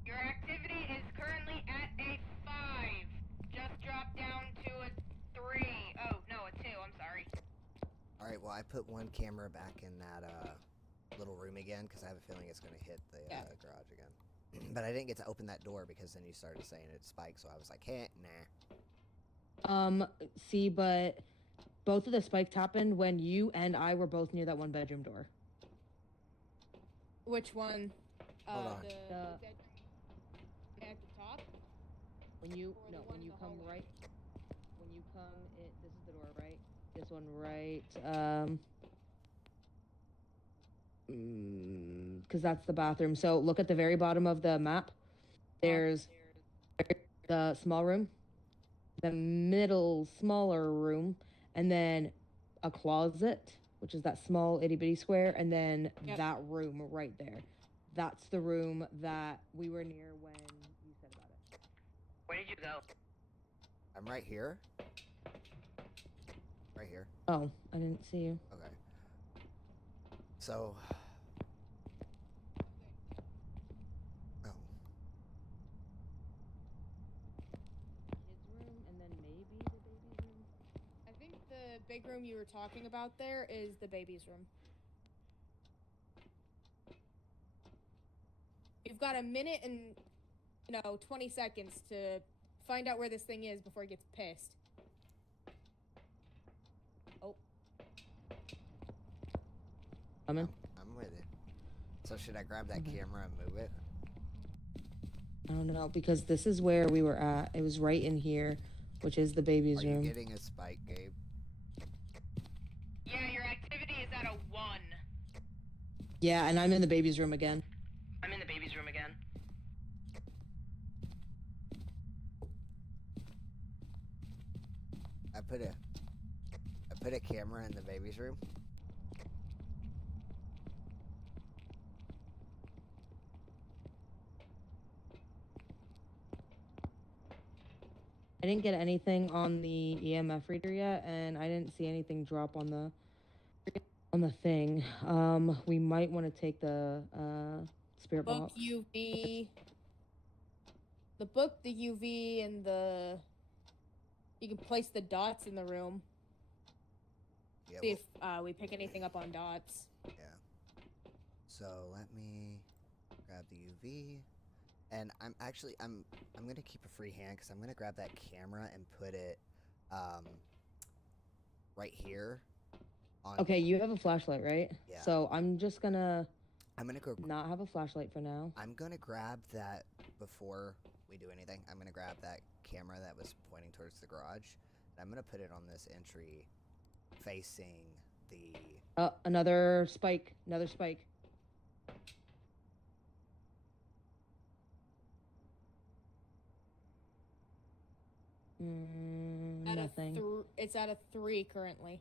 Your activity is currently at a 5. Just dropped down to a 3. Oh, no, a 2. I'm sorry. Alright, well, I put one camera back in that little room again because I have a feeling it's going to hit the garage again. But I didn't get to open that door because then you started saying it spiked, so I was like, hey, nah. See, but both of the spikes happened when you and I were both near that one bedroom door. Which one? Hold on. The The- When you Or the no, one when in you the come hallway? right, when you come in, this is the door, right? This one, right? Because that's the bathroom. So look at the very bottom of the map. There's the small room, the middle smaller room, and then a closet, which is that small itty bitty square, and then Yep. that room right there. That's the room that we were near when you said about it. Where did you go? I'm right here. Right here. Oh, I didn't see you. Okay. So. Oh. Kids room, and then maybe the baby's room. I think the big room you were talking about there is the baby's room. You've got a minute and, 20 seconds to find out where this thing is before it gets pissed. Oh. Coming. I'm with it. So should I grab that camera and move it? I don't know, because this is where we were at. It was right in here, which is the baby's Are room. you getting a spike, Gabe? Yeah, your activity is at a 1. Yeah, and I'm in the baby's room again. I'm in the baby's room again. I put a camera in the baby's room. I didn't get anything on the EMF reader yet, and I didn't see anything drop on the thing. We might want to take the spirit Book box. UV. The book, the UV, and the... You can place the dots in the room. Yeah. See if we pick anything up on dots. Yeah. So let me grab the UV, and I'm gonna keep a free hand because I'm gonna grab that camera and put it right here. Okay, you have a flashlight, right? Yeah. So I'm just gonna go. not have a flashlight for now. I'm gonna grab that before we do anything. I'm gonna grab that camera that was pointing towards the garage, and I'm gonna put it on this entry facing the... Another spike. Another spike. Nothing. It's at a 3 currently.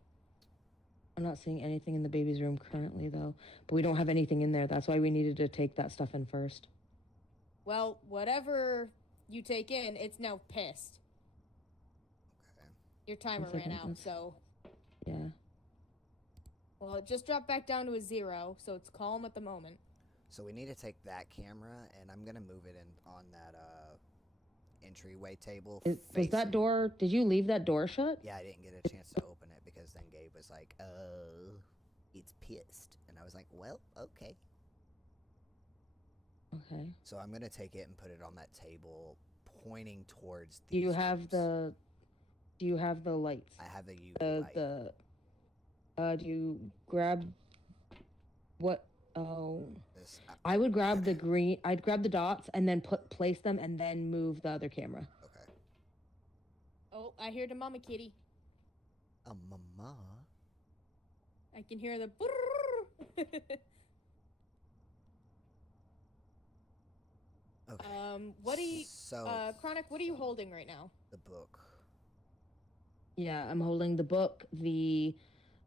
I'm not seeing anything in the baby's room currently, though. But we don't have anything in there. That's why we needed to take that stuff in first. Well, whatever you take in, it's now pissed. Okay. Your timer ran out, so... Yeah. Well, it just dropped back down to a 0, so it's calm at the moment. So we need to take that camera, and I'm gonna move it in on that entryway table. Was that door? Did you leave that door shut? Yeah, I didn't get a chance to open it because then Gabe was like, it's pissed," and I was like, "Well, okay." Okay. So I'm gonna take it and put it on that table, pointing towards. Do you have the? Do you have the lights? I have the UV light. Do you grab? What? Oh. This, I would grab the green. I'd grab the dots and then place them and then move the other camera. Okay. Oh, I hear the mama kitty. A mama. I can hear the... Okay. What do you... So Chronic, what are you holding right now? the book. Yeah, I'm holding the book, the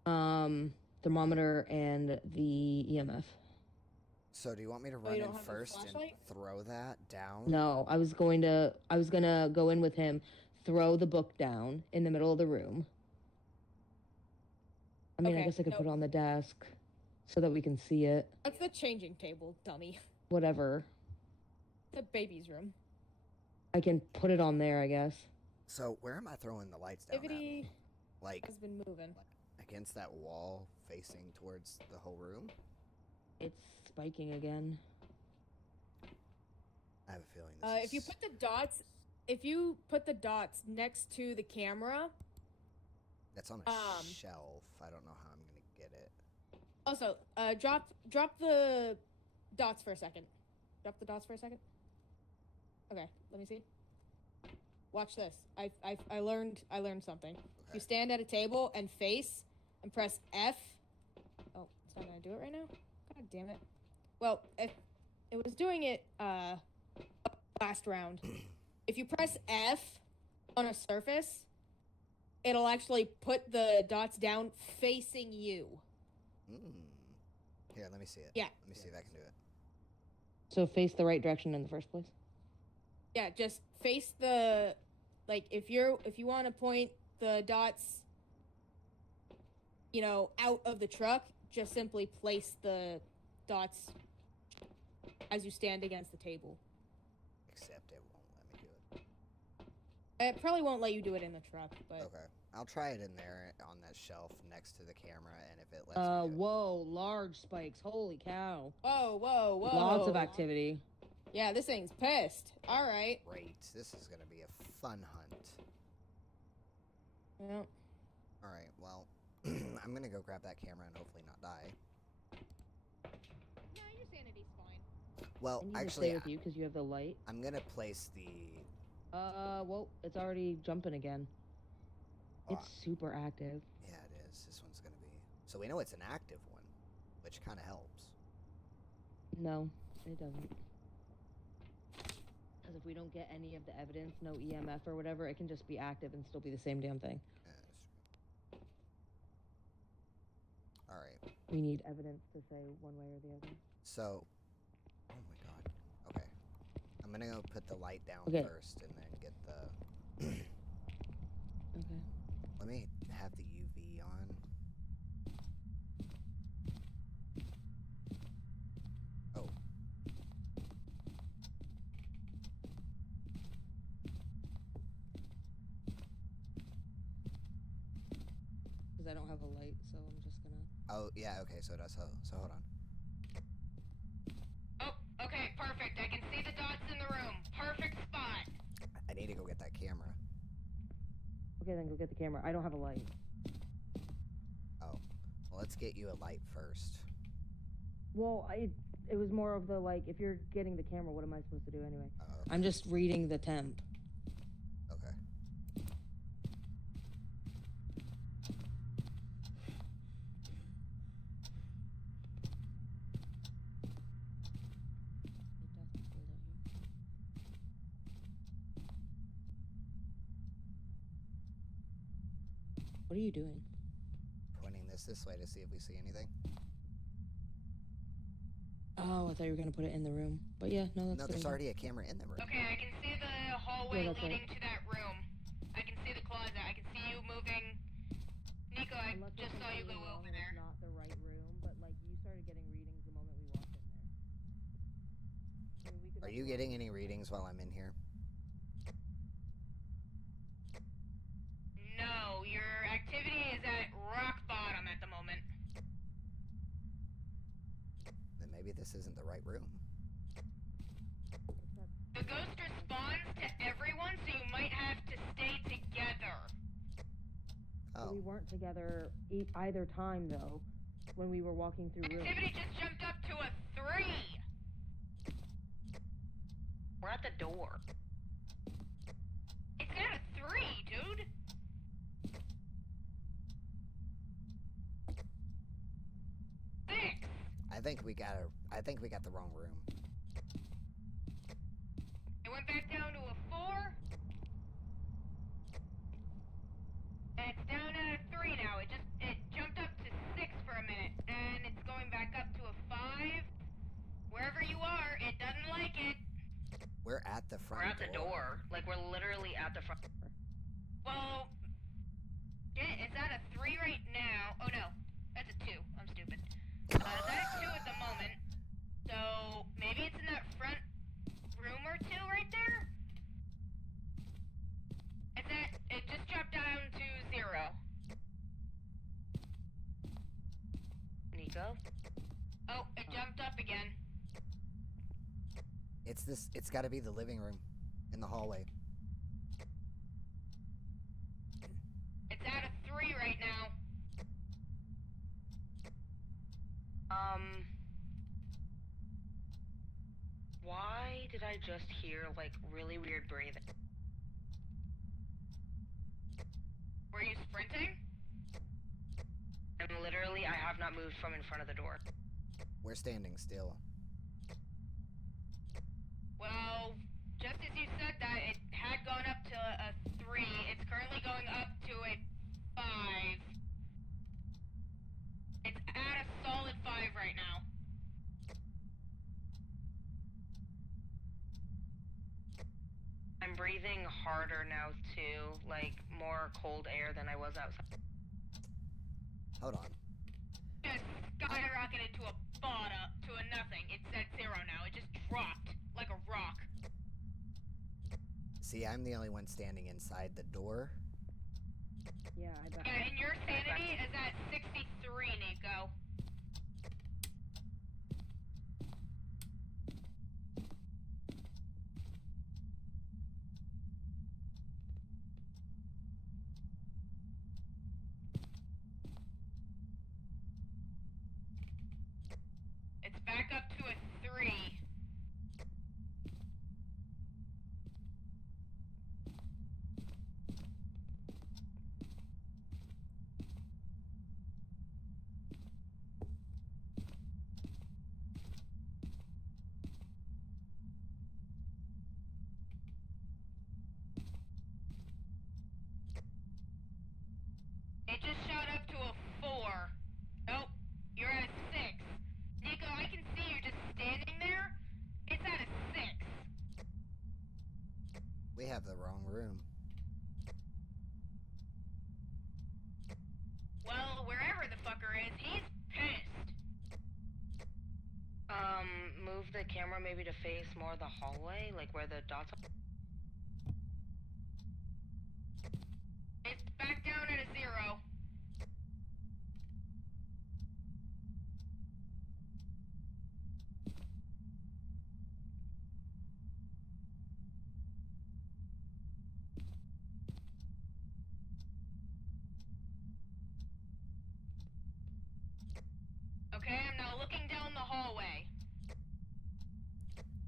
thermometer, and the EMF. So do you want me to run you in don't have a first and flashlight? throw that down? No, I was gonna go in with him, throw the book down in the middle of the room. I mean, I Okay, guess I could no. put it on the desk so that we can see it. That's the changing table, dummy. Whatever. The baby's room. I can put it on there, I guess. So where am I throwing the lights down Activity at? Like has been moving. against that wall facing towards the whole room? It's spiking again. I have a feeling this If you put the dots next to the camera. that's on a shelf. I don't know how I'm gonna get it. Also, drop the dots for a second. Drop the dots for a second. Okay, let me see. Watch this. I learned something. Okay. You stand at a table and face and press F. Oh, it's not gonna do it right now. God damn it. Well, if it was doing it last round. If you press F on a surface, it'll actually put the dots down facing you. Here, let me see it. Yeah. Let me see if I can do it. So face the right direction in the first place. Yeah, just face the, like, if you want to point the dots, you know, out of the truck, just simply place the dots as you stand against the table. Except it won't let me do it. It probably won't let you do it in the truck, but... Okay. I'll try it in there on that shelf next to the camera, and if it lets me do it. Whoa, large spikes. Holy cow. Whoa, whoa, whoa. Lots of activity. Yeah, this thing's pissed. All right. Great. This is going to be a fun hunt. Yeah. All right, well, I'm going to go grab that camera and hopefully not die. No, your sanity's fine. Well, I need to actually, stay with you because you have the light. I'm going to place the... Well, it's already jumping again. Oh, It's super active. yeah, it is. This one's going to be... So we know it's an active one, which kind of helps. No, it doesn't. Because if we don't get any of the evidence, no EMF or whatever, it can just be active and still be the same damn thing. Yeah, that's true. All right. We need evidence to say one way or the other. So... Oh, my God. Okay. I'm going to go put the light down Okay. first and then get the... Okay. Let me have the UV on. Oh. Because I don't have a light, so I'm just gonna... Oh, yeah, okay, so it does. So hold on. Oh, okay, perfect. I can see the dots in the room. Perfect spot. I need to go get that camera. Okay, then go get the camera. I don't have a light. Oh. Well, let's get you a light first. Well, it was more of the, like, if you're getting the camera, what am I supposed to do anyway? Okay. I'm just reading the temp. Okay. What are you doing? Pointing this way to see if we see anything. Oh, I thought you were gonna put it in the room. But yeah, no, that's No, there's already a camera in the room. Okay, I can see the hallway Yeah, that's leading right. to that room. I can see the closet. I can see you moving. Nico, I Unless just there's saw you something go wrong over and there. It's not the right room, but like you started getting readings the moment we walked in there. I mean, we could Are have you gone getting in any there. readings while I'm in here? No, your activity is at rock bottom at the moment. Then maybe this isn't the right room. Except The ghost responds to everyone, so you might have to stay together. Oh. we weren't together either time though. When we were walking through rooms. Activity just jumped up to a 3. We're at the door. It's at a 3, dude. Six. I think we got the wrong room. It went back down to a 4. And it's down at a 3 now. It jumped up to 6 for a minute. And it's going back up to a 5. Wherever you are, it doesn't like it. We're at the front We're at the door. Like, we're literally at the front. Well, it's at a 3 right now. Oh no, that's a 2. I'm stupid. It's at a 2 at the moment. So maybe it's in that front room or 2 right there. It just dropped down to 0. Nico? Oh, it jumped up again. It's gotta be the living room. In the hallway. It's at a 3 right now. Why did I just hear, like, really weird breathing? Were you sprinting? And literally, I have not moved from in front of the door. We're standing still. Well, just as you said that, it had gone up to a 3. It's currently going up to a 5. It's at a solid 5 right now. I'm breathing harder now, too. Like, more cold air than I was outside. Hold on. Just skyrocketed to a bottom, to a nothing. It's at 0 now. It just dropped like a rock. See, I'm the only one standing inside the door. Yeah, I bet. Yeah, and your sanity is at 63, Neko. It's back up to a 3. It just shot up to a 4. Nope, you're at a 6. Neko, I can see you just standing there. It's at a 6. We have the wrong room. Well, wherever the fucker is, he's pissed. Move the camera maybe to face more the hallway, like where the dots are. It's back down at a 0. Okay, I'm now looking down the hallway.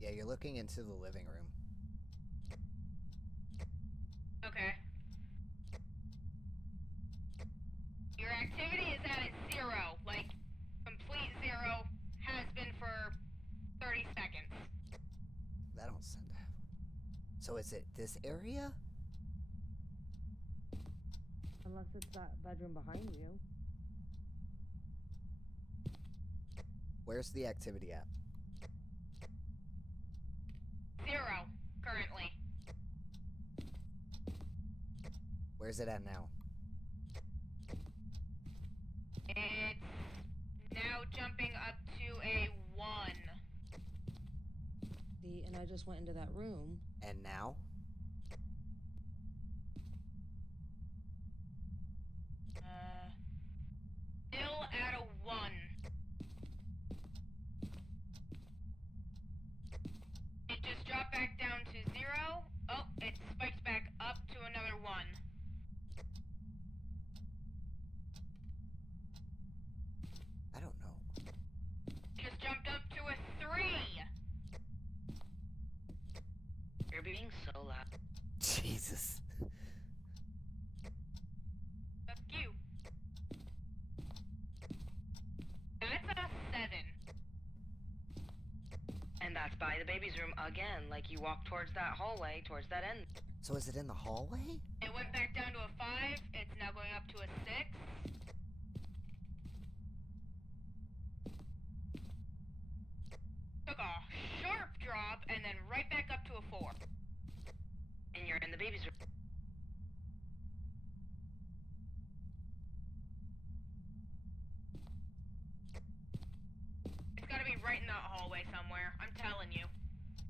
Yeah, you're looking into the living room. Okay. Your activity is at a 0, like complete 0, has been for 30 seconds. That don't sound. So is it this area? Unless it's that bedroom behind you. Where's the activity at? 0, currently. Where's it at now? It's now jumping up to a 1. See, and I just went into that room. And now? Still at a 1. It just dropped back down to 0. Oh, it spiked back up to another 1. I don't know. Just jumped up to a 3. You're being so loud. Jesus. Fuck you. That's a 7. And that's by the baby's room again. Like, you walk towards that hallway, towards that end. So is it in the hallway? It went back down to a 5. It's now going up to a 6. Took a sharp drop and then right back up to a 4. And you're in the baby's room. It's gotta be right in that hallway somewhere. I'm telling you.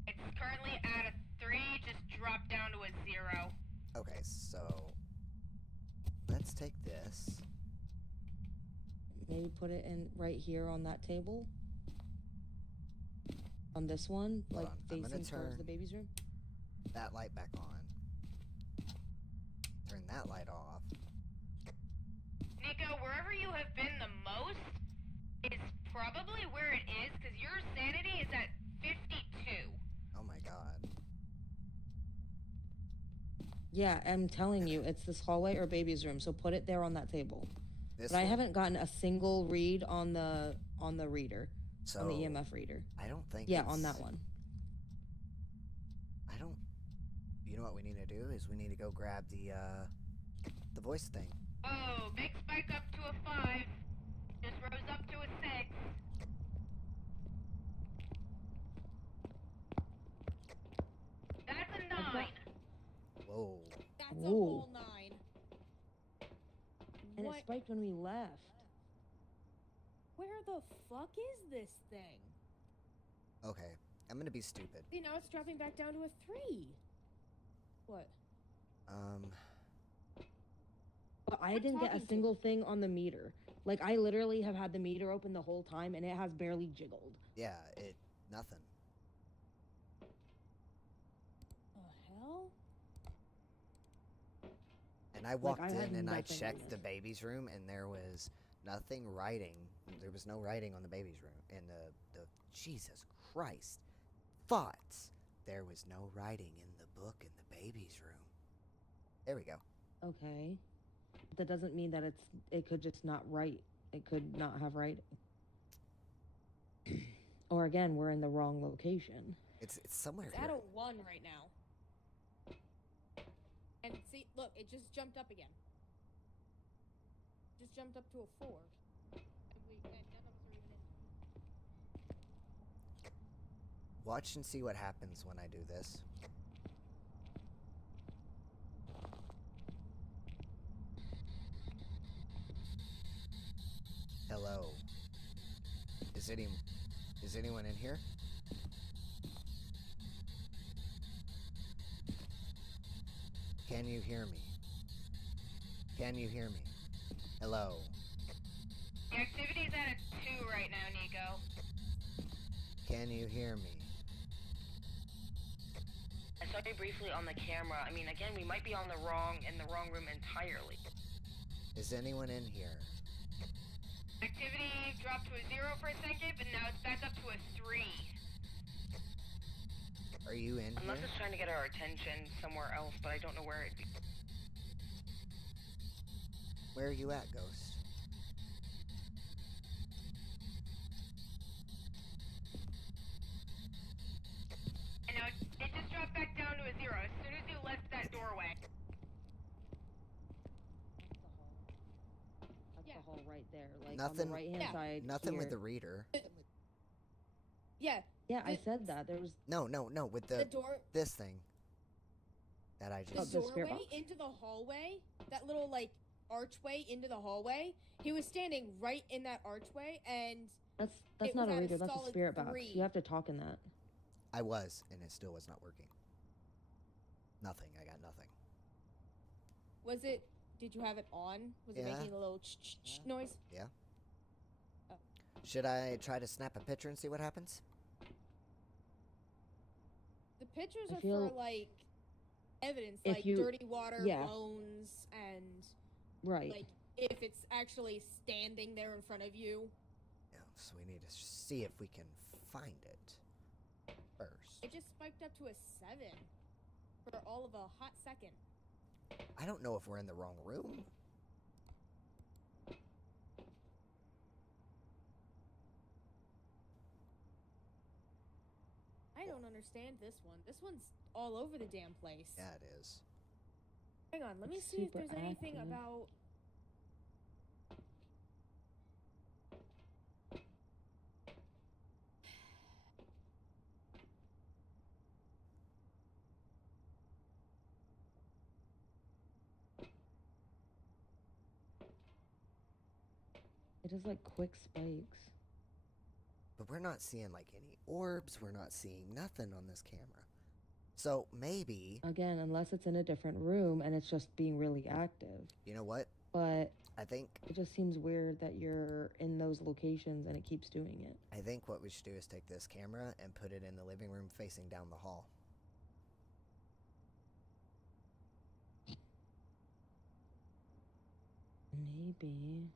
It's currently at a 3, just dropped down to a 0. Okay, so let's take this. Maybe put it in right here on that table. On this one, Hold like on, I'm gonna facing towards turn the baby's room. that light back on. Turn that light off. Neko, wherever you have been the most is probably where it is, because your sanity is at 52. Oh my god. Yeah, I'm telling you, it's this hallway or baby's room. So put it there on that table. This But I one? haven't gotten a single read on the reader, So on the EMF reader. I don't think. Yeah, on that one. I don't. You know what we need to do is we need to go grab the voice thing. Oh, big spike up to a 5. Just rose up to a 6. That's a 9. Whoa. That's a Ooh. whole 9. And What? it spiked when we left. Where the fuck is this thing? Okay, I'm gonna be stupid. See, now it's dropping back down to a 3. What? But I We're didn't get a talking to single thing on the meter. Like, I literally have had the meter open the whole time, and it has barely jiggled. Yeah, nothing. The hell? And I walked I had in and I nothing on checked the this. baby's room, and there was nothing writing. There was no writing on the baby's room. And the Jesus Christ, thoughts. There was no writing in the book in the baby's room. There we go. Okay. That doesn't mean that it could just not write. It could not have writing. Or again, we're in the wrong location. It's somewhere It's here. at a 1 right now. And see, look, it just jumped up again. Just jumped up to a 4. And none of us are even in. Watch and see what happens when I do this. Hello. Is anyone in here? Can you hear me? Can you hear me? Hello. The activity's at a 2 right now, Neko. Can you hear me? I saw you briefly on the camera. I mean, again, we might be in the wrong room entirely. Is anyone in here? Activity dropped to a 0 for a second, but now it's back up to a 3. Are you in Unless here? it's trying to get our attention somewhere else, but I don't know where it'd be. Where are you at, Ghost? And now it just dropped back down to a 0 as soon as you left that doorway. That's Yeah. the hall right there. Like, Nothing- on the right-hand Yeah. side Nothing here. with the reader. Yeah, Yeah, I the- said that. There was... No, with the door, this thing that I the just. the spirit doorway box? into the hallway, that little, like, archway into the hallway, he was standing right in that archway, and That's it not was a at a reader. That's a solid spirit box. 3. You have to talk in that. I was, and it still was not working. Nothing. I got nothing. was it, did you have it on? Was it Yeah. making a little ch-ch-ch noise? Yeah. Oh. Should I try to snap a picture and see what happens? The pictures I are feel- for, like, evidence, If like you- dirty water, yeah. bones, and, Right. like, if it's actually standing there in front of you. Yeah, so we need to see if we can find it first. It just spiked up to a 7 for all of a hot second. I don't know if we're in the wrong room. I don't understand this one. This one's all over the damn place. Yeah, it is. Hang on, let me It's see if super there's anything active. about. It is like quick spikes. But we're not seeing like any orbs. We're not seeing nothing on this camera. So maybe, Again, unless it's in a different room and it's just being really active. you know what? But I think it just seems weird that you're in those locations and it keeps doing it. what we should do is take this camera and put it in the living room facing down the hall. Maybe.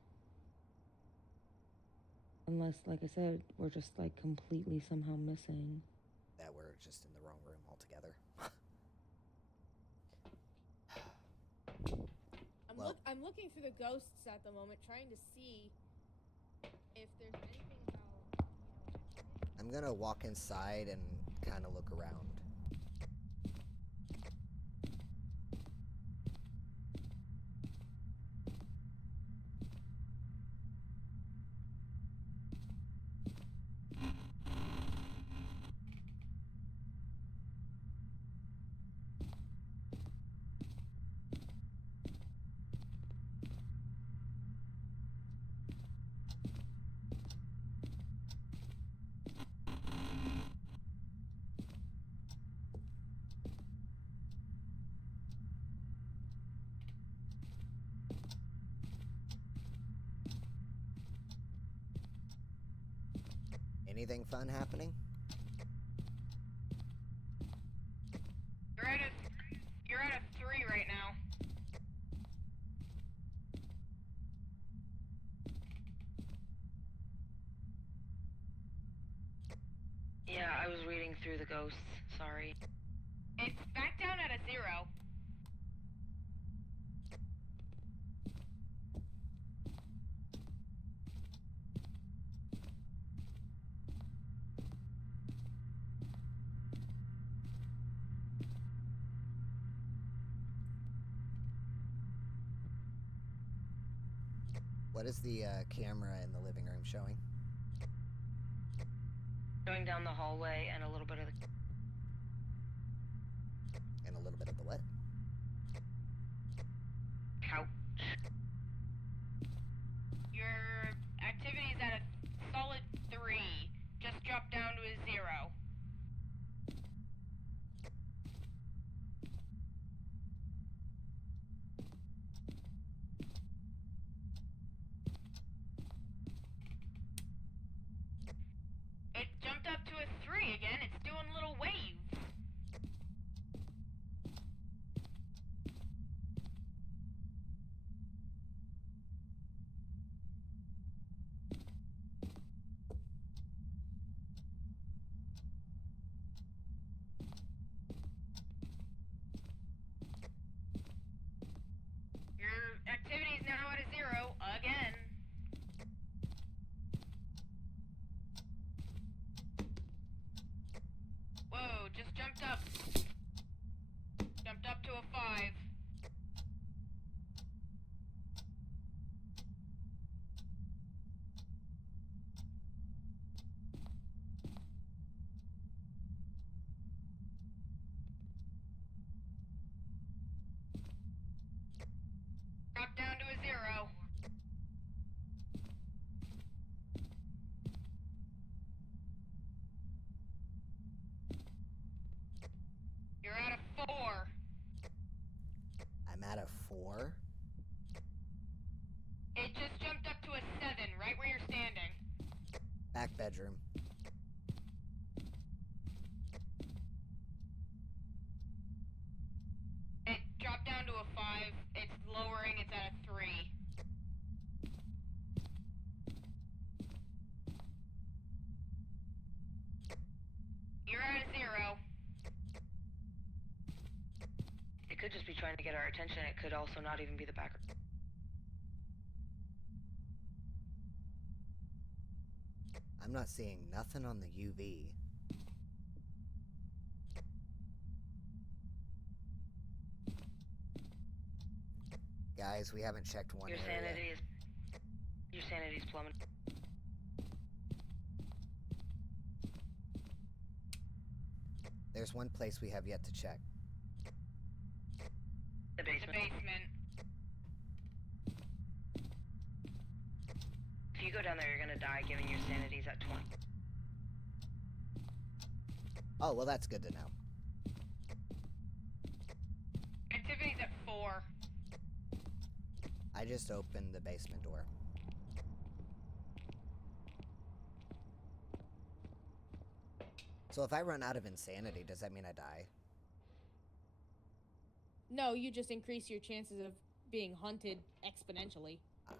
Unless, like I said, we're just like completely somehow missing. That we're just in the wrong room altogether. I'm looking through the ghosts at the moment, trying to see if there's anything about, I'm gonna walk inside and kind of look around. Anything fun happening? You're at a 3 right now. Yeah, I was reading through the ghosts. Sorry. It's back down at a 0. What is the camera in the living room showing? Going down the hallway and a little bit of the... And a little bit of the what? couch. Your activity's at a solid 3. Just dropped down to a 0. It jumped up to a 3 again. It's doing little waves. Your activity's now at a 0 again. Whoa, just jumped up. Jumped up to a 5. Dropped down to a 0. You're at a 4. I'm at a 4. It just jumped up to a 7, right where you're standing. Back bedroom. It dropped down to a 5. It's lowering. It's at a 3. You're at a 0. It could just be trying to get our attention. It could also not even be the backer. I'm not seeing nothing on the UV. Guys, we haven't checked one Your area. sanity's plummeting. There's one place we have yet to check. The The basement. basement. If you go down there, you're gonna die, given your sanity's at 20. Oh, well, that's good to know. Activity's at 4. I just opened the basement door. So if I run out of insanity, does that mean I die? No, you just increase your chances of being hunted exponentially. I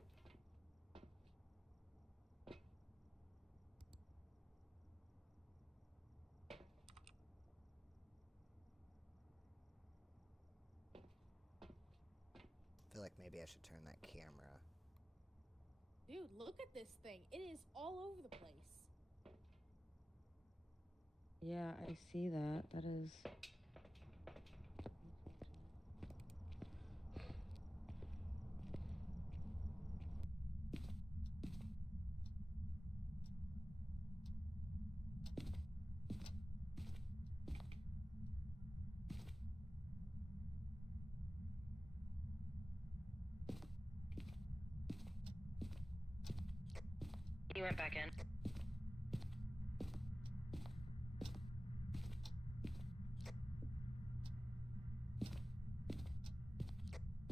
feel like maybe Maybe I should turn that camera. Dude, look at this thing. It is all over the place. Yeah, I see that. That is. You went back in.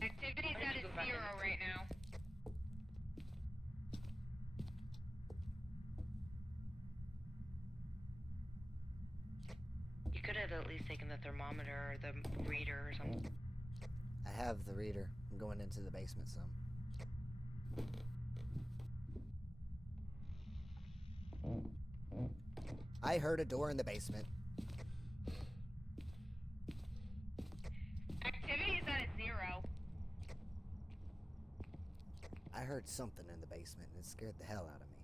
Activity's Why at did a you go back 0 in? right now. You could have at least taken the thermometer or the reader or something. I have the reader. I'm going into the basement some. I heard a door in the basement. Activity's at a 0. I heard something in the basement and it scared the hell out of me.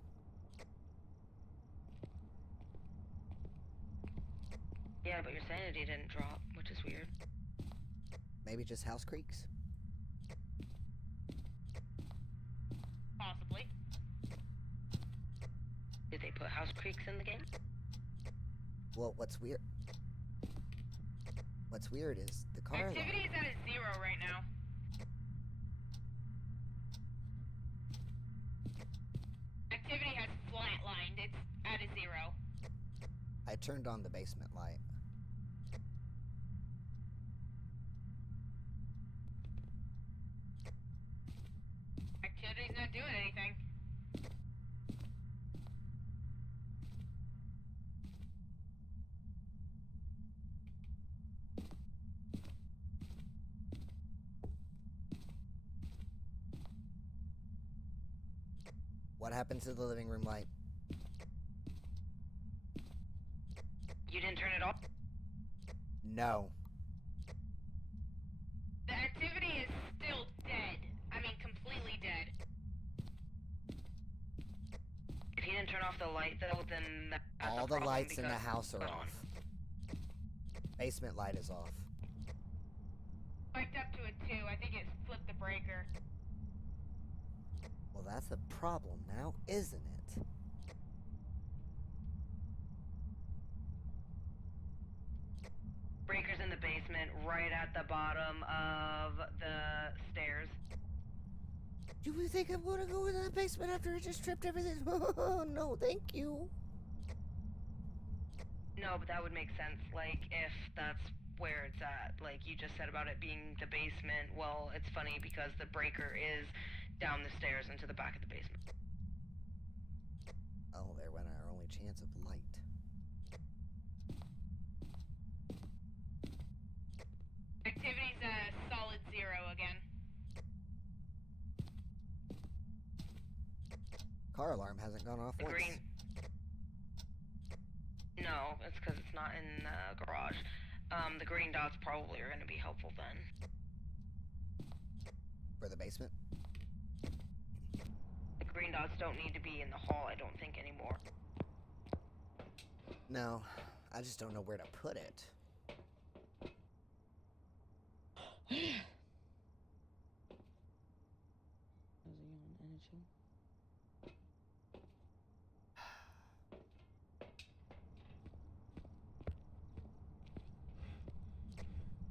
Yeah, but your sanity didn't drop, which is weird. Maybe just house creaks? Possibly. Did they put house creeks in the game? Well, what's weird is the car alarm. Activity's at a 0 right now. Activity has flatlined. It's at a 0. I turned on the basement light. Activity's not doing anything. What happened to the living room light? You didn't turn it off? No. The activity is still dead. I mean, completely dead. If he didn't turn off the light, though, then that's All a the problem lights in the because house are it's off. on. Basement light is off. Spiked up to a 2. I think it flipped the breaker. Well, that's a problem now, isn't it? Breaker's in the basement, right at the bottom of the stairs. Do you think I'm gonna go in the basement after I just tripped everything? Oh, no, thank you. No, but that would make sense, like, if that's where it's at. Like you just said about it being the basement, well, it's funny because the breaker is down the stairs into the back of the basement. Oh, there went our only chance of light. Activity's a solid 0 again. Car alarm hasn't gone off The once. green. No, it's because it's not in the garage. The green dots probably are going to be helpful then. For the basement? The green dots don't need to be in the hall, I don't think, anymore. No, I just don't know where to put it.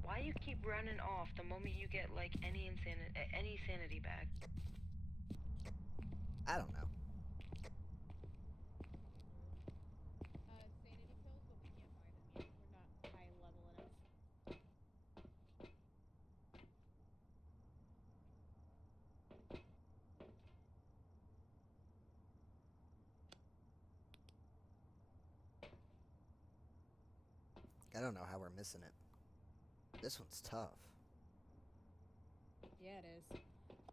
Why you keep running off the moment you get like any sanity bag? I don't know. Sanity pills, but we can't buy them yet. We're not high level enough. I don't know how we're missing it. This one's tough. Yeah, it is.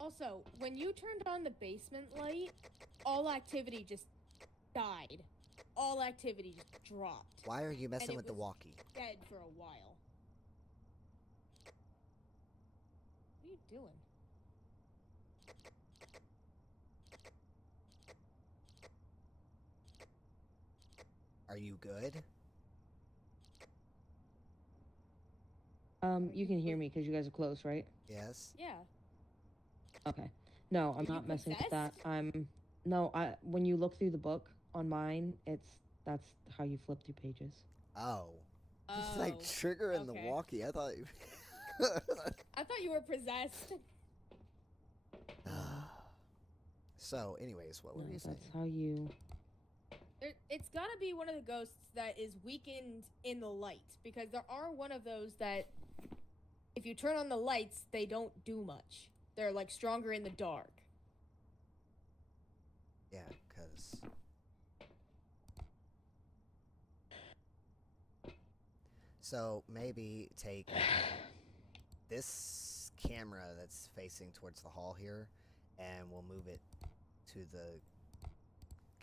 Also, when you turned on the basement light, all activity just died. All activity just dropped. Why are you And messing it with the was walkie? dead for a while. What are you doing? Are you good? You can hear me because you guys are close, right? Yes. Yeah. Okay. No, I'm Are you not messing with that. possessed? When you look through the book on mine, that's how you flip through pages. Oh. It's Oh. like triggering the Okay. walkie. I thought. I thought you were possessed. So, anyways, what were No, you saying? that's how you. It's gotta be one of the ghosts that is weakened in the light, because there are one of those that, if you turn on the lights, they don't do much. They're like stronger in the dark. Yeah, because. So, maybe take this camera that's facing towards the hall here, and we'll move it to the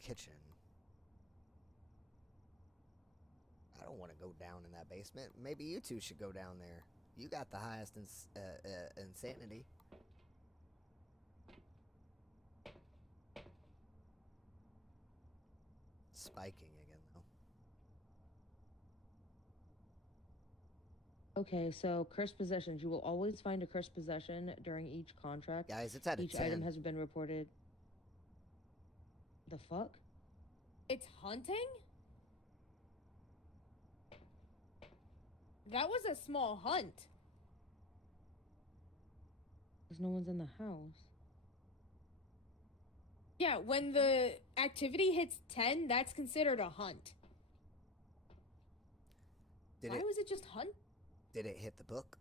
kitchen. I don't want to go down in that basement. Maybe you two should go down there. You got the highest insanity. Spiking again, though. Okay, so cursed possessions. You will always find a cursed possession during each contract. Guys, it's at a Each 10. item has been reported. The fuck? It's hunting? That was a small hunt. Because no one's in the house. Yeah, when the activity hits 10, that's considered a hunt. Why was it just hunt? Did it hit the book?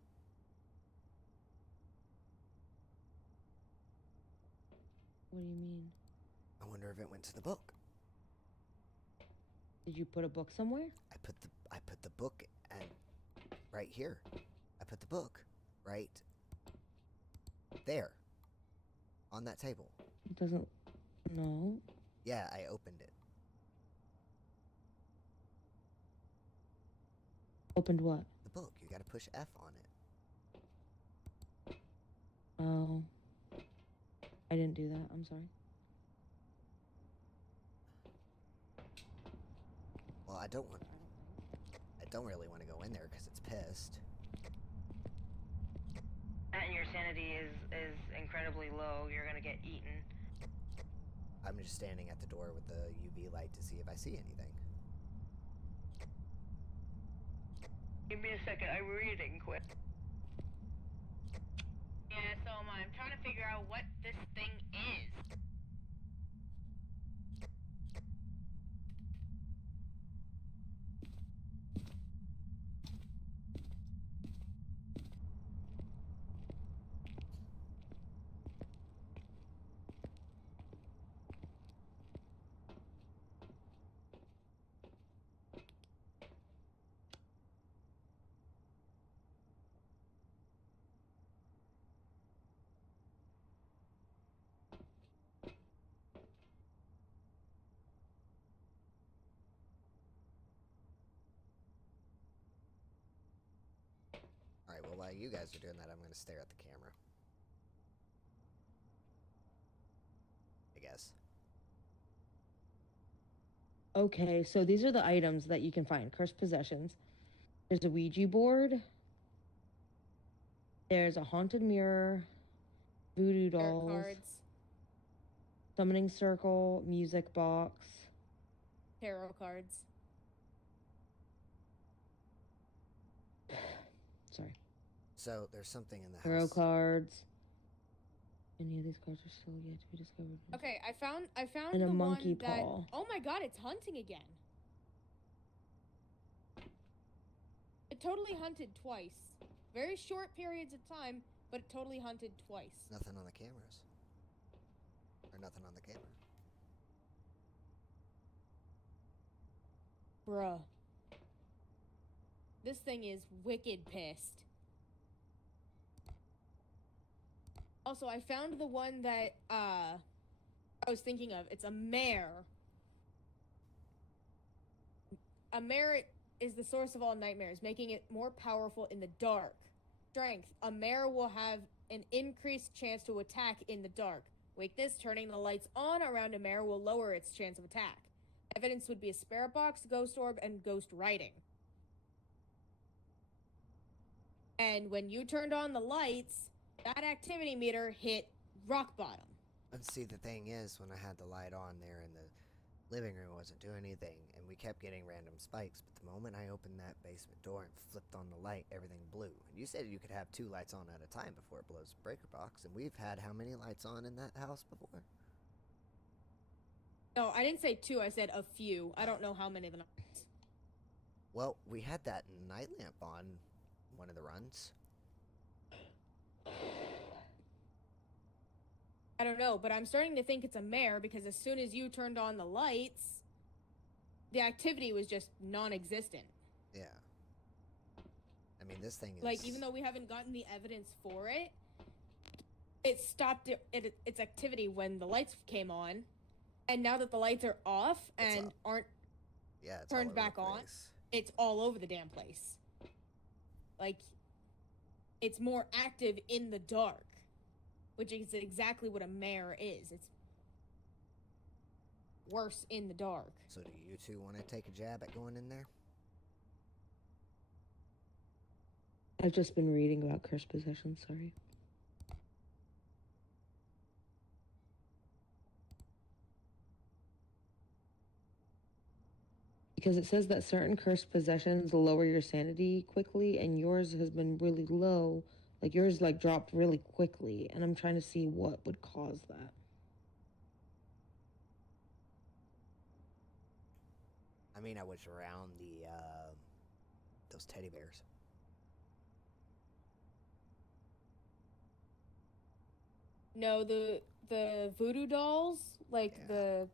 What do you mean? I wonder if it went to the book. Did you put a book somewhere? I put the book and right here. I put the book right there on that table. It doesn't. No. Yeah, I opened it. Opened what? The book. You gotta push F on it. Oh. I didn't do that. I'm sorry. Well, I don't really want to go in there because it's pissed. And your sanity is incredibly low. You're gonna get eaten. I'm just standing at the door with the UV light to see if I see anything. Give me a second. I'm reading quick. Yeah, so am I. I'm trying to figure out what this thing is. Alright, well, while you guys are doing that, I'm going to stare at the camera. I guess. Okay, so these are the items that you can find. Cursed possessions. There's a Ouija board. There's a haunted mirror. Voodoo Tarot dolls. cards. Summoning circle. Music box. Tarot cards. Sorry. So, there's something in the Tarot house. cards. Any of these cards are still yet to be discovered. Okay, I found And a the monkey one that. paw. Oh my god, it's hunting again. It totally hunted twice. Very short periods of time, but it totally hunted twice. Nothing on the cameras. Or nothing on the camera. Bruh. This thing is wicked pissed. Also, I found the one that I was thinking of. It's a mare. A mare is the source of all nightmares, making it more powerful in the dark. Strength. A mare will have an increased chance to attack in the dark. Weakness. Turning the lights on around a mare will lower its chance of attack. Evidence would be a spirit box, ghost orb, and ghost writing. And when you turned on the lights, that activity meter hit rock bottom. And see, the thing is, when I had the light on there in the living room, it wasn't doing anything, and we kept getting random spikes. But the moment I opened that basement door and flipped on the light, everything blew. And you said you could have 2 lights on at a time before it blows the breaker box, and we've had how many lights on in that house before? No, I didn't say 2, I said a few. I don't know how many of them. Well, we had that night lamp on one of the runs. I don't know, but I'm starting to think it's a mare because as soon as you turned on the lights, the activity was just non-existent. Yeah. I mean, this thing is... Like, even though we haven't gotten the evidence for it, it stopped its activity when the lights came on. And now that the lights are off and aren't turned back on, it's all over the damn place. Like, it's more active in the dark, which is exactly what a mare is. It's worse in the dark. So do you two want to take a jab at going in there? I've just been reading about cursed possession, sorry. Because it says that certain cursed possessions lower your sanity quickly, and yours has been really low. Like, yours, like, dropped really quickly, and I'm trying to see what would cause that. I mean, I was around the, those teddy bears. No, the voodoo dolls, like Yeah.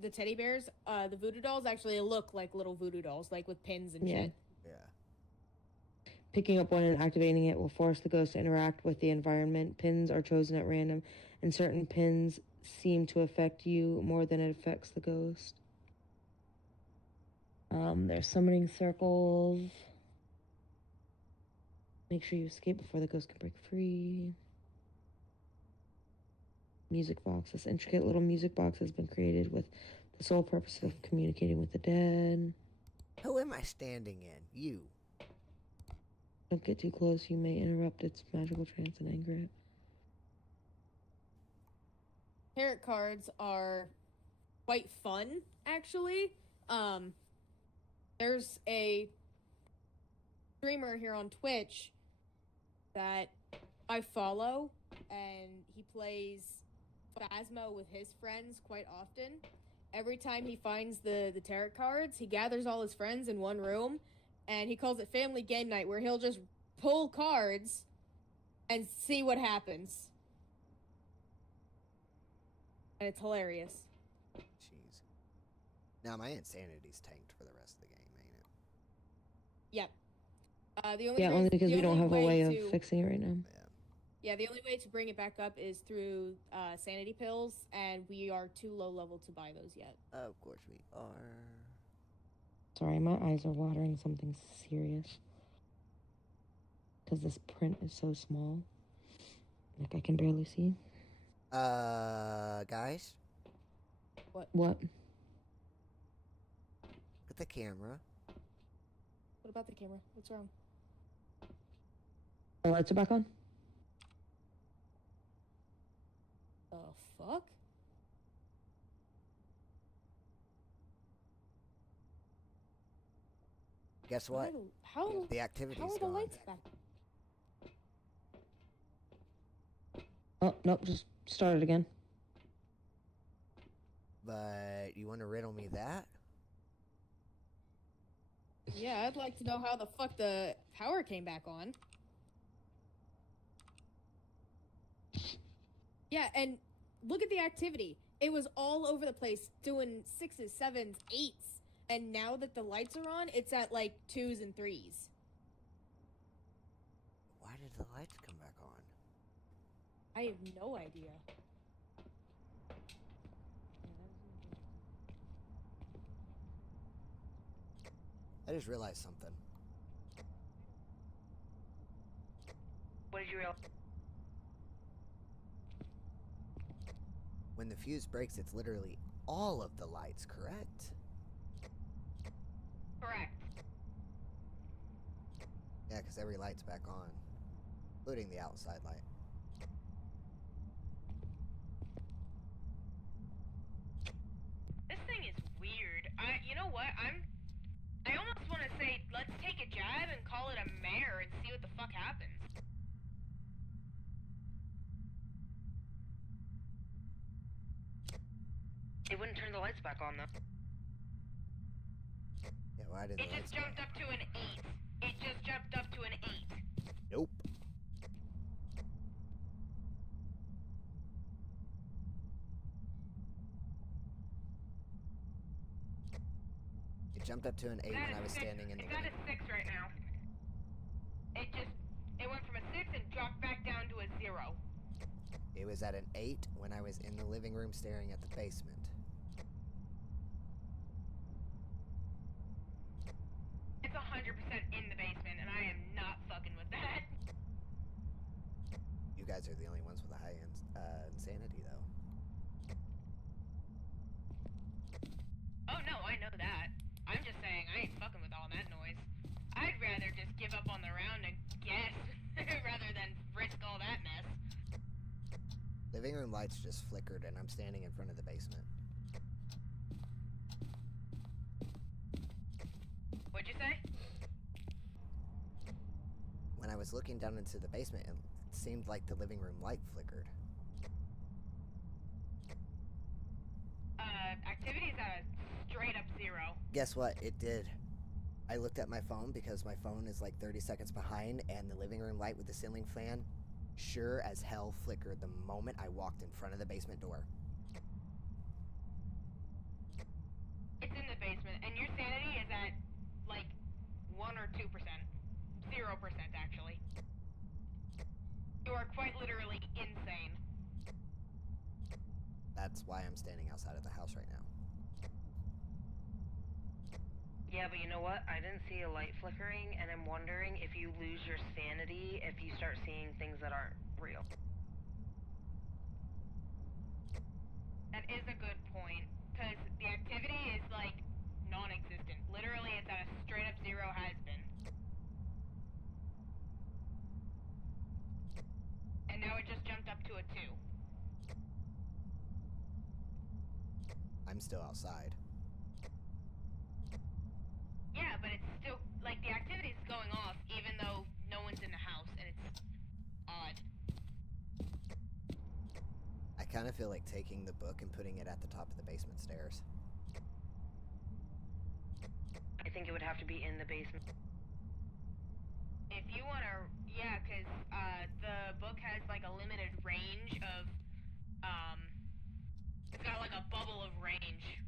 the teddy bears, the voodoo dolls actually look like little voodoo dolls, like with pins and Yeah. shit. Yeah. Picking up one and activating it will force the ghost to interact with the environment. Pins are chosen at random, and certain pins seem to affect you more than it affects the ghost. There's summoning circles. Make sure you escape before the ghost can break free. Music box. This intricate little music box has been created with the sole purpose of communicating with the dead. Who am I standing in? You. Don't get too close. You may interrupt its magical trance and anger it. Tarot cards are quite fun, actually. There's a streamer here on Twitch that I follow, and he plays Phasmo with his friends quite often. Every time he finds the tarot cards, he gathers all his friends in one room, and he calls it Family Game Night, where he'll just pull cards and see what happens. And it's hilarious. Jeez. Now my insanity's tanked for the rest of the game, ain't it? Yep. The Only because we don't have a way to of fixing it right now. Yeah, the only way to bring it back up is through sanity pills, and we are too low level to buy those yet. Of course we are. Sorry, my eyes are watering something serious. Because this print is so small. Like, I can barely see. Guys? What? Look at the camera. What about the camera? What's wrong? The lights are back on? The fuck? Guess what? How The activity's how are the gone. lights back? Oh, nope, just start it again. But you want to riddle me that? Yeah, I'd like to know how the fuck the power came back on. Yeah, and look at the activity. It was all over the place, doing 6s, 7s, 8s. And now that the lights are on, it's at like 2s and 3s. Why did the lights come back on? I have no idea. I just realized something. What did you realize? When the fuse breaks, it's literally all of the lights, correct? Correct. Yeah, because every light's back on, including the outside light. This thing is weird. You know what? I almost want to say, let's take a jab and call it a mare and see what the fuck happens. It wouldn't turn the lights back on, though. Yeah, why did the It lights just jumped up to an 8. It just jumped up to an 8. Nope. It jumped up to an 8 when I was standing in the It's at living a room. 6 right now. It went from a 6 and dropped back down to a 0. It was at an 8 when I was in the living room staring at the basement. It's 100% in the basement, and I am not fucking with that. You guys are the only ones with a high insanity, though. Oh no, I know that. I'm just saying, I ain't fucking with all that noise. I'd rather just give up on the round and guess, rather than risk all that mess. Living room lights just flickered, and I'm standing in front of the basement. What'd you say? When I was looking down into the basement, it seemed like the living room light flickered. Activity's at a straight up 0. Guess what? It did. I looked at my phone because my phone is like 30 seconds behind, and the living room light with the ceiling fan sure as hell flickered the moment I walked in front of the basement door. It's in the basement, and your sanity is at, like, 1 or 2%. 0%, actually. You are quite literally insane. That's why I'm standing outside of the house right now. Yeah, but you know what? I didn't see a light flickering, and I'm wondering if you lose your sanity if you start seeing things that aren't real. That is a good point, because the activity is, like, non-existent. Literally, it's at a straight up 0, has been. And now it just jumped up to a 2. I'm still outside. Yeah, but it's still, like, the activity's going off even though no one's in the house, and it's odd. I kind of feel like taking the book and putting it at the top of the basement stairs. I think it would have to be in the basement. If you want to, yeah, because the book has, like, a limited range of, it's got, like, a bubble of range.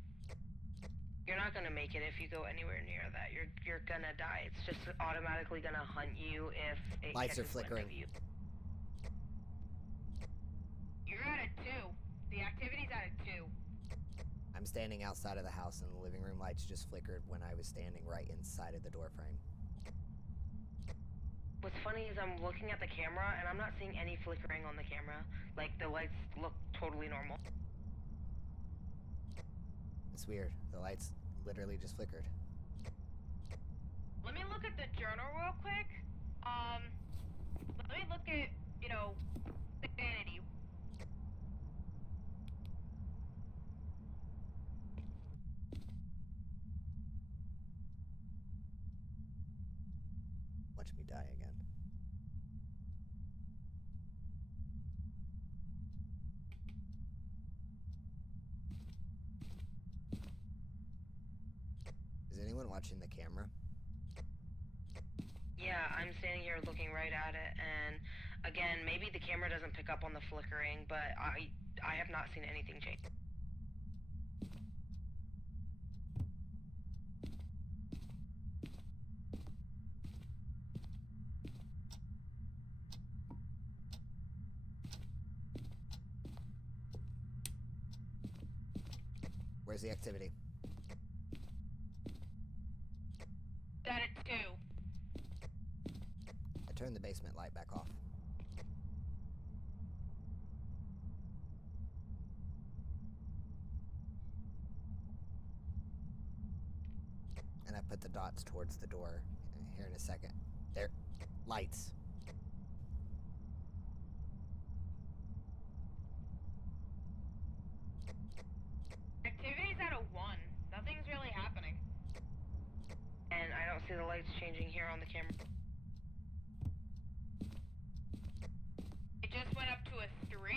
You're not gonna make it if you go anywhere near that. You're gonna die. It's just automatically gonna hunt you if it Lights are catches wind flickering. of you. You're at a 2. The activity's at a 2. I'm standing outside of the house, and the living room lights just flickered when I was standing right inside of the door frame. What's funny is I'm looking at the camera, and I'm not seeing any flickering on the camera. Like, the lights look totally normal. It's weird. The lights literally just flickered. Let me look at the journal real quick. Let me look at, you know, sanity. Watch me die again. Is anyone watching the camera? Yeah, I'm standing here looking right at it, and again, maybe the camera doesn't pick up on the flickering, but I have not seen anything change. Where's the activity? That at 2. I turned the basement light back off. put the dots towards the door here in a second. There. Lights. Activity's at a 1. Nothing's really happening. And I don't see the lights changing here on the camera. It just went up to a 3.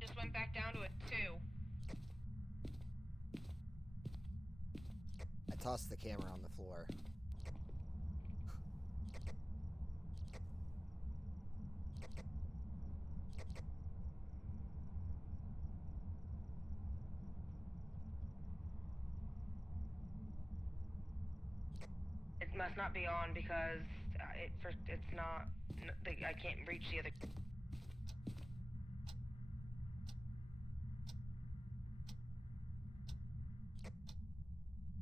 Just went back down to a 2. I tossed the camera on the floor. It must not be on because it's not. I can't reach the other.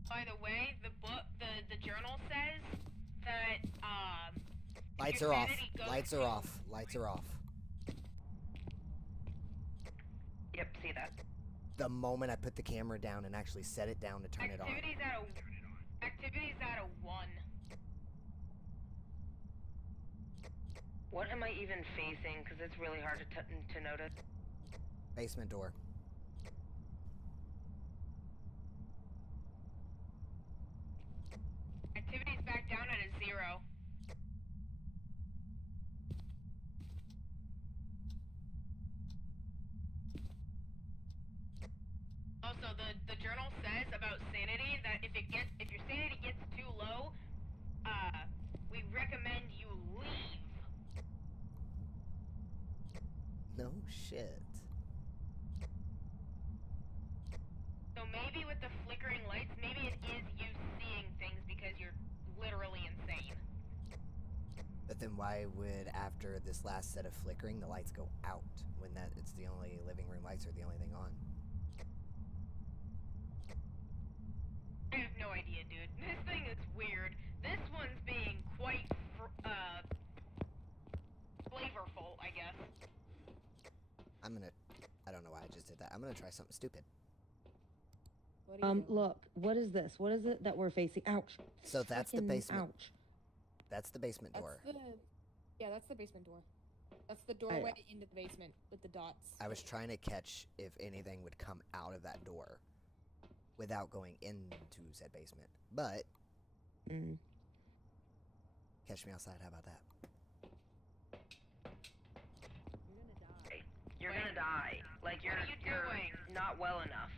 By the way, the book, the journal says that Lights your are off. sanity goes Lights to- are off. Lights are off. Yep, see that. The moment I put the camera down and actually set it down to turn it on. Activity's at a 1. What am I even facing? Because it's really hard to notice. Basement door. Activity's back down at a 0. Also, the journal says about sanity that if your sanity gets too low, we recommend you leave. No shit. So maybe with the flickering lights, maybe it is you seeing things because you're literally insane. But then why would, after this last set of flickering, the lights go out when it's the only living room lights are the only thing on? I have no idea, dude. This thing is weird. This one's being quite, flavorful, I guess. I don't know why I just did that. I'm gonna try something stupid. What are you doing? Look, what is this? What is it that we're facing? Ouch. So that's the Fucking basement. Ouch. That's the basement door. That's the basement door. That's the doorway into the basement with the dots. I was trying to catch if anything would come out of that door without going into said basement. But catch me outside, how about that? You're gonna die. Like you're doing? not well enough.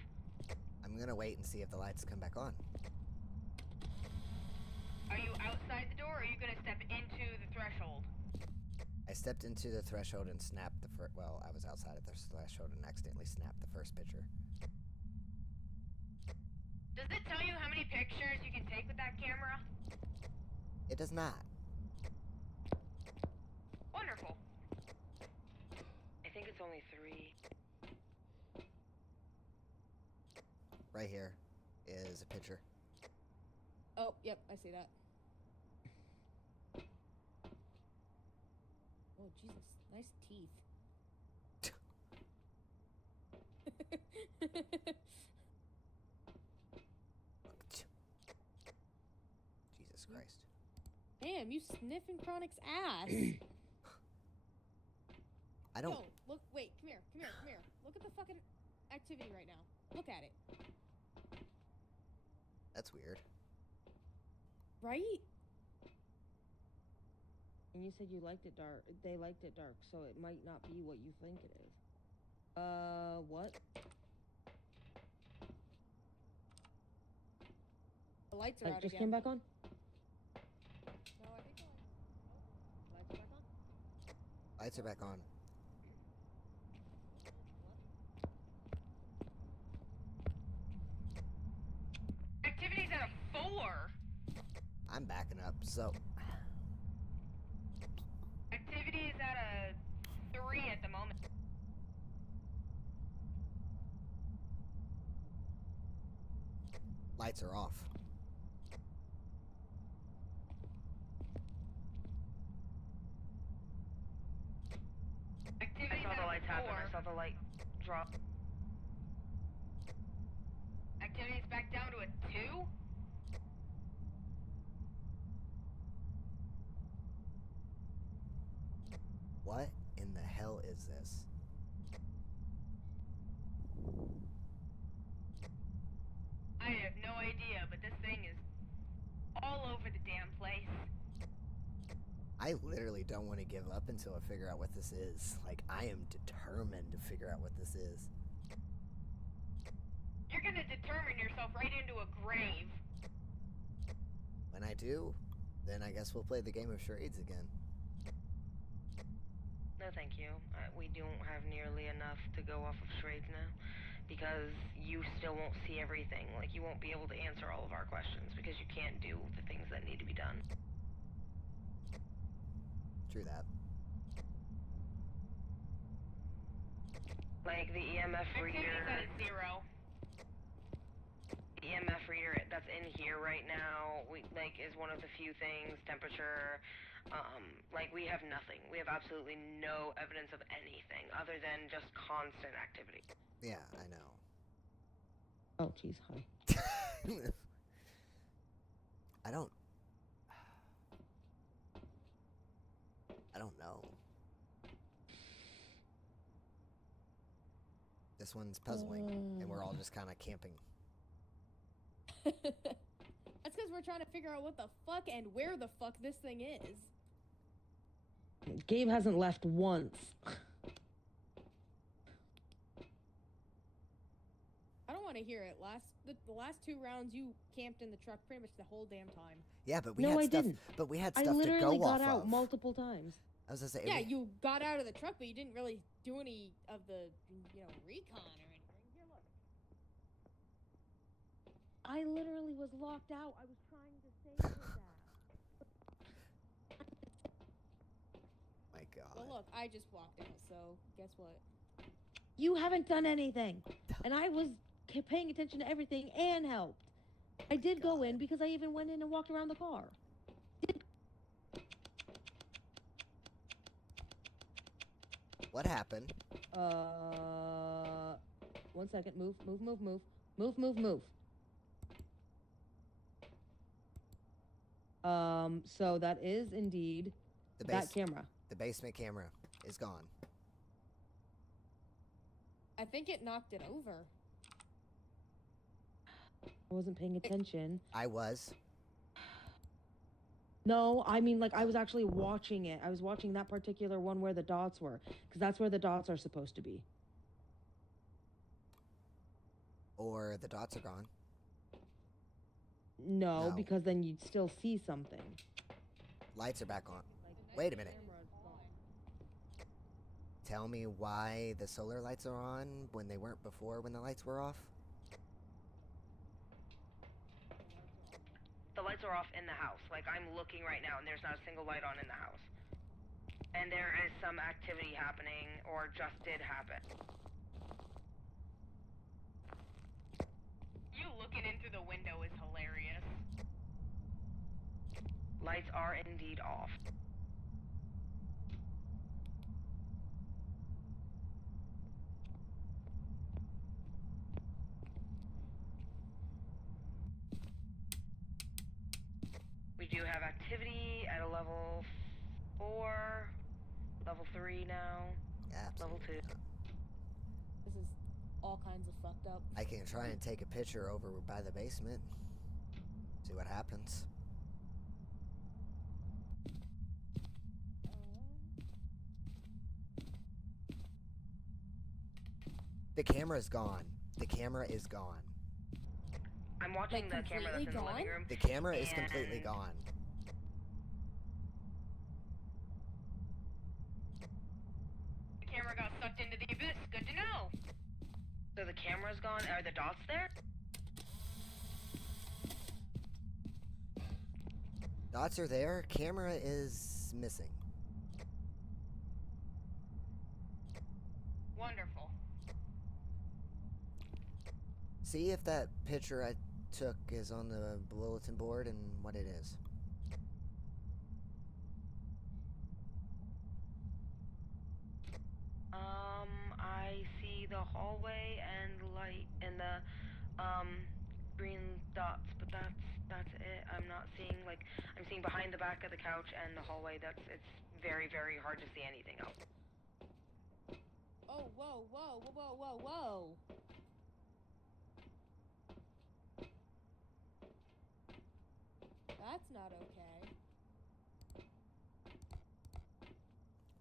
I'm gonna wait and see if the lights come back on. Are you outside the door, or are you gonna step into the threshold? I stepped into the threshold and snapped the first. Well, I was outside of the threshold and accidentally snapped the first picture. Does it tell you how many pictures you can take with that camera? It does not. Wonderful. I think it's only 3. Right here is a picture. Oh, yep, I see that. Oh, Jesus. Nice teeth. Jesus Christ. Damn, you sniffing Chronic's ass. I don't. No, look, wait, come here. Look at the fucking activity right now. Look at it. That's weird. Right? And you said you liked it dark. They liked it dark, so it might not be what you think it is. What? The lights are Like, out just again. came back on? No, I think Lights are back on? Lights are back on. Activity's at a 4. I'm backing up, so. Activity is at a 3 at the moment. Lights are off. Activity's I saw at the a lights 4. happen. I saw the light drop. Activity's back down to a 2? What in the hell is this? I have no idea, but this thing is all over the damn place. I literally don't want to give up until I figure out what this is. Like, I am determined to figure out what this is. You're gonna determine yourself right into a grave. When I do, then I guess we'll play the game of charades again. No, thank you. We don't have nearly enough to go off of charades now, because you still won't see everything. Like, you won't be able to answer all of our questions because you can't do the things that need to be done. True that. Like the EMF Activity's reader. at a 0. The EMF reader that's in here right now, is one of the few things. Temperature. We have nothing. We have absolutely no evidence of anything other than just constant activity. Yeah, I know. Oh, jeez, hi. I don't know. This one's puzzling, and we're all just kind of camping. That's because we're trying to figure out what the fuck and where the fuck this thing is. Gabe hasn't left once. I don't want to hear it. The last 2 rounds, you camped in the truck pretty much the whole damn time. Yeah, but we No, had I stuff. didn't. But we had I stuff to literally go off got out of. multiple times. I was gonna say. Yeah, you got out of the truck, but you didn't really do any of the, recon or anything. Here, look. I literally was locked out. I was trying to save his ass. My God. Well, look, I just walked out, so guess what? You haven't done anything. And I was paying attention to everything and helped. I did go in because I even went in and walked around the car. What happened? 1 second. Move. So that is indeed that camera. The basement camera is gone. I think it knocked it over. I wasn't paying attention. I was. No, I mean, I was actually watching it. I was watching that particular one where the dots were, because that's where the dots are supposed to be. Or the dots are gone. No, No. because then you'd still see something. Lights are back on. Wait a minute. Tell me why the solar lights are on when they weren't before when the lights were off? The lights are off in the house. I'm looking right now, and there's not a single light on in the house. And there is some activity happening, or just did happen. You looking in through the window is hilarious. Lights are indeed off. We do have activity at a level 4, level 3 now, level 2. This is all kinds of fucked up. I can try and take a picture over by the basement. See what happens. The camera's gone. The camera is gone. I'm watching the camera that's in the living room. The camera is completely gone. The camera got sucked into the abyss. Good to know. So the camera's gone. Are the dots there? Dots are there. Camera is missing. Wonderful. See if that picture I took is on the bulletin board and what it is. I see the hallway and light and the green dots, but that's it. I'm not seeing, like, I'm seeing behind the back of the couch and the hallway. It's very, very hard to see anything else. Oh, whoa, whoa, whoa, whoa, whoa, whoa. That's not okay.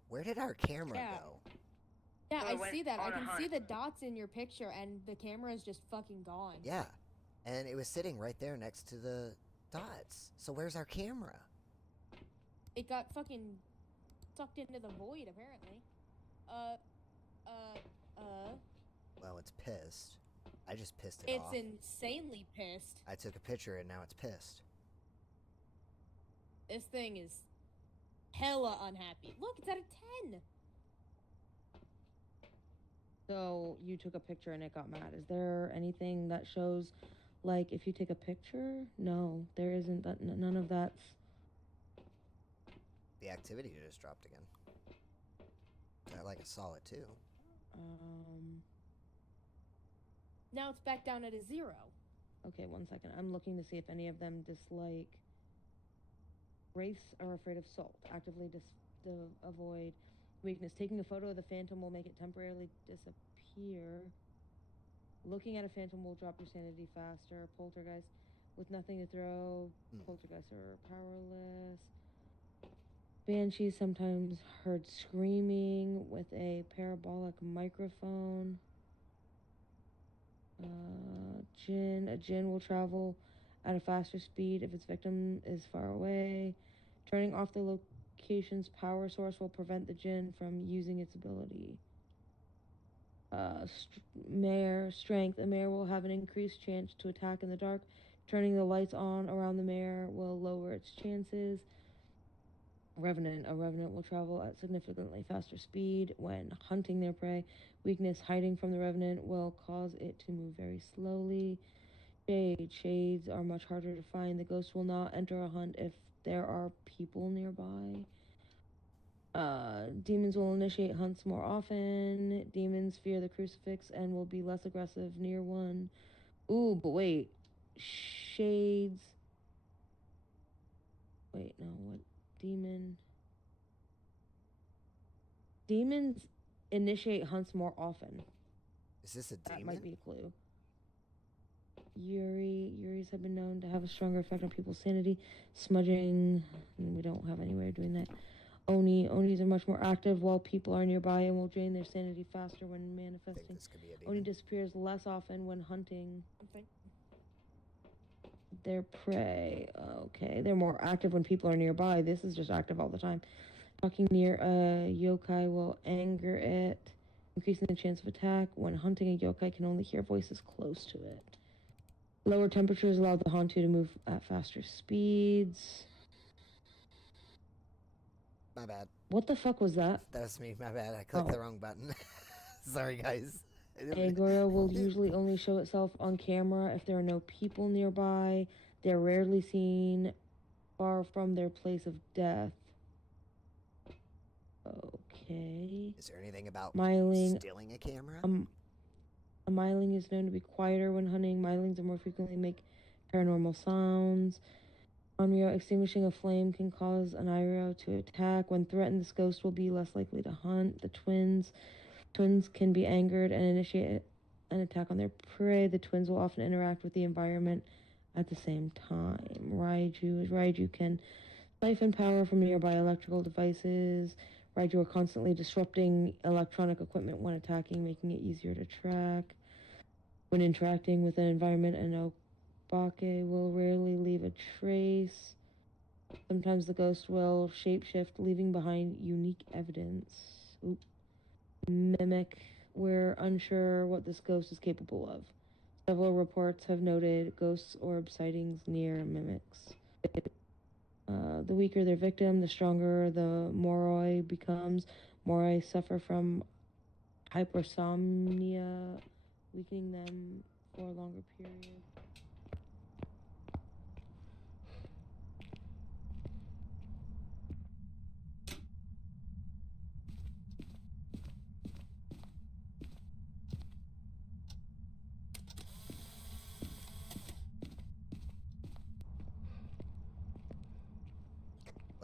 Where did our camera Yeah. go? Yeah, Well, I it went see that. I on a can hunt. see the dots in your picture, and the camera is just fucking gone. Yeah. And it was sitting right there next to the dots. So where's our camera? It got fucking sucked into the void, apparently. Well, it's pissed. I just pissed it It's off. insanely pissed. I took a picture and now it's pissed. This thing is hella unhappy. Look, it's at a 10. So you took a picture and it got mad. Is there anything that shows, like, if you take a picture? No, there isn't. That none of that's. The activity just dropped again. Like I saw it too. Now it's back down at a 0. Okay, 1 second. I'm looking to see if any of them dislike wraiths are afraid of salt. Actively avoid weakness. Taking a photo of the phantom will make it temporarily disappear. Looking at a phantom will drop your sanity faster. Poltergeist with nothing to throw. Poltergeists are powerless. Banshees sometimes heard screaming with a parabolic microphone. A djinn will travel at a faster speed if its victim is far away. Turning off the location's power source will prevent the djinn from using its ability. Strength. A mare will have an increased chance to attack in the dark. Turning the lights on around the mare will lower its chances. Revenant. A revenant will travel at significantly faster speed when hunting their prey. Weakness. Hiding from the revenant will cause it to move very slowly. Shades are much harder to find. The ghost will not enter a hunt if there are people nearby. Demons will initiate hunts more often. Demons fear the crucifix and will be less aggressive near one. Ooh, but wait. Shades. Wait, no, what? Demon. Demons initiate hunts more often. Is this a That demon? might be a clue. Yuris have been known to have a stronger effect on people's sanity. Smudging. We don't have any way of doing that. Onis are much more active while people are nearby and will drain their sanity faster when I think manifesting. this could be a Oni demon. disappears less often when hunting Something. their prey. Okay, they're more active when people are nearby. This is just active all the time. Talking near a yokai will anger it, increasing the chance of attack. When hunting, a yokai can only hear voices close to it. Lower temperatures allow the Hantu to move at faster speeds. My bad. What the fuck was that? That was me. My bad. I clicked the wrong button. Sorry, guys. Agora will usually only show itself on camera if there are no people nearby. They're rarely seen far from their place of death. Okay. Is there anything about Myling. stealing a camera? A myling is known to be quieter when hunting. Mylings are more frequently make paranormal sounds. Onryo, extinguishing a flame can cause an Iroh to attack. When threatened, this ghost will be less likely to hunt. The twins can be angered and initiate an attack on their prey. The twins will often interact with the environment at the same time. Raiju can siphon power from nearby electrical devices. Raiju are constantly disrupting electronic equipment when attacking, making it easier to track. When interacting with an environment, an Obake will rarely leave a trace. Sometimes the ghost will shapeshift, leaving behind unique evidence. Mimic. We're unsure what this ghost is capable of. Several reports have noted ghosts orb sightings near mimics. The weaker their victim, the stronger the Moroi becomes. Moroi suffer from hypersomnia, weakening them for a longer period.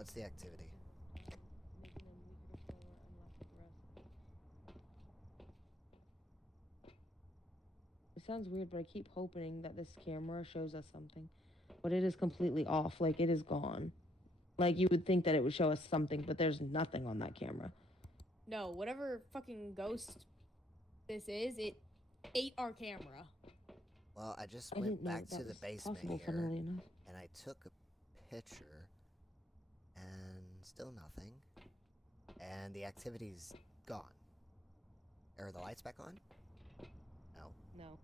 What's the activity? Making them weaker to slower and less aggressive. It sounds weird, but I keep hoping that this camera shows us something. But it is completely off. Like, it is gone. Like, you would think that it would show us something, but there's nothing on that camera. No, whatever fucking ghost this is, it ate our camera. Well, I just I went didn't know back that to the was basement possible, here, funnily enough. and I took a picture, and still nothing. And the activity's gone. Are the lights back on? No. No.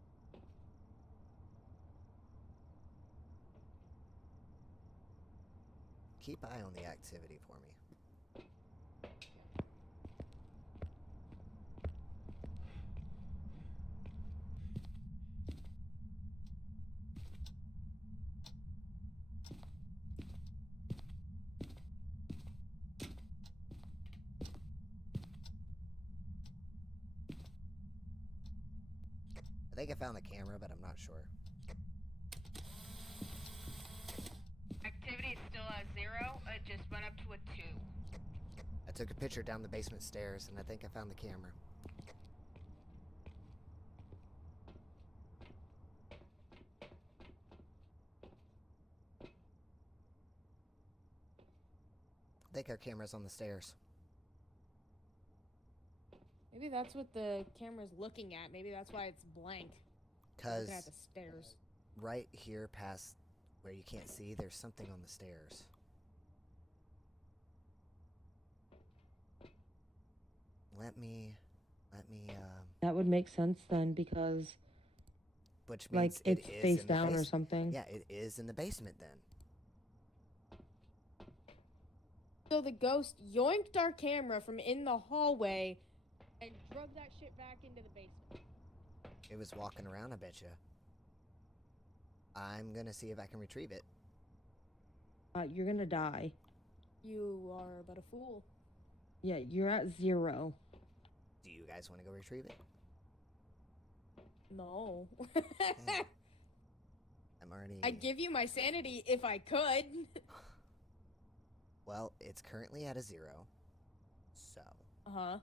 Keep eye on the activity for me. I think I found the camera, but I'm not sure. Activity is still at 0. It just went up to a 2. I took a picture down the basement stairs, and I think I found the camera. I think our camera's on the stairs. Maybe that's what the camera's looking at. Maybe that's why it's blank. Because Looking at the stairs. right here past where you can't see, there's something on the stairs. Let me, That would make sense then, because, which like, means it's it is face in the down or basement. something. Yeah, it is in the basement then. So the ghost yoinked our camera from in the hallway and drug that shit back into the basement. It was walking around, I betcha. I'm gonna see if I can retrieve it. You're gonna die. You are but a fool. Yeah, you're at 0. Do you guys want to go retrieve it? No. I'm already... I'd give you my sanity if I could. Well, it's currently at a 0. So... Uh-huh.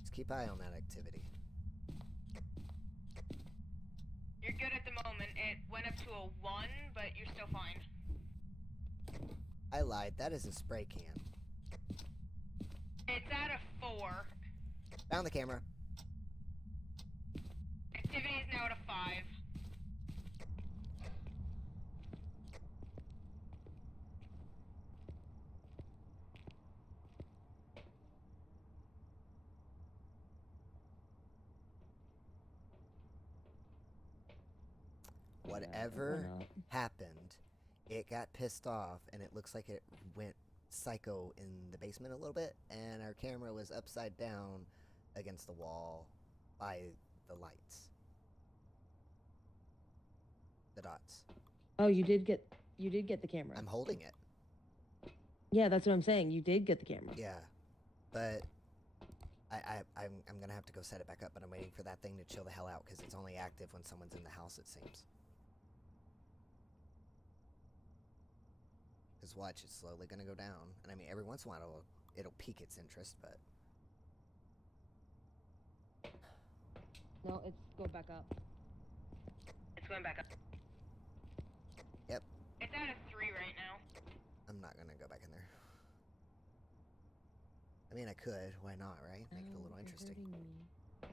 Just keep eye on that activity. You're good at the moment. It went up to a 1, but you're still fine. I lied. That is a spray can. It's at a 4. Found the camera. Activity is now at a 5. Whatever happened, it got pissed off, and it looks like it went psycho in the basement a little bit, and our camera was upside down against the wall by the lights. The dots. Oh, you did get the camera. I'm holding it. Yeah, that's what I'm saying. You did get the camera. Yeah, but I'm gonna have to go set it back up, but I'm waiting for that thing to chill the hell out because it's only active when someone's in the house, it seems. Because watch, it's slowly gonna go down, and I mean every once in a while it'll pique its interest, but No, it's go back up. It's going back up. yep, It's at a 3 right now. I'm not gonna go back in there. I mean I could, why not, right? Make it a little interesting. You're gonna die.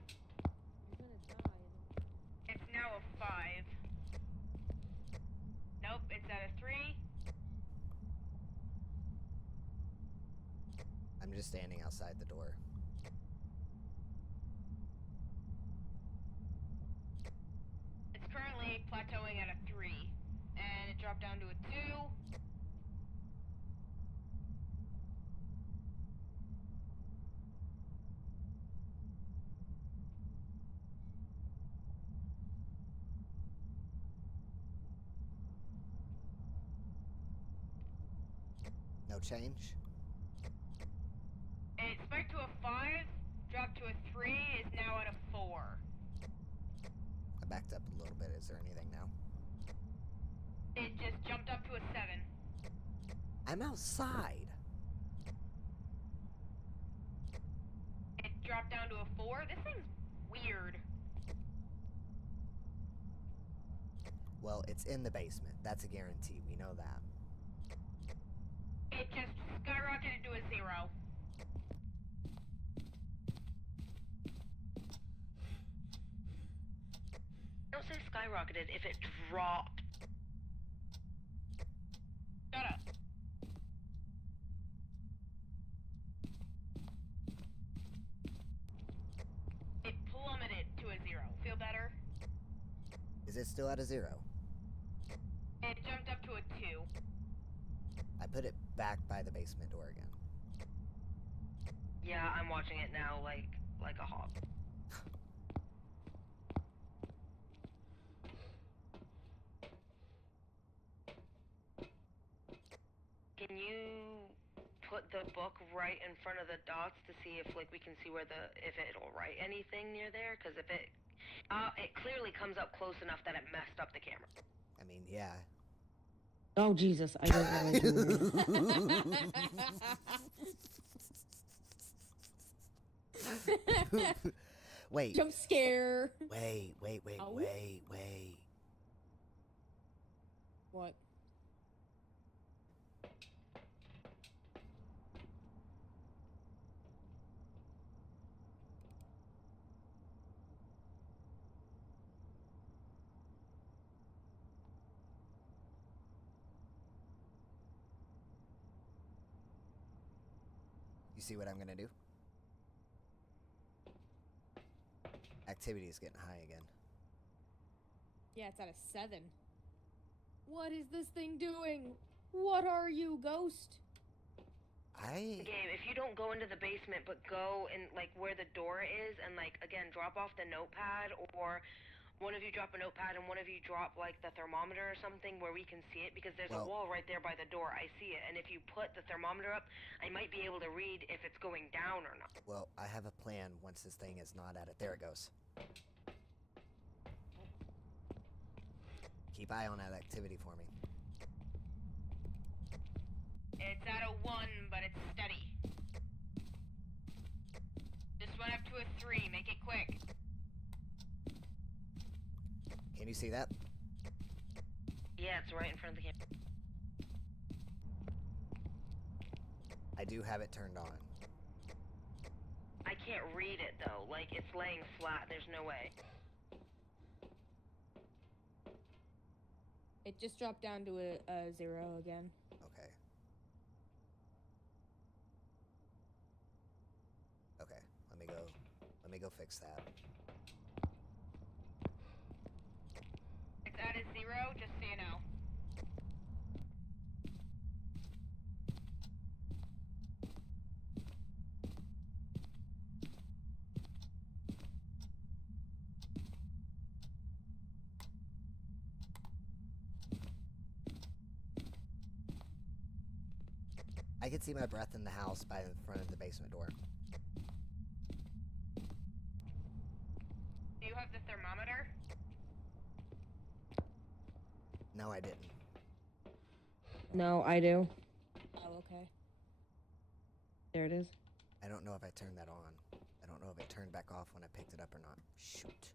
It's now a 5. Nope, it's at a 3. I'm just standing outside the door. It's currently plateauing at a 3. And it dropped down to a 2. No change? It spiked to a 5, dropped to a 3, is now at a 4. backed up a little bit. Is there anything now? It just jumped up to a 7. I'm outside. It dropped down to a 4. This thing's weird. Well, it's in the basement. That's a guarantee. We know that. It just skyrocketed to a 0. Don't say skyrocketed if it dropped. Shut up. It plummeted to a 0. Feel better? Is it still at a 0? It jumped up to a 2. I put it back by the basement door again. Yeah, I'm watching it now like a hawk. Can you put the book right in front of the dots to see if like we can see where if it'll write anything near there? Because if it clearly comes up close enough that it messed up the camera. I mean, yeah. Oh, Jesus, I don't know what to do. Wait. Jump scare. Wait. Oh. Wait. What? You see what I'm gonna do? Activity is getting high again. Yeah, it's at a 7. What is this thing doing? What are you, ghost? I Gabe, if you don't go into the basement but go in like where the door is and like again drop off the notepad, or one of you drop a notepad and one of you drop like the thermometer or something where we can see it, because there's a wall right there by the door. I see it, and if you put the thermometer up, I might be able to read if it's going down or not. Well, I have a plan once this thing is not at it. There it goes. Keep eye on that activity for me. It's at a 1, but it's steady. Just went up to a 3. Make it quick. Can you see that? Yeah, it's right in front of the camera. I do have it turned on. I can't read it though. Like it's laying flat. There's no way. It just dropped down to a 0 again. Okay. Okay. Let me go fix that. It's at a 0, just so you know. I can see my breath in the house by the front of the basement door. Do you have the thermometer? No, I didn't. No, I do. Oh, okay. There it is. I don't know if I turned that on. I don't know if it turned back off when I picked it up or not. Shoot.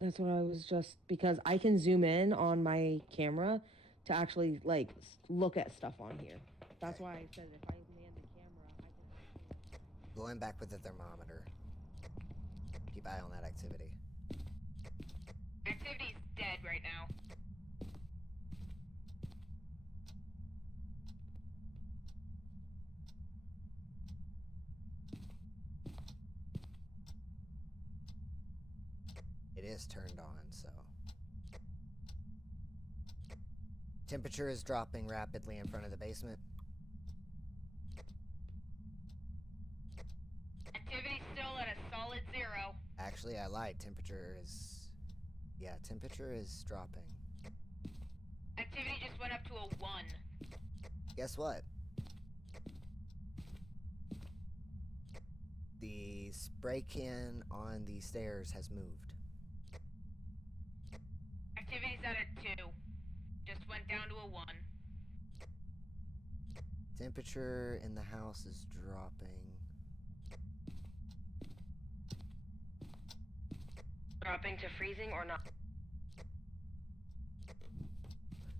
That's what I was just, because I can zoom in on my camera to actually like look at stuff on here. That's why I said if I man the camera, I can actually. Going back with the thermometer. Keep eye on that activity. Activity's dead right now. It is turned on, so. Temperature is dropping rapidly in front of the basement. Activity's still at a solid 0. Actually, I lied. Temperature is dropping. Activity just went up to a 1. Guess what? The spray can on the stairs has moved. Temperature in the house is dropping. Dropping to freezing or not?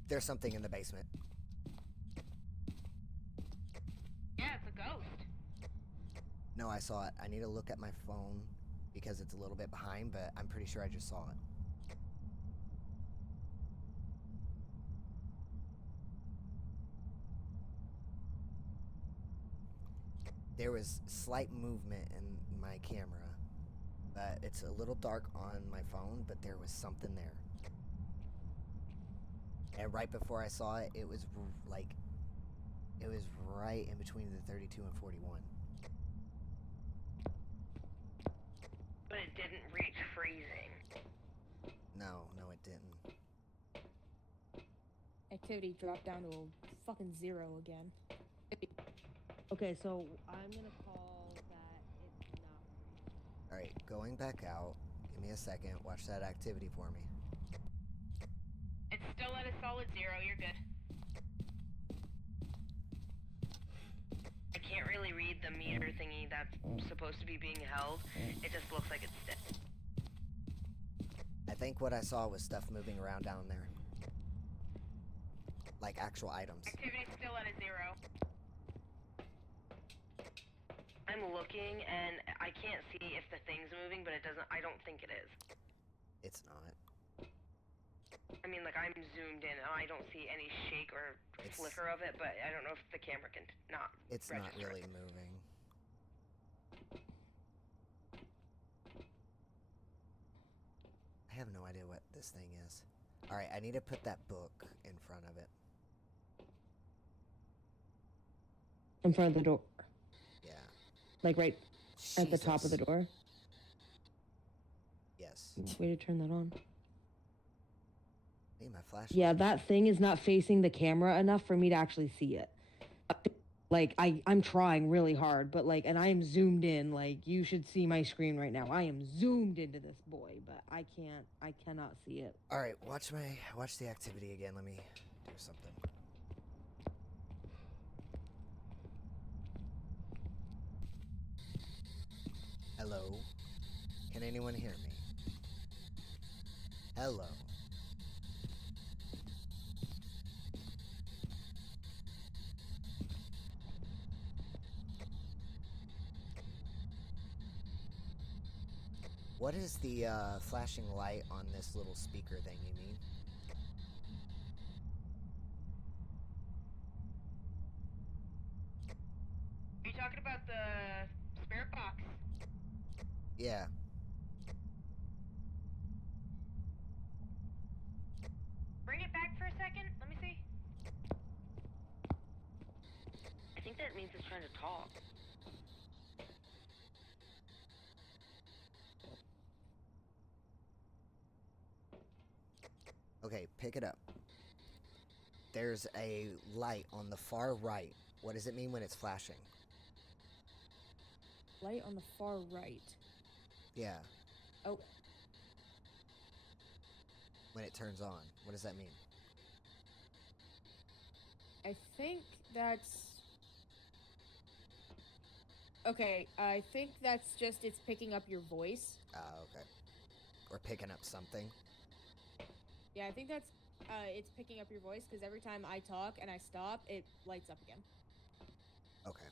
There's something in the basement. Yeah, it's a ghost. No, I saw it. I need to look at my phone because it's a little bit behind, but I'm pretty sure I just saw it. There was slight movement in my camera, but it's a little dark on my phone, but there was something there. And right before I saw it, it was it was right in between the 32 and 41. But it didn't reach freezing. No, it didn't. Activity dropped down to a fucking 0 again. Okay, so I'm gonna call that it's not. All right, going back out. Give me a second. Watch that activity for me. It's still at a solid 0. You're good. I can't really read the meter thingy that's supposed to be being held. It just looks like it's dead. I think what I saw was stuff moving around down there. Like actual items. Activity's still at a 0. I'm looking and I can't see if the thing's moving, but it doesn't. I don't think it is. It's not. I mean, like, I'm zoomed in and I don't see any shake or flicker of it, but I don't know if the camera can not It's register. not really moving. I have no idea what this thing is. Alright, I need to put that book in front of it. In front of the door. Yeah. Like right at the top of the Jesus. door. Yes. Way to turn that on. Hey, my flashlight. Yeah, that thing is not facing the camera enough for me to actually see it. Like, I'm trying really hard, but like, and I am zoomed in. Like, you should see my screen right now. I am zoomed into this boy, but I cannot see it. Alright, watch the activity again. Let me do something. Hello? Can anyone hear me? Hello? What is the flashing light on this little speaker thing you mean? Are you talking about the spirit box? Yeah. Bring it back for a second. Let me see. I think that means it's trying to talk. Okay, pick it up. There's a light on the far right. What does it mean when it's flashing? Light on the far right. Yeah, Oh, when it turns on. What does that mean? I think that's... Okay, I think that's just it's picking up your voice. Okay. Or picking up something. Yeah, I think that's it's picking up your voice because every time I talk and I stop, it lights up again. Okay.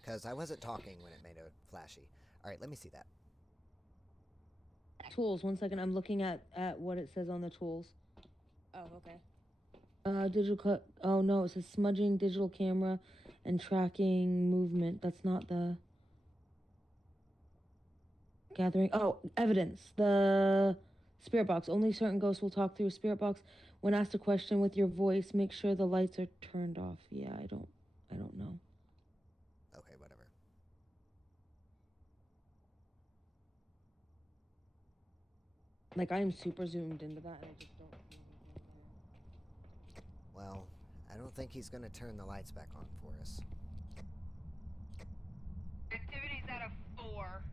Because I wasn't talking when it made a flashy. Alright, let me see that. Tools. 1 second. I'm looking at what it says on the tools. Oh, okay. Digital cut. Oh no, it says smudging, digital camera, and tracking movement. That's not the gathering. Oh, evidence. The spirit box. Only certain ghosts will talk through a spirit box. When asked a question with your voice, make sure the lights are turned off. Yeah, I don't know. Okay, whatever. Like, I'm super zoomed into that, and I just don't see anything there. Well, I don't think he's gonna turn the lights back on for us. Activity's at a 4.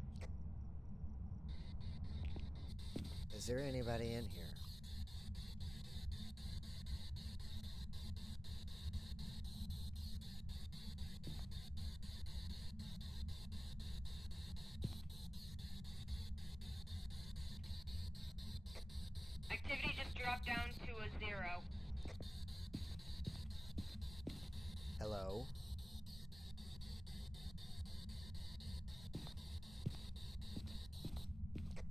Is there anybody in here? Hello?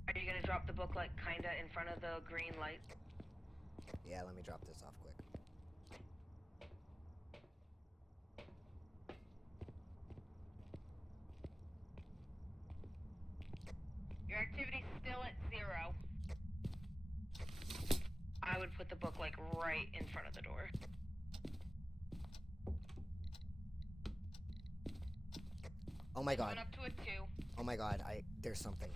Are you gonna drop the book, like, kinda in front of the green light? Yeah, let me drop this off quick. Your activity's still at 0. I would put the book, like, right in front of the door. Oh my god. Went up to a 2. Oh my god, there's something.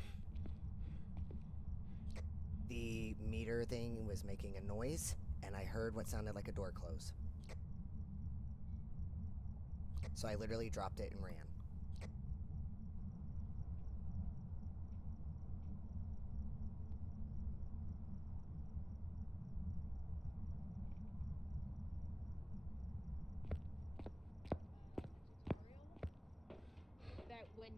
The meter thing was making a noise, and I heard what sounded like a door close. So I literally dropped it and ran. That when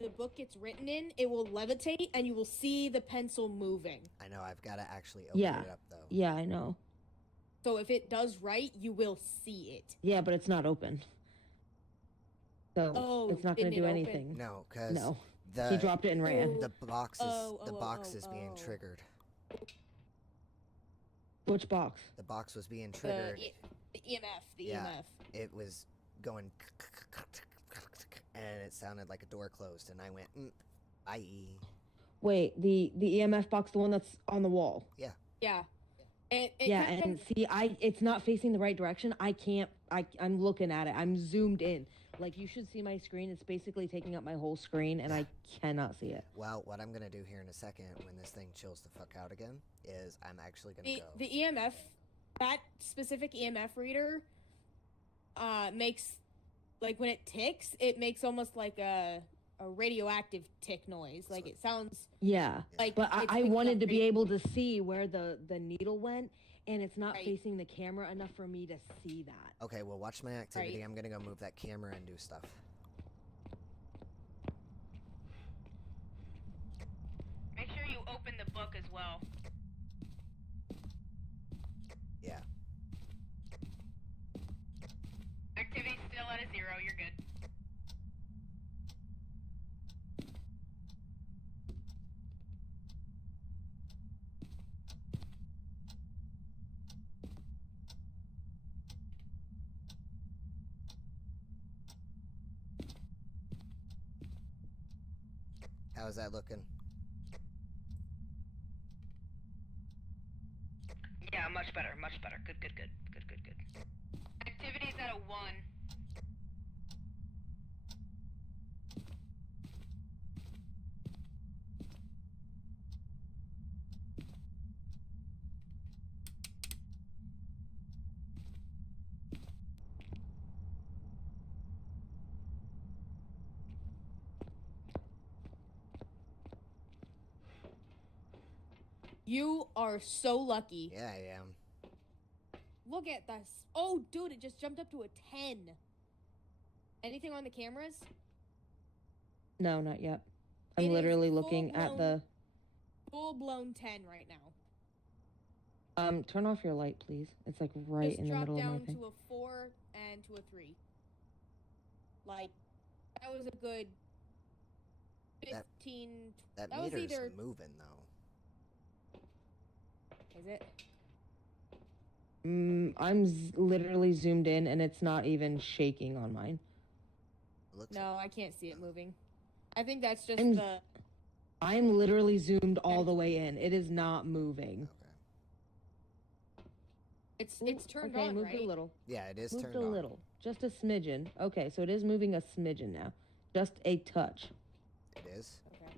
the book gets written in, it will levitate and you will see the pencil moving. I know, I've got to actually open Yeah. it up, though. Yeah, I know. So if it does write, you will see it. Yeah, but it's not open. So it's not going to didn't do it open? anything. No, because No. He dropped it and ran. the box is being triggered. Which box? The box was being triggered. The EMF. The Yeah. EMF. It was going and it sounded like a door closed, and I went, i.e. Wait, the EMF box, the one that's on the wall. Yeah. Yeah, and see, it's not facing the right direction. I'm looking at it. I'm zoomed in. Like, you should see my screen. It's basically taking up my whole screen, and I cannot see it. Well, what I'm going to do here in a second when this thing chills the fuck out again is I'm actually going to go. The EMF, that specific EMF reader, makes, like, when it ticks, it makes almost like a radioactive tick noise. Like, it sounds... Yeah, like, but it's I picking wanted up to be able to see where the needle went, and it's not Right. facing the camera enough for me to see that. Okay, well, watch my activity. Right. I'm going to go move that camera and do stuff. Make sure you open the book as well. Yeah. Activity's still at a 0. You're good. How's that looking? Yeah, much better, much better. Good. Activity's at a 1. You are so lucky. Yeah, I am. Look at this. Oh, dude, it just jumped up to a 10. Anything on the cameras? No, not yet. It I'm is literally looking at the... Full-blown 10 right now. Turn off your light, please. It's like right Just in the middle of my dropped thing. down to a 4 and to a 3. Like, that was a good 15... That That was meter's either- moving, though. Is it? I'm literally zoomed in, and it's not even shaking on mine. Looks No, I can't see it moving. I think that's just I'm- the... I'm literally zoomed all the way in. It is not moving. Okay. It's turned okay, on, moved right? a little. Yeah, it is Moved turned a on. little. Just a smidgen. Okay, so it is moving a smidgen now. Just a touch. It is? Okay.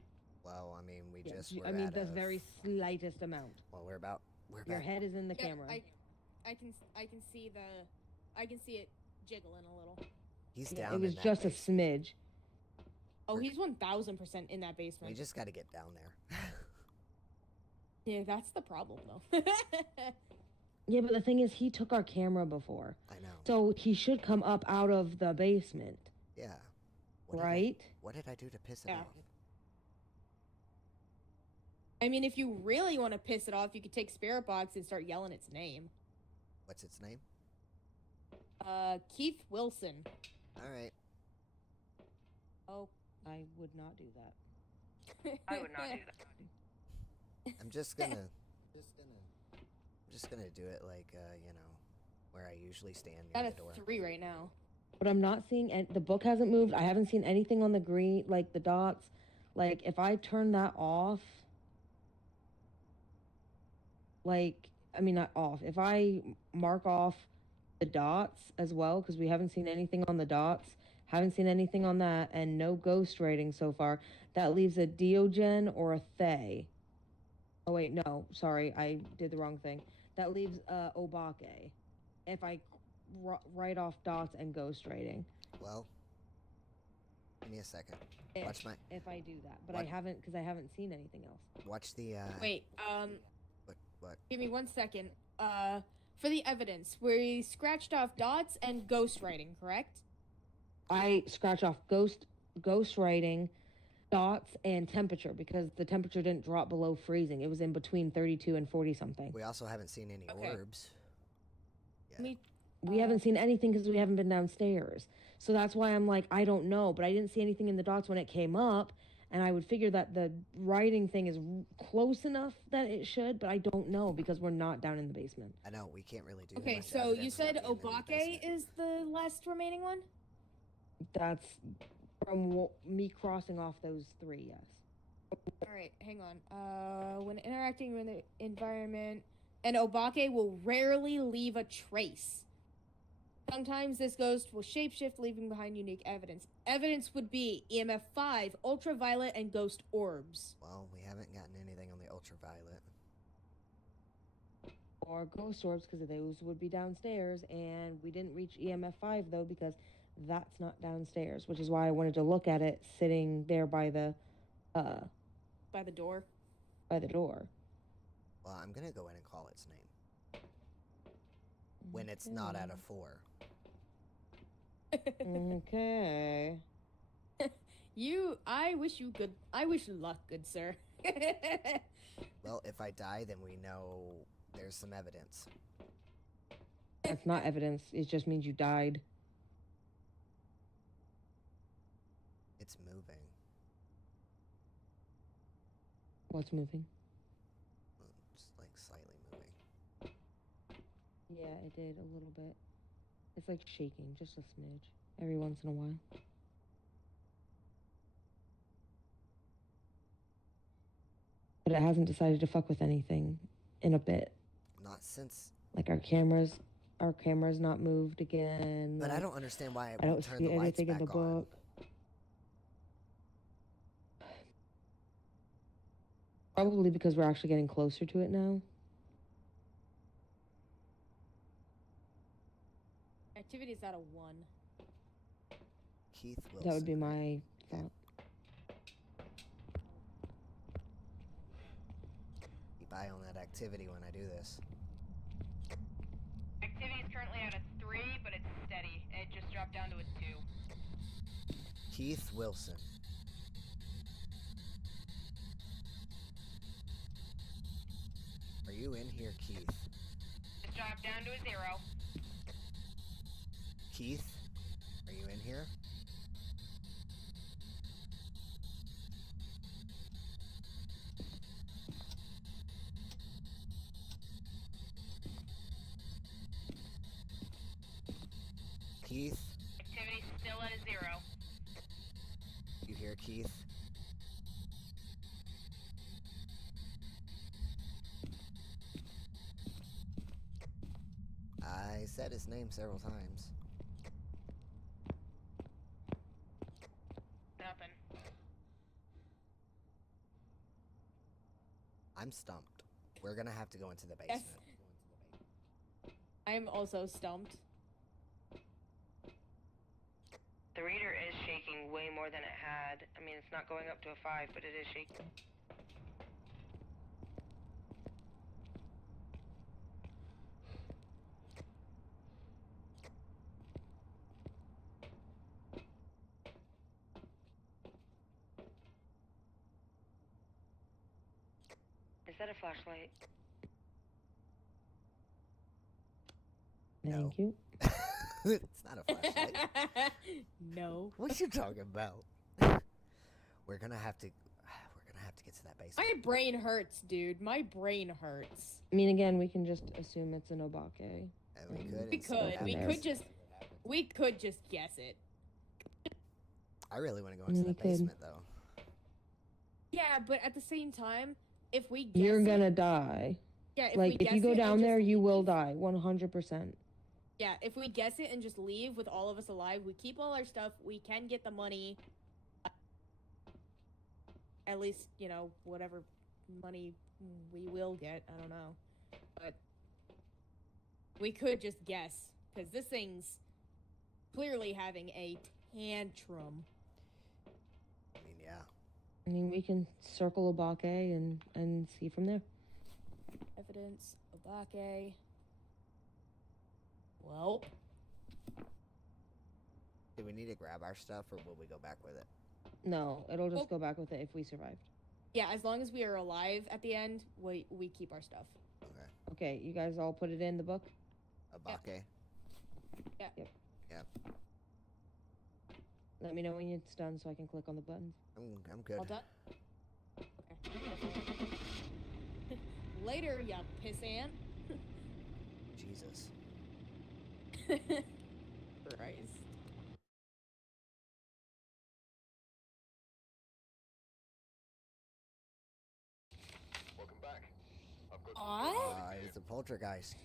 Well, I mean, we Yeah, just you- were I mean, at the a... very slightest amount. Well, we're Your back. head is in the Yeah, camera. I can see it jiggling a little. He's Yeah, down it was in that just a basement. smidge. Oh, he's 1000% in that basement. We just got to get down there. Yeah, that's the problem though. Yeah, but the thing is, he took our camera before. I know. So he should come up out of the basement, Yeah. right? What did I do to piss it Yeah. off? I mean, if you really want to piss it off, you could take Spirit Box and start yelling its name. What's its name? Keith Wilson. All right. Oh, I would not do that. I would not do that. I'm just gonna do it like where I usually stand Got near a the door. 3 right now. But I'm not seeing, and the book hasn't moved. I haven't seen anything on the green, like the dots. Like, if I turn that off, like, I mean, not off. If I mark off the dots as well, because we haven't seen anything on the dots, haven't seen anything on that, and no ghost writing so far, that leaves a Diogen or a Thay. Oh, wait, no. Sorry, I did the wrong thing. That leaves Obake. If I write off dots and ghost writing. Well, give me a second. If I do that, but I haven't, because I haven't seen anything else. Watch the. Wait, What? give me 1 second. For the evidence, we scratched off dots and ghost writing, correct? I scratch off ghost writing, dots, and temperature, because the temperature didn't drop below freezing. It was in between 32 and 40 something. We also haven't seen any Okay. orbs. We haven't seen anything because we haven't been downstairs. So that's why I'm like, I don't know. But I didn't see anything in the dots when it came up. And I would figure that the writing thing is close enough that it should, but I don't know because we're not down in the basement. I know, we can't really do Okay, much so you evidence said without being in the Obake basement. is the last remaining one? That's from me crossing off those 3, yes. Alright, hang on. When interacting with the environment, an Obake will rarely leave a trace. Sometimes this ghost will shapeshift, leaving behind unique evidence. Evidence would be EMF 5, ultraviolet, and ghost orbs. Well, we haven't gotten anything on the ultraviolet. Or ghost orbs, because those would be downstairs. And we didn't reach EMF 5, though, because that's not downstairs, which is why I wanted to look at it sitting there by the By the door. door. Well, I'm gonna go in and call its name. When it's not at a 4. Okay. I wish you luck, good sir. Well, if I die, then we know there's some evidence. That's not evidence. It just means you died. It's moving. What's moving? Just like slightly moving. Yeah, it did a little bit. It's like shaking, just a smidge, every once in a while. But it hasn't decided to fuck with anything in a bit. Not since. Like our cameras not moved again. But like, I don't understand why it I don't won't turn see the lights anything in back the on. book. Probably because we're actually getting closer to it now. Activity's at a 1. Keith Wilson. That would be right? my thought. Keep eye on that activity when I do this. Activity is currently at a 3, but it's steady. It just dropped down to a 2. Keith Wilson. Are you in here, Keith? Just dropped down to a 0. Keith? Are you in here? Keith? Activity's still at a 0. You hear Keith? I said his name several times. Nothing. I'm stumped. We're gonna have to go into the Yes. basement. I am also stumped. The reader is shaking way more than it had. I mean, it's not going up to a 5, but it is shaking. Is that a flashlight? No. Thank you. It's not a flashlight. No. What you talking about? We're gonna have to get to that basement. My brain hurts, dude. My brain hurts. I mean, again, we can just assume it's an obake. And we could. We and see what could. We happens. could just. We could just guess it. I really want to go into We the could. basement though. Yeah, but at the same time, if we guess You're it, gonna die. yeah, if Like, we if you guess go it and down just there, you will leave- die. 100%. Yeah, if we guess it and just leave with all of us alive, we keep all our stuff. We can get the money. At least, you know, whatever money we will get. I don't know, but we could just guess because this thing's clearly having a tantrum. I mean, yeah. I mean, we can circle obake and see from there. Evidence, Obake. Well, Do we need to grab our stuff, or will we go back with it? No, it'll just Oh. go back with it if we survived. yeah, as long as we are alive at the end, we keep our stuff. Okay. Okay, you guys all put it in the book? Abake. Yeah. Yep. Yep. Let me know when it's done so I can click on the buttons. I'm good. All done? Okay. Later, ya pissant. Jesus. Christ. Welcome back. I've got Aw, It's a poltergeist.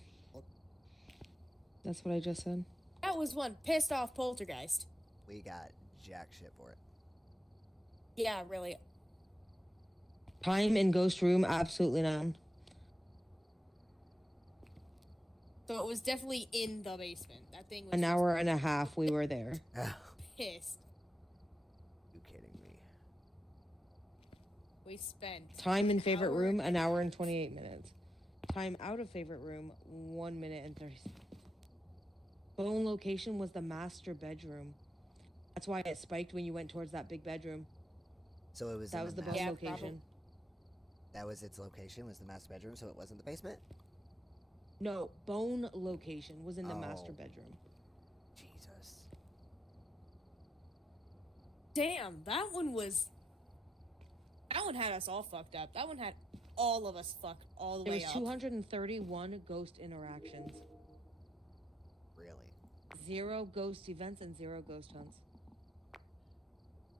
That's what I just said. that was one pissed off poltergeist. We got jack shit for it. Yeah, really. Time in ghost room, absolutely none. So it was definitely in the basement. That thing was An just hour and a half we were there. pissed. You kidding me? We spent Time in an favorite hour- room, an hour and 28 minutes. Time out of favorite room, 1 minute and 30 seconds. Bone location was the master bedroom. That's why it spiked when you went towards that big bedroom. So it was. That in was the the bone Yeah, location. probably. That was its location. Was the master bedroom? So it wasn't the basement. No, bone location was in the master Oh. bedroom. Jesus. Damn, that one had us all fucked up. That one had all of us fucked all the There way was up. 231 ghost interactions. Really? 0 ghost events and 0 ghost hunts.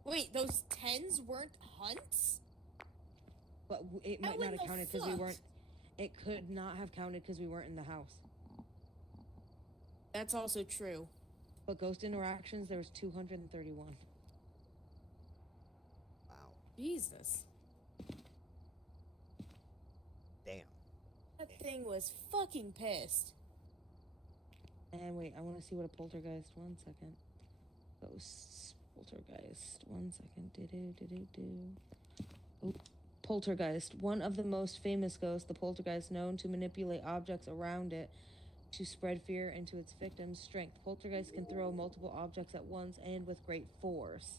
Wait, those 10s weren't hunts? But it How might not in have the counted because we fuck? weren't. It could not have counted because we weren't in the house. That's also true. But ghost interactions, there was 231. Wow. Jesus. Damn. That thing was fucking pissed. And wait, I want to see what a poltergeist. 1 second. Ghosts. Poltergeist. 1 second. Oh, poltergeist. One of the most famous ghosts, the poltergeist known to manipulate objects around it to spread fear into its victims' strength. Poltergeist can throw multiple objects at once and with great force.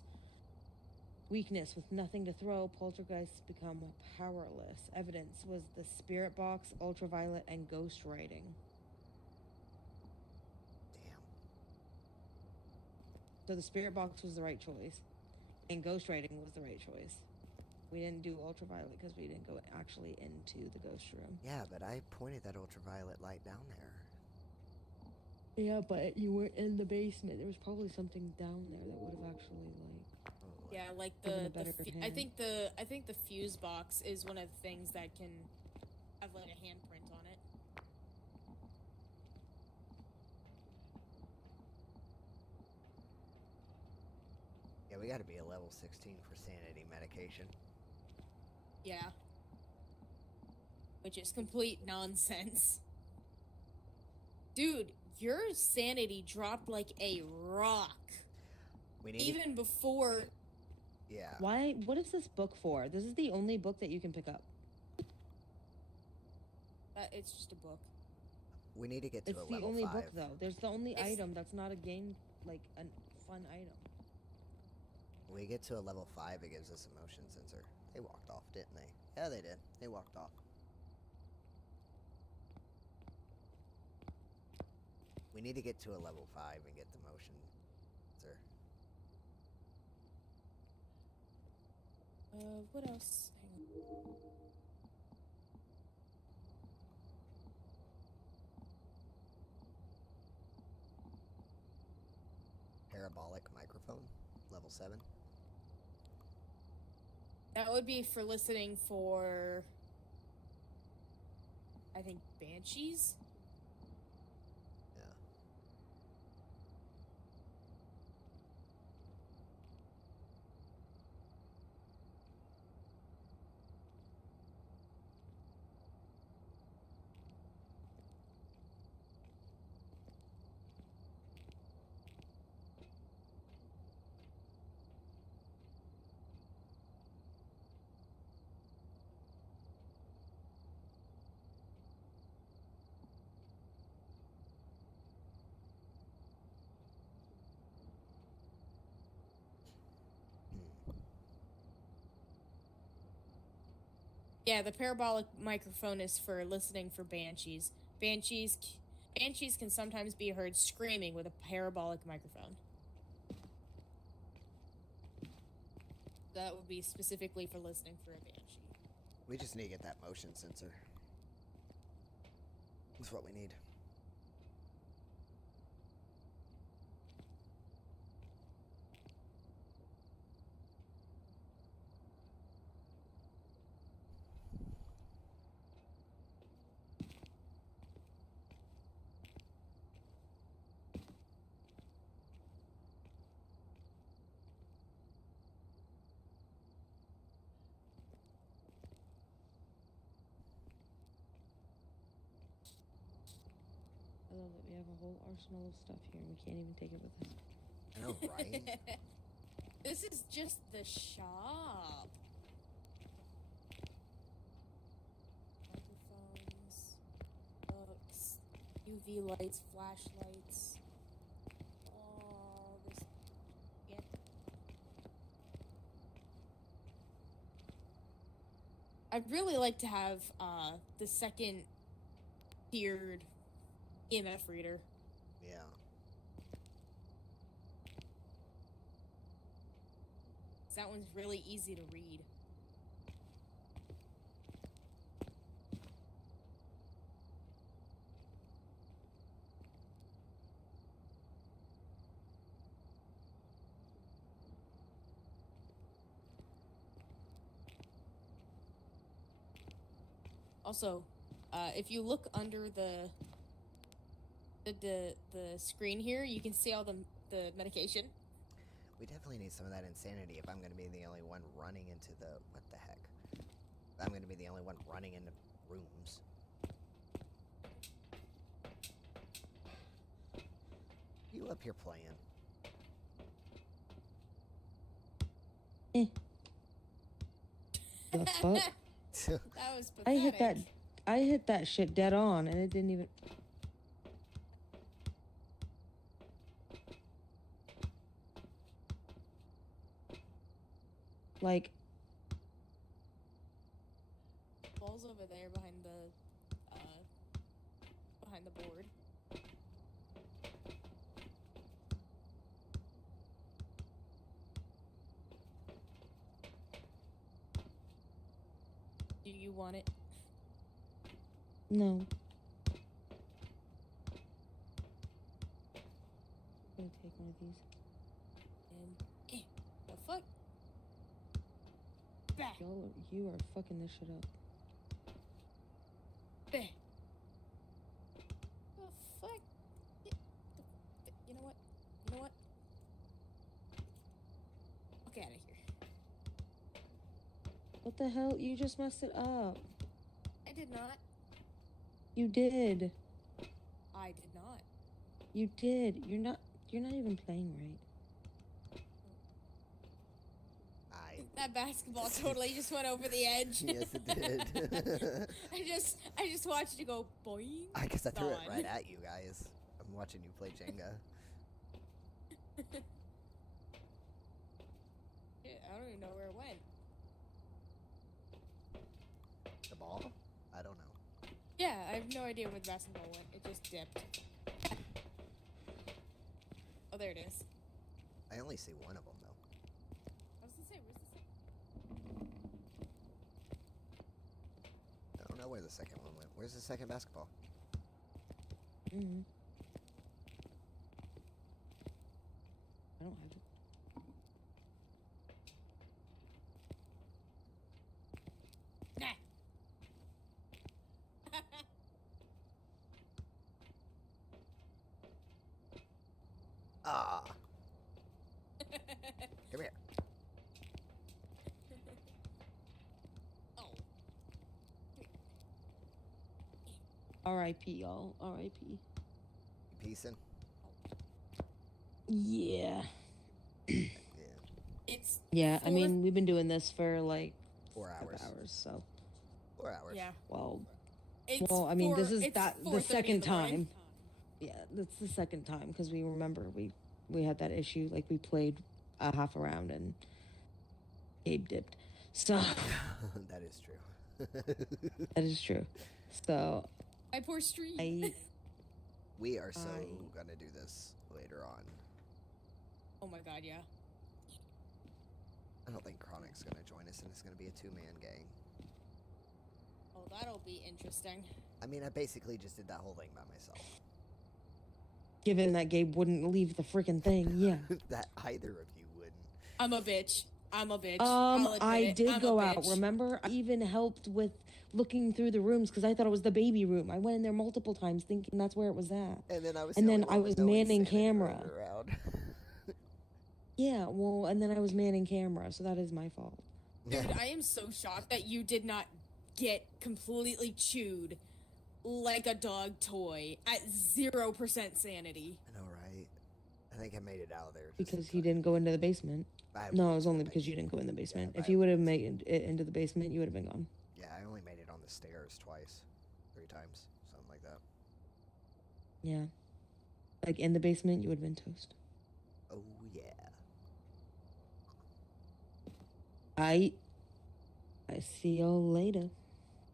Weakness. With nothing to throw, poltergeists become powerless. Evidence was the spirit box, ultraviolet, and ghost writing. Damn. So the spirit box was the right choice, and ghost writing was the right choice. We didn't do ultraviolet because we didn't go actually into the ghost room. Yeah, but I pointed that ultraviolet light down there. Yeah, but you weren't in the basement. There was probably something down there that would have actually like. Oh, Yeah, like Given a the better I hand. think the fuse box is one of the things that can have like a handprint on it. Yeah, we got to be a level 16 for sanity medication. Yeah. Which is complete nonsense. Dude, your sanity dropped like a rock. We need. Even before. Yeah. Why? What is this book for? This is the only book that you can pick up. It's just a book. We need to get to It's a the level only 5. book though. There's the only It's- item that's not a game, like a fun item. When we get to a level 5, it gives us a motion sensor. They walked off, didn't they? Yeah, they did. They walked off. We need to get to a level 5 and get the motion, sir. What else? Hang on. Parabolic microphone, level 7. That would be for listening for, I think, banshees? Yeah. Yeah, the parabolic microphone is for listening for banshees. Banshees can sometimes be heard screaming with a parabolic microphone. That would be specifically for listening for a banshee. We just need to get that motion sensor. That's what we need. I love that we have a whole arsenal of stuff here and we can't even take it with us. I know, right? This is just the shop. Microphones, books, UV lights, flashlights. All this. Yeah. I'd really like to have the second tiered EMF reader. Yeah. That one's really easy to read. Also, if you look under the screen here, you can see all the medication. We definitely need some of that insanity if I'm going to be the only one running into the... What the heck? I'm going to be the only one running into rooms. You up here playing? The fuck? That was pathetic. I hit that shit dead on and it didn't even... Like... Ball's over there behind the board. Do you want it? No. I'm gonna take one of these. And the fuck? Bah. You are fucking this shit up. Bah. The fuck? You know what? You know what? Get out of here. What the hell? You just messed it up. I did not. You did. I did not. You did. You're not even playing right. That basketball totally just went over the edge. Yes, it did. I just watched it go boing. I guess I threw it gone. right at you guys. I'm watching you play Jenga. Yeah, I don't even know where it went. The ball? I don't know. Yeah, I have no idea where the basketball went. It just dipped. there it is. I only see one of them, though. I was gonna say, where's the second? I don't know where the second one went. Where's the second basketball? Mm-hmm. I don't have it. Nah. Ah. Come here. Oh. R.I.P. y'all. R.I.P. You peacing? Yeah. Yeah. It's Yeah, I fourth- mean, we've been doing this for like 4 hours. so. 4 hours. Yeah. Well, It's I mean, this is it's the 4:30 second in the morning. time. Yeah, that's the second time because we remember we had that issue. Like we played a half a round and Gabe dipped. So That is true. that is true. So My poor stream. We are so I- gonna do this later on. Oh my god, yeah. I don't think Chronic's gonna join us, and it's gonna be a 2-man gang. Oh, that'll be interesting. I mean, I basically just did that whole thing by myself. given that Gabe wouldn't leave the freaking thing, yeah. That either of you wouldn't. I'm a bitch. I'm a bitch. I'll admit I it. did I'm go a out. bitch. Remember, I even helped with looking through the rooms because I thought it was the baby room. I went in there multiple times thinking that's where it was at. And then I was. And the then only I one with was no manning insanity camera. running around. Yeah, well, and then I was manning camera, so that is my fault. Dude, I am so shocked that you did not get completely chewed like a dog toy at 0% sanity. I know, right? I think I made it out of there. just Because in he time. didn't go into the basement. I No, it went was to only the because you basement. didn't go in the basement. Yeah, If you would have made it into the basement, you would have been gone. Yeah, I only made it on the stairs twice, 3 times, something like that. Yeah. Like in the basement, you would have been toast. Oh yeah. I see you later.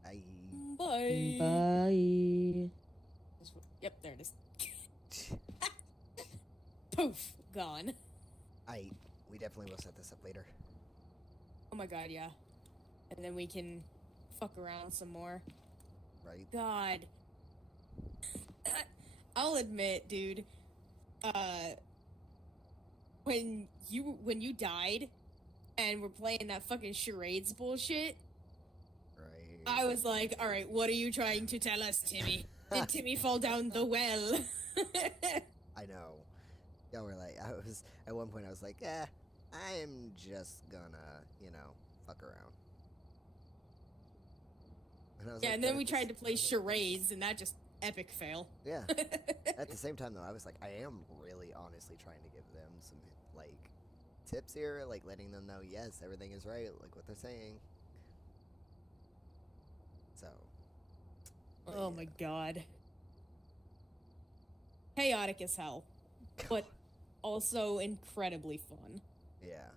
I. Bye. Bye. Yep, there it is. Poof, gone. We definitely will set this up later. Oh my god, yeah. And then we can fuck around some more. Right? God. I'll admit, dude. When you died and we're playing that fucking charades bullshit, Right. I was like, all right, what are you trying to tell us, Timmy? Did Timmy fall down the well? I know. Y'all were like, at one point I was like, I am just gonna, fuck around. And I was Yeah, like, and but then we at the tried to s- play charades, and that just epic fail. Yeah. At the same time, though, I was like, I am really honestly trying to give them some, tips here, letting them know, yes, everything is right, like what they're saying. So. but Oh yeah. my god. Chaotic as hell, but also incredibly fun. Yeah.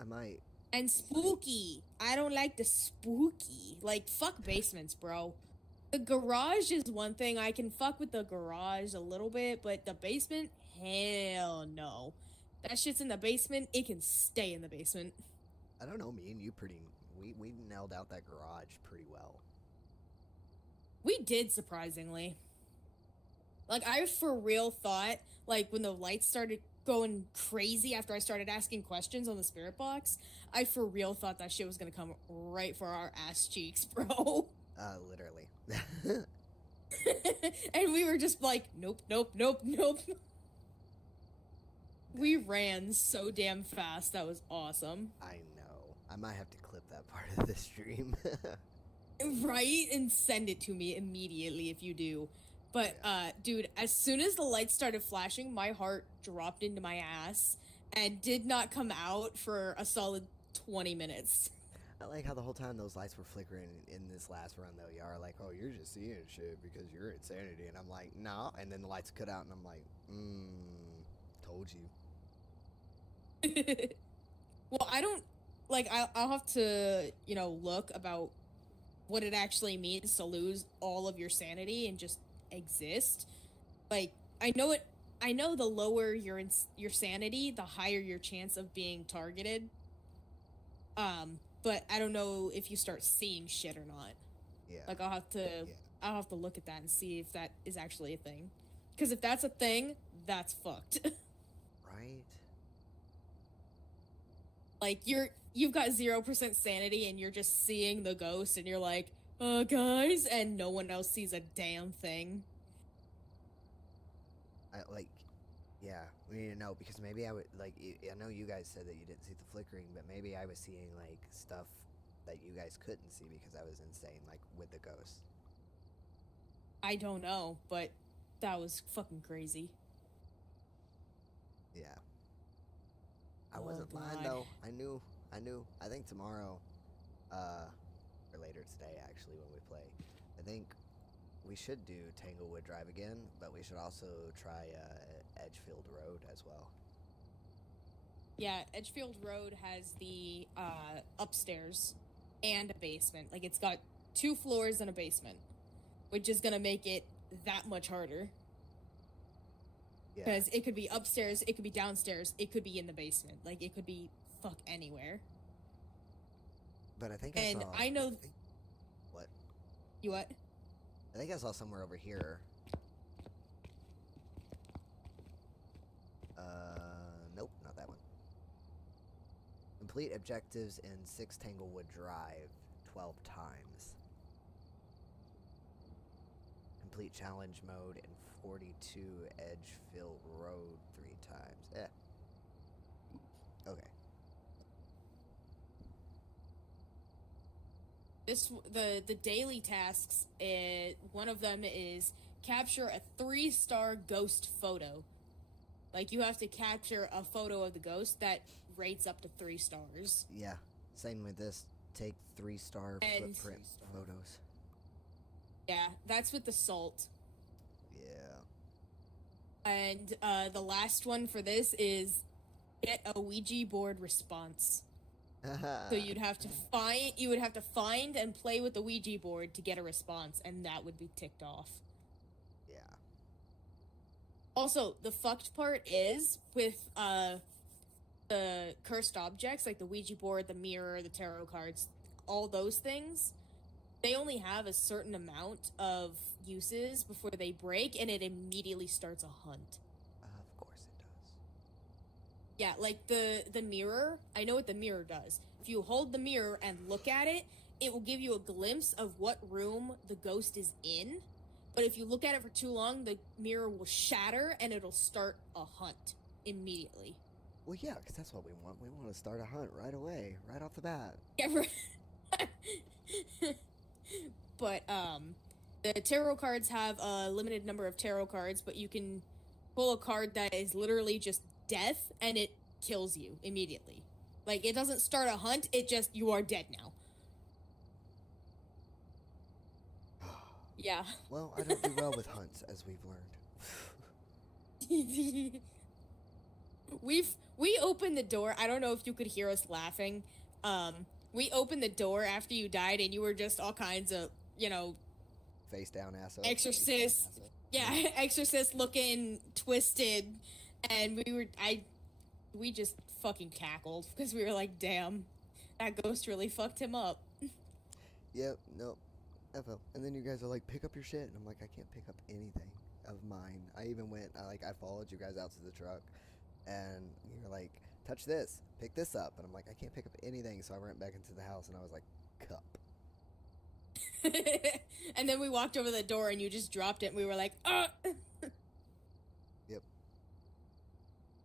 I might. And spooky. I don't like the spooky. Like, fuck basements, bro. The garage is one thing. I can fuck with the garage a little bit, but the basement? Hell no. That shit's in the basement. It can stay in the basement. I don't know, me and you we nailed out that garage pretty well. We did, surprisingly. Like, I for real thought, like, when the lights started going crazy after I started asking questions on the spirit box, I for real thought that shit was gonna come right for our ass cheeks, bro. Literally. And we were just like, nope, nope, nope, nope. We ran so damn fast. That was awesome. I know. I might have to clip that part of the stream. Right? And send it to me immediately if you do. But, dude, as soon as the lights started flashing, my heart dropped into my ass and did not come out for a solid 20 minutes. I like how the whole time those lights were flickering in this last run, though. Y'all are like, oh, you're just seeing shit because you're insanity. And I'm like, nah. And then the lights cut out, and I'm like, told you. Well, I don't, like, I'll have to, look about what it actually means to lose all of your sanity and just exist. Like, I know it I know the lower your sanity, the higher your chance of being targeted. But I don't know if you start seeing shit or not. Yeah. Like I'll have to look at that and see if that is actually a thing. Because if that's a thing, that's fucked. Right. Like you've got 0% sanity and you're just seeing the ghost and you're like, guys, and no one else sees a damn thing. Yeah, we need to know because maybe I would I know you guys said that you didn't see the flickering, but maybe I was seeing like stuff that you guys couldn't see because I was insane, like with the ghost. I don't know, but that was fucking crazy. Yeah. I Oh, wasn't lying God. though. I knew. I think tomorrow, or later today actually when we play, I think we should do Tanglewood Drive again, but we should also try Edgefield Road as well. Yeah, Edgefield Road has the upstairs and a basement. Like it's got 2 floors and a basement, which is gonna make it that much harder. Yeah. Because it could be upstairs, it could be downstairs, it could be in the basement. Like it could be fuck anywhere. But I think And I saw. I know. What? You what? I think I saw somewhere over here. Nope, not that one. Complete objectives in 6 Tanglewood Drive 12 times. Complete challenge mode in 42 Edgefield Road 3 times. Okay. The daily tasks, one of them is capture a 3-star ghost photo. Like you have to capture a photo of the ghost that rates up to 3 stars. Yeah. Same with this. Take 3-star footprint photos. Yeah, that's with the salt. Yeah. And the last one for this is get a Ouija board response. So you would have to find and play with the Ouija board to get a response, and that would be ticked off. Yeah. Also, the fucked part is with the cursed objects like the Ouija board, the mirror, the tarot cards, all those things. They only have a certain amount of uses before they break, and it immediately starts a hunt. Of course it does. Yeah, like the mirror, I know what the mirror does. If you hold the mirror and look at it, it will give you a glimpse of what room the ghost is in. But if you look at it for too long, the mirror will shatter and it'll start a hunt immediately. Well, yeah, because that's what we want. We want to start a hunt right away, right off the bat. Yeah, but the tarot cards have a limited number of tarot cards, but you can pull a card that is literally just death and it kills you immediately. Like it doesn't start a hunt, it just you are dead now. Yeah. Well, I don't do well with hunts, as we've learned. We opened the door. I don't know if you could hear us laughing. We opened the door after you died, and you were just all kinds of, Face down, ass up. Exorcist. Yeah, exorcist looking twisted, and we just fucking cackled because we were like, damn, that ghost really fucked him up. Yep, no. FL. And then you guys are like, pick up your shit. And I'm like, I can't pick up anything of mine. I even went, I followed you guys out to the truck. And you were like, touch this. Pick this up. And I'm like, I can't pick up anything. So I went back into the house and I was like, cup. And then we walked over the door and you just dropped it. And we were like, Yep.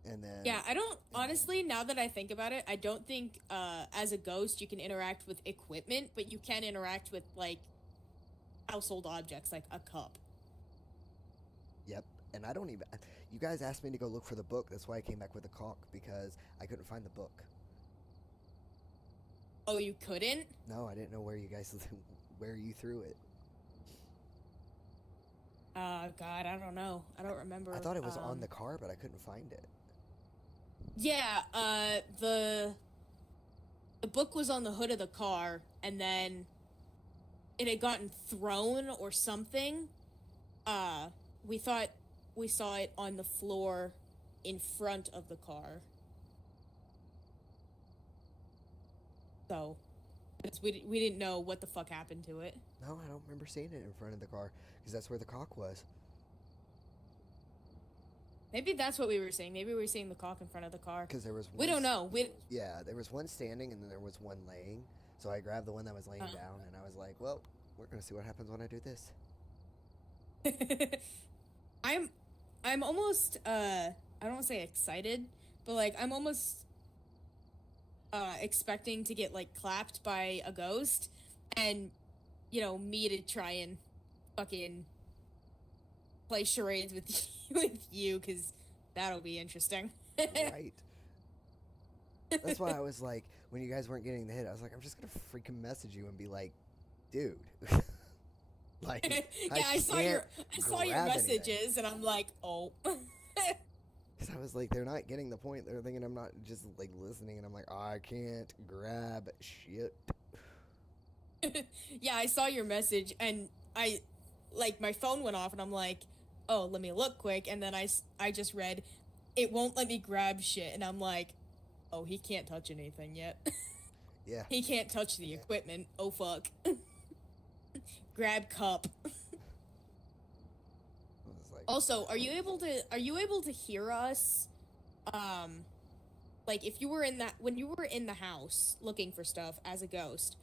And then... Yeah, I don't... Honestly, now that I think about it, I don't think as a ghost you can interact with equipment. But you can interact with, like, household objects, like a cup. Yep. And I don't even... You guys asked me to go look for the book. That's why I came back with a caulk, because I couldn't find the book. Oh, you couldn't? No, I didn't know where you guys... where you threw it. God, I don't know. I don't remember. I thought it was on the car, but I couldn't find it. Yeah, the book was on the hood of the car, and then it had gotten thrown or something. We thought we saw it on the floor in front of the car. So, we didn't know what the fuck happened to it. No, I don't remember seeing it in front of the car because that's where the cock was. Maybe that's what we were seeing. Maybe we were seeing the cock in front of the car. Because there was We don't know. Yeah, there was one standing and then there was one laying. So I grabbed the one that was laying down and I was like, well, we're gonna see what happens when I do this. I'm almost I don't want to say excited, but like I'm almost expecting to get like clapped by a ghost and me to try and fucking play charades with you because that'll be interesting. Right. That's why I was like, when you guys weren't getting the hit, I was like, I'm just gonna freaking message you and be like, dude. Like, yeah, I saw your messages anything. and I'm like, oh. Because I was like, they're not getting the point. They're thinking I'm not just like listening, and I'm like, I can't grab shit. Yeah, I saw your message and my phone went off and I'm like, oh, let me look quick, and then I just read, it won't let me grab shit, and I'm like, oh, he can't touch anything yet. Yeah. He can't touch the equipment. Oh fuck. Grab cup. Like, Also, are you able to hear us? Like if you were when you were in the house looking for stuff as a ghost,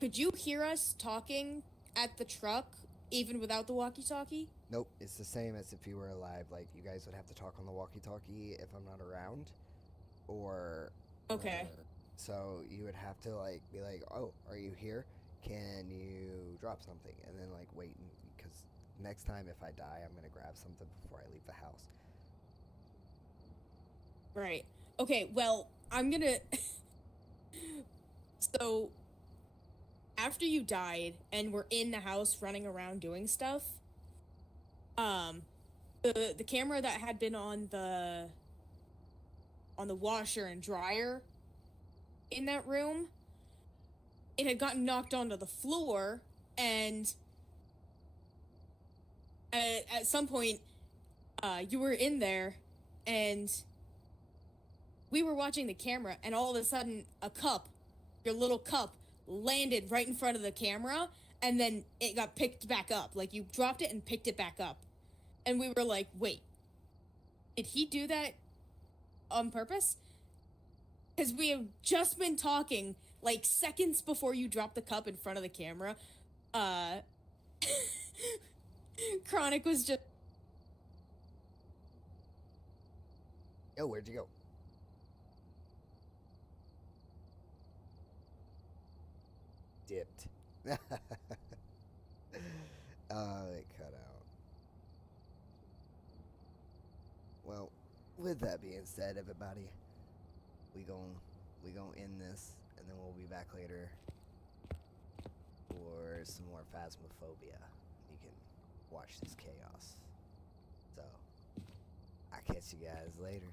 could you hear us talking at the truck even without the walkie-talkie? Nope, it's the same as if you were alive. Like, you guys would have to talk on the walkie-talkie if I'm not around, or okay. So you would have to like be like, oh, are you here? Can you drop something? And then like wait, because next time if I die, I'm gonna grab something before I leave the house. Right. Okay, well, I'm gonna... So, after you died, and we're in the house running around doing stuff, the camera that had been on the washer and dryer in that room, it had gotten knocked onto the floor, and at some point, you were in there, and we were watching the camera, and all of a sudden, a cup, your little cup, landed right in front of the camera, and then it got picked back up. Like, you dropped it and picked it back up. And we were like, wait, did he do that on purpose? Because we have just been talking, like, seconds before you dropped the cup in front of the camera. Chronic was just... Yo, where'd you go? Dipped. It cut out. Well, with that being said, everybody, we gon' end this, and then we'll be back later for some more Phasmophobia. You can watch this chaos. So, I'll catch you guys later.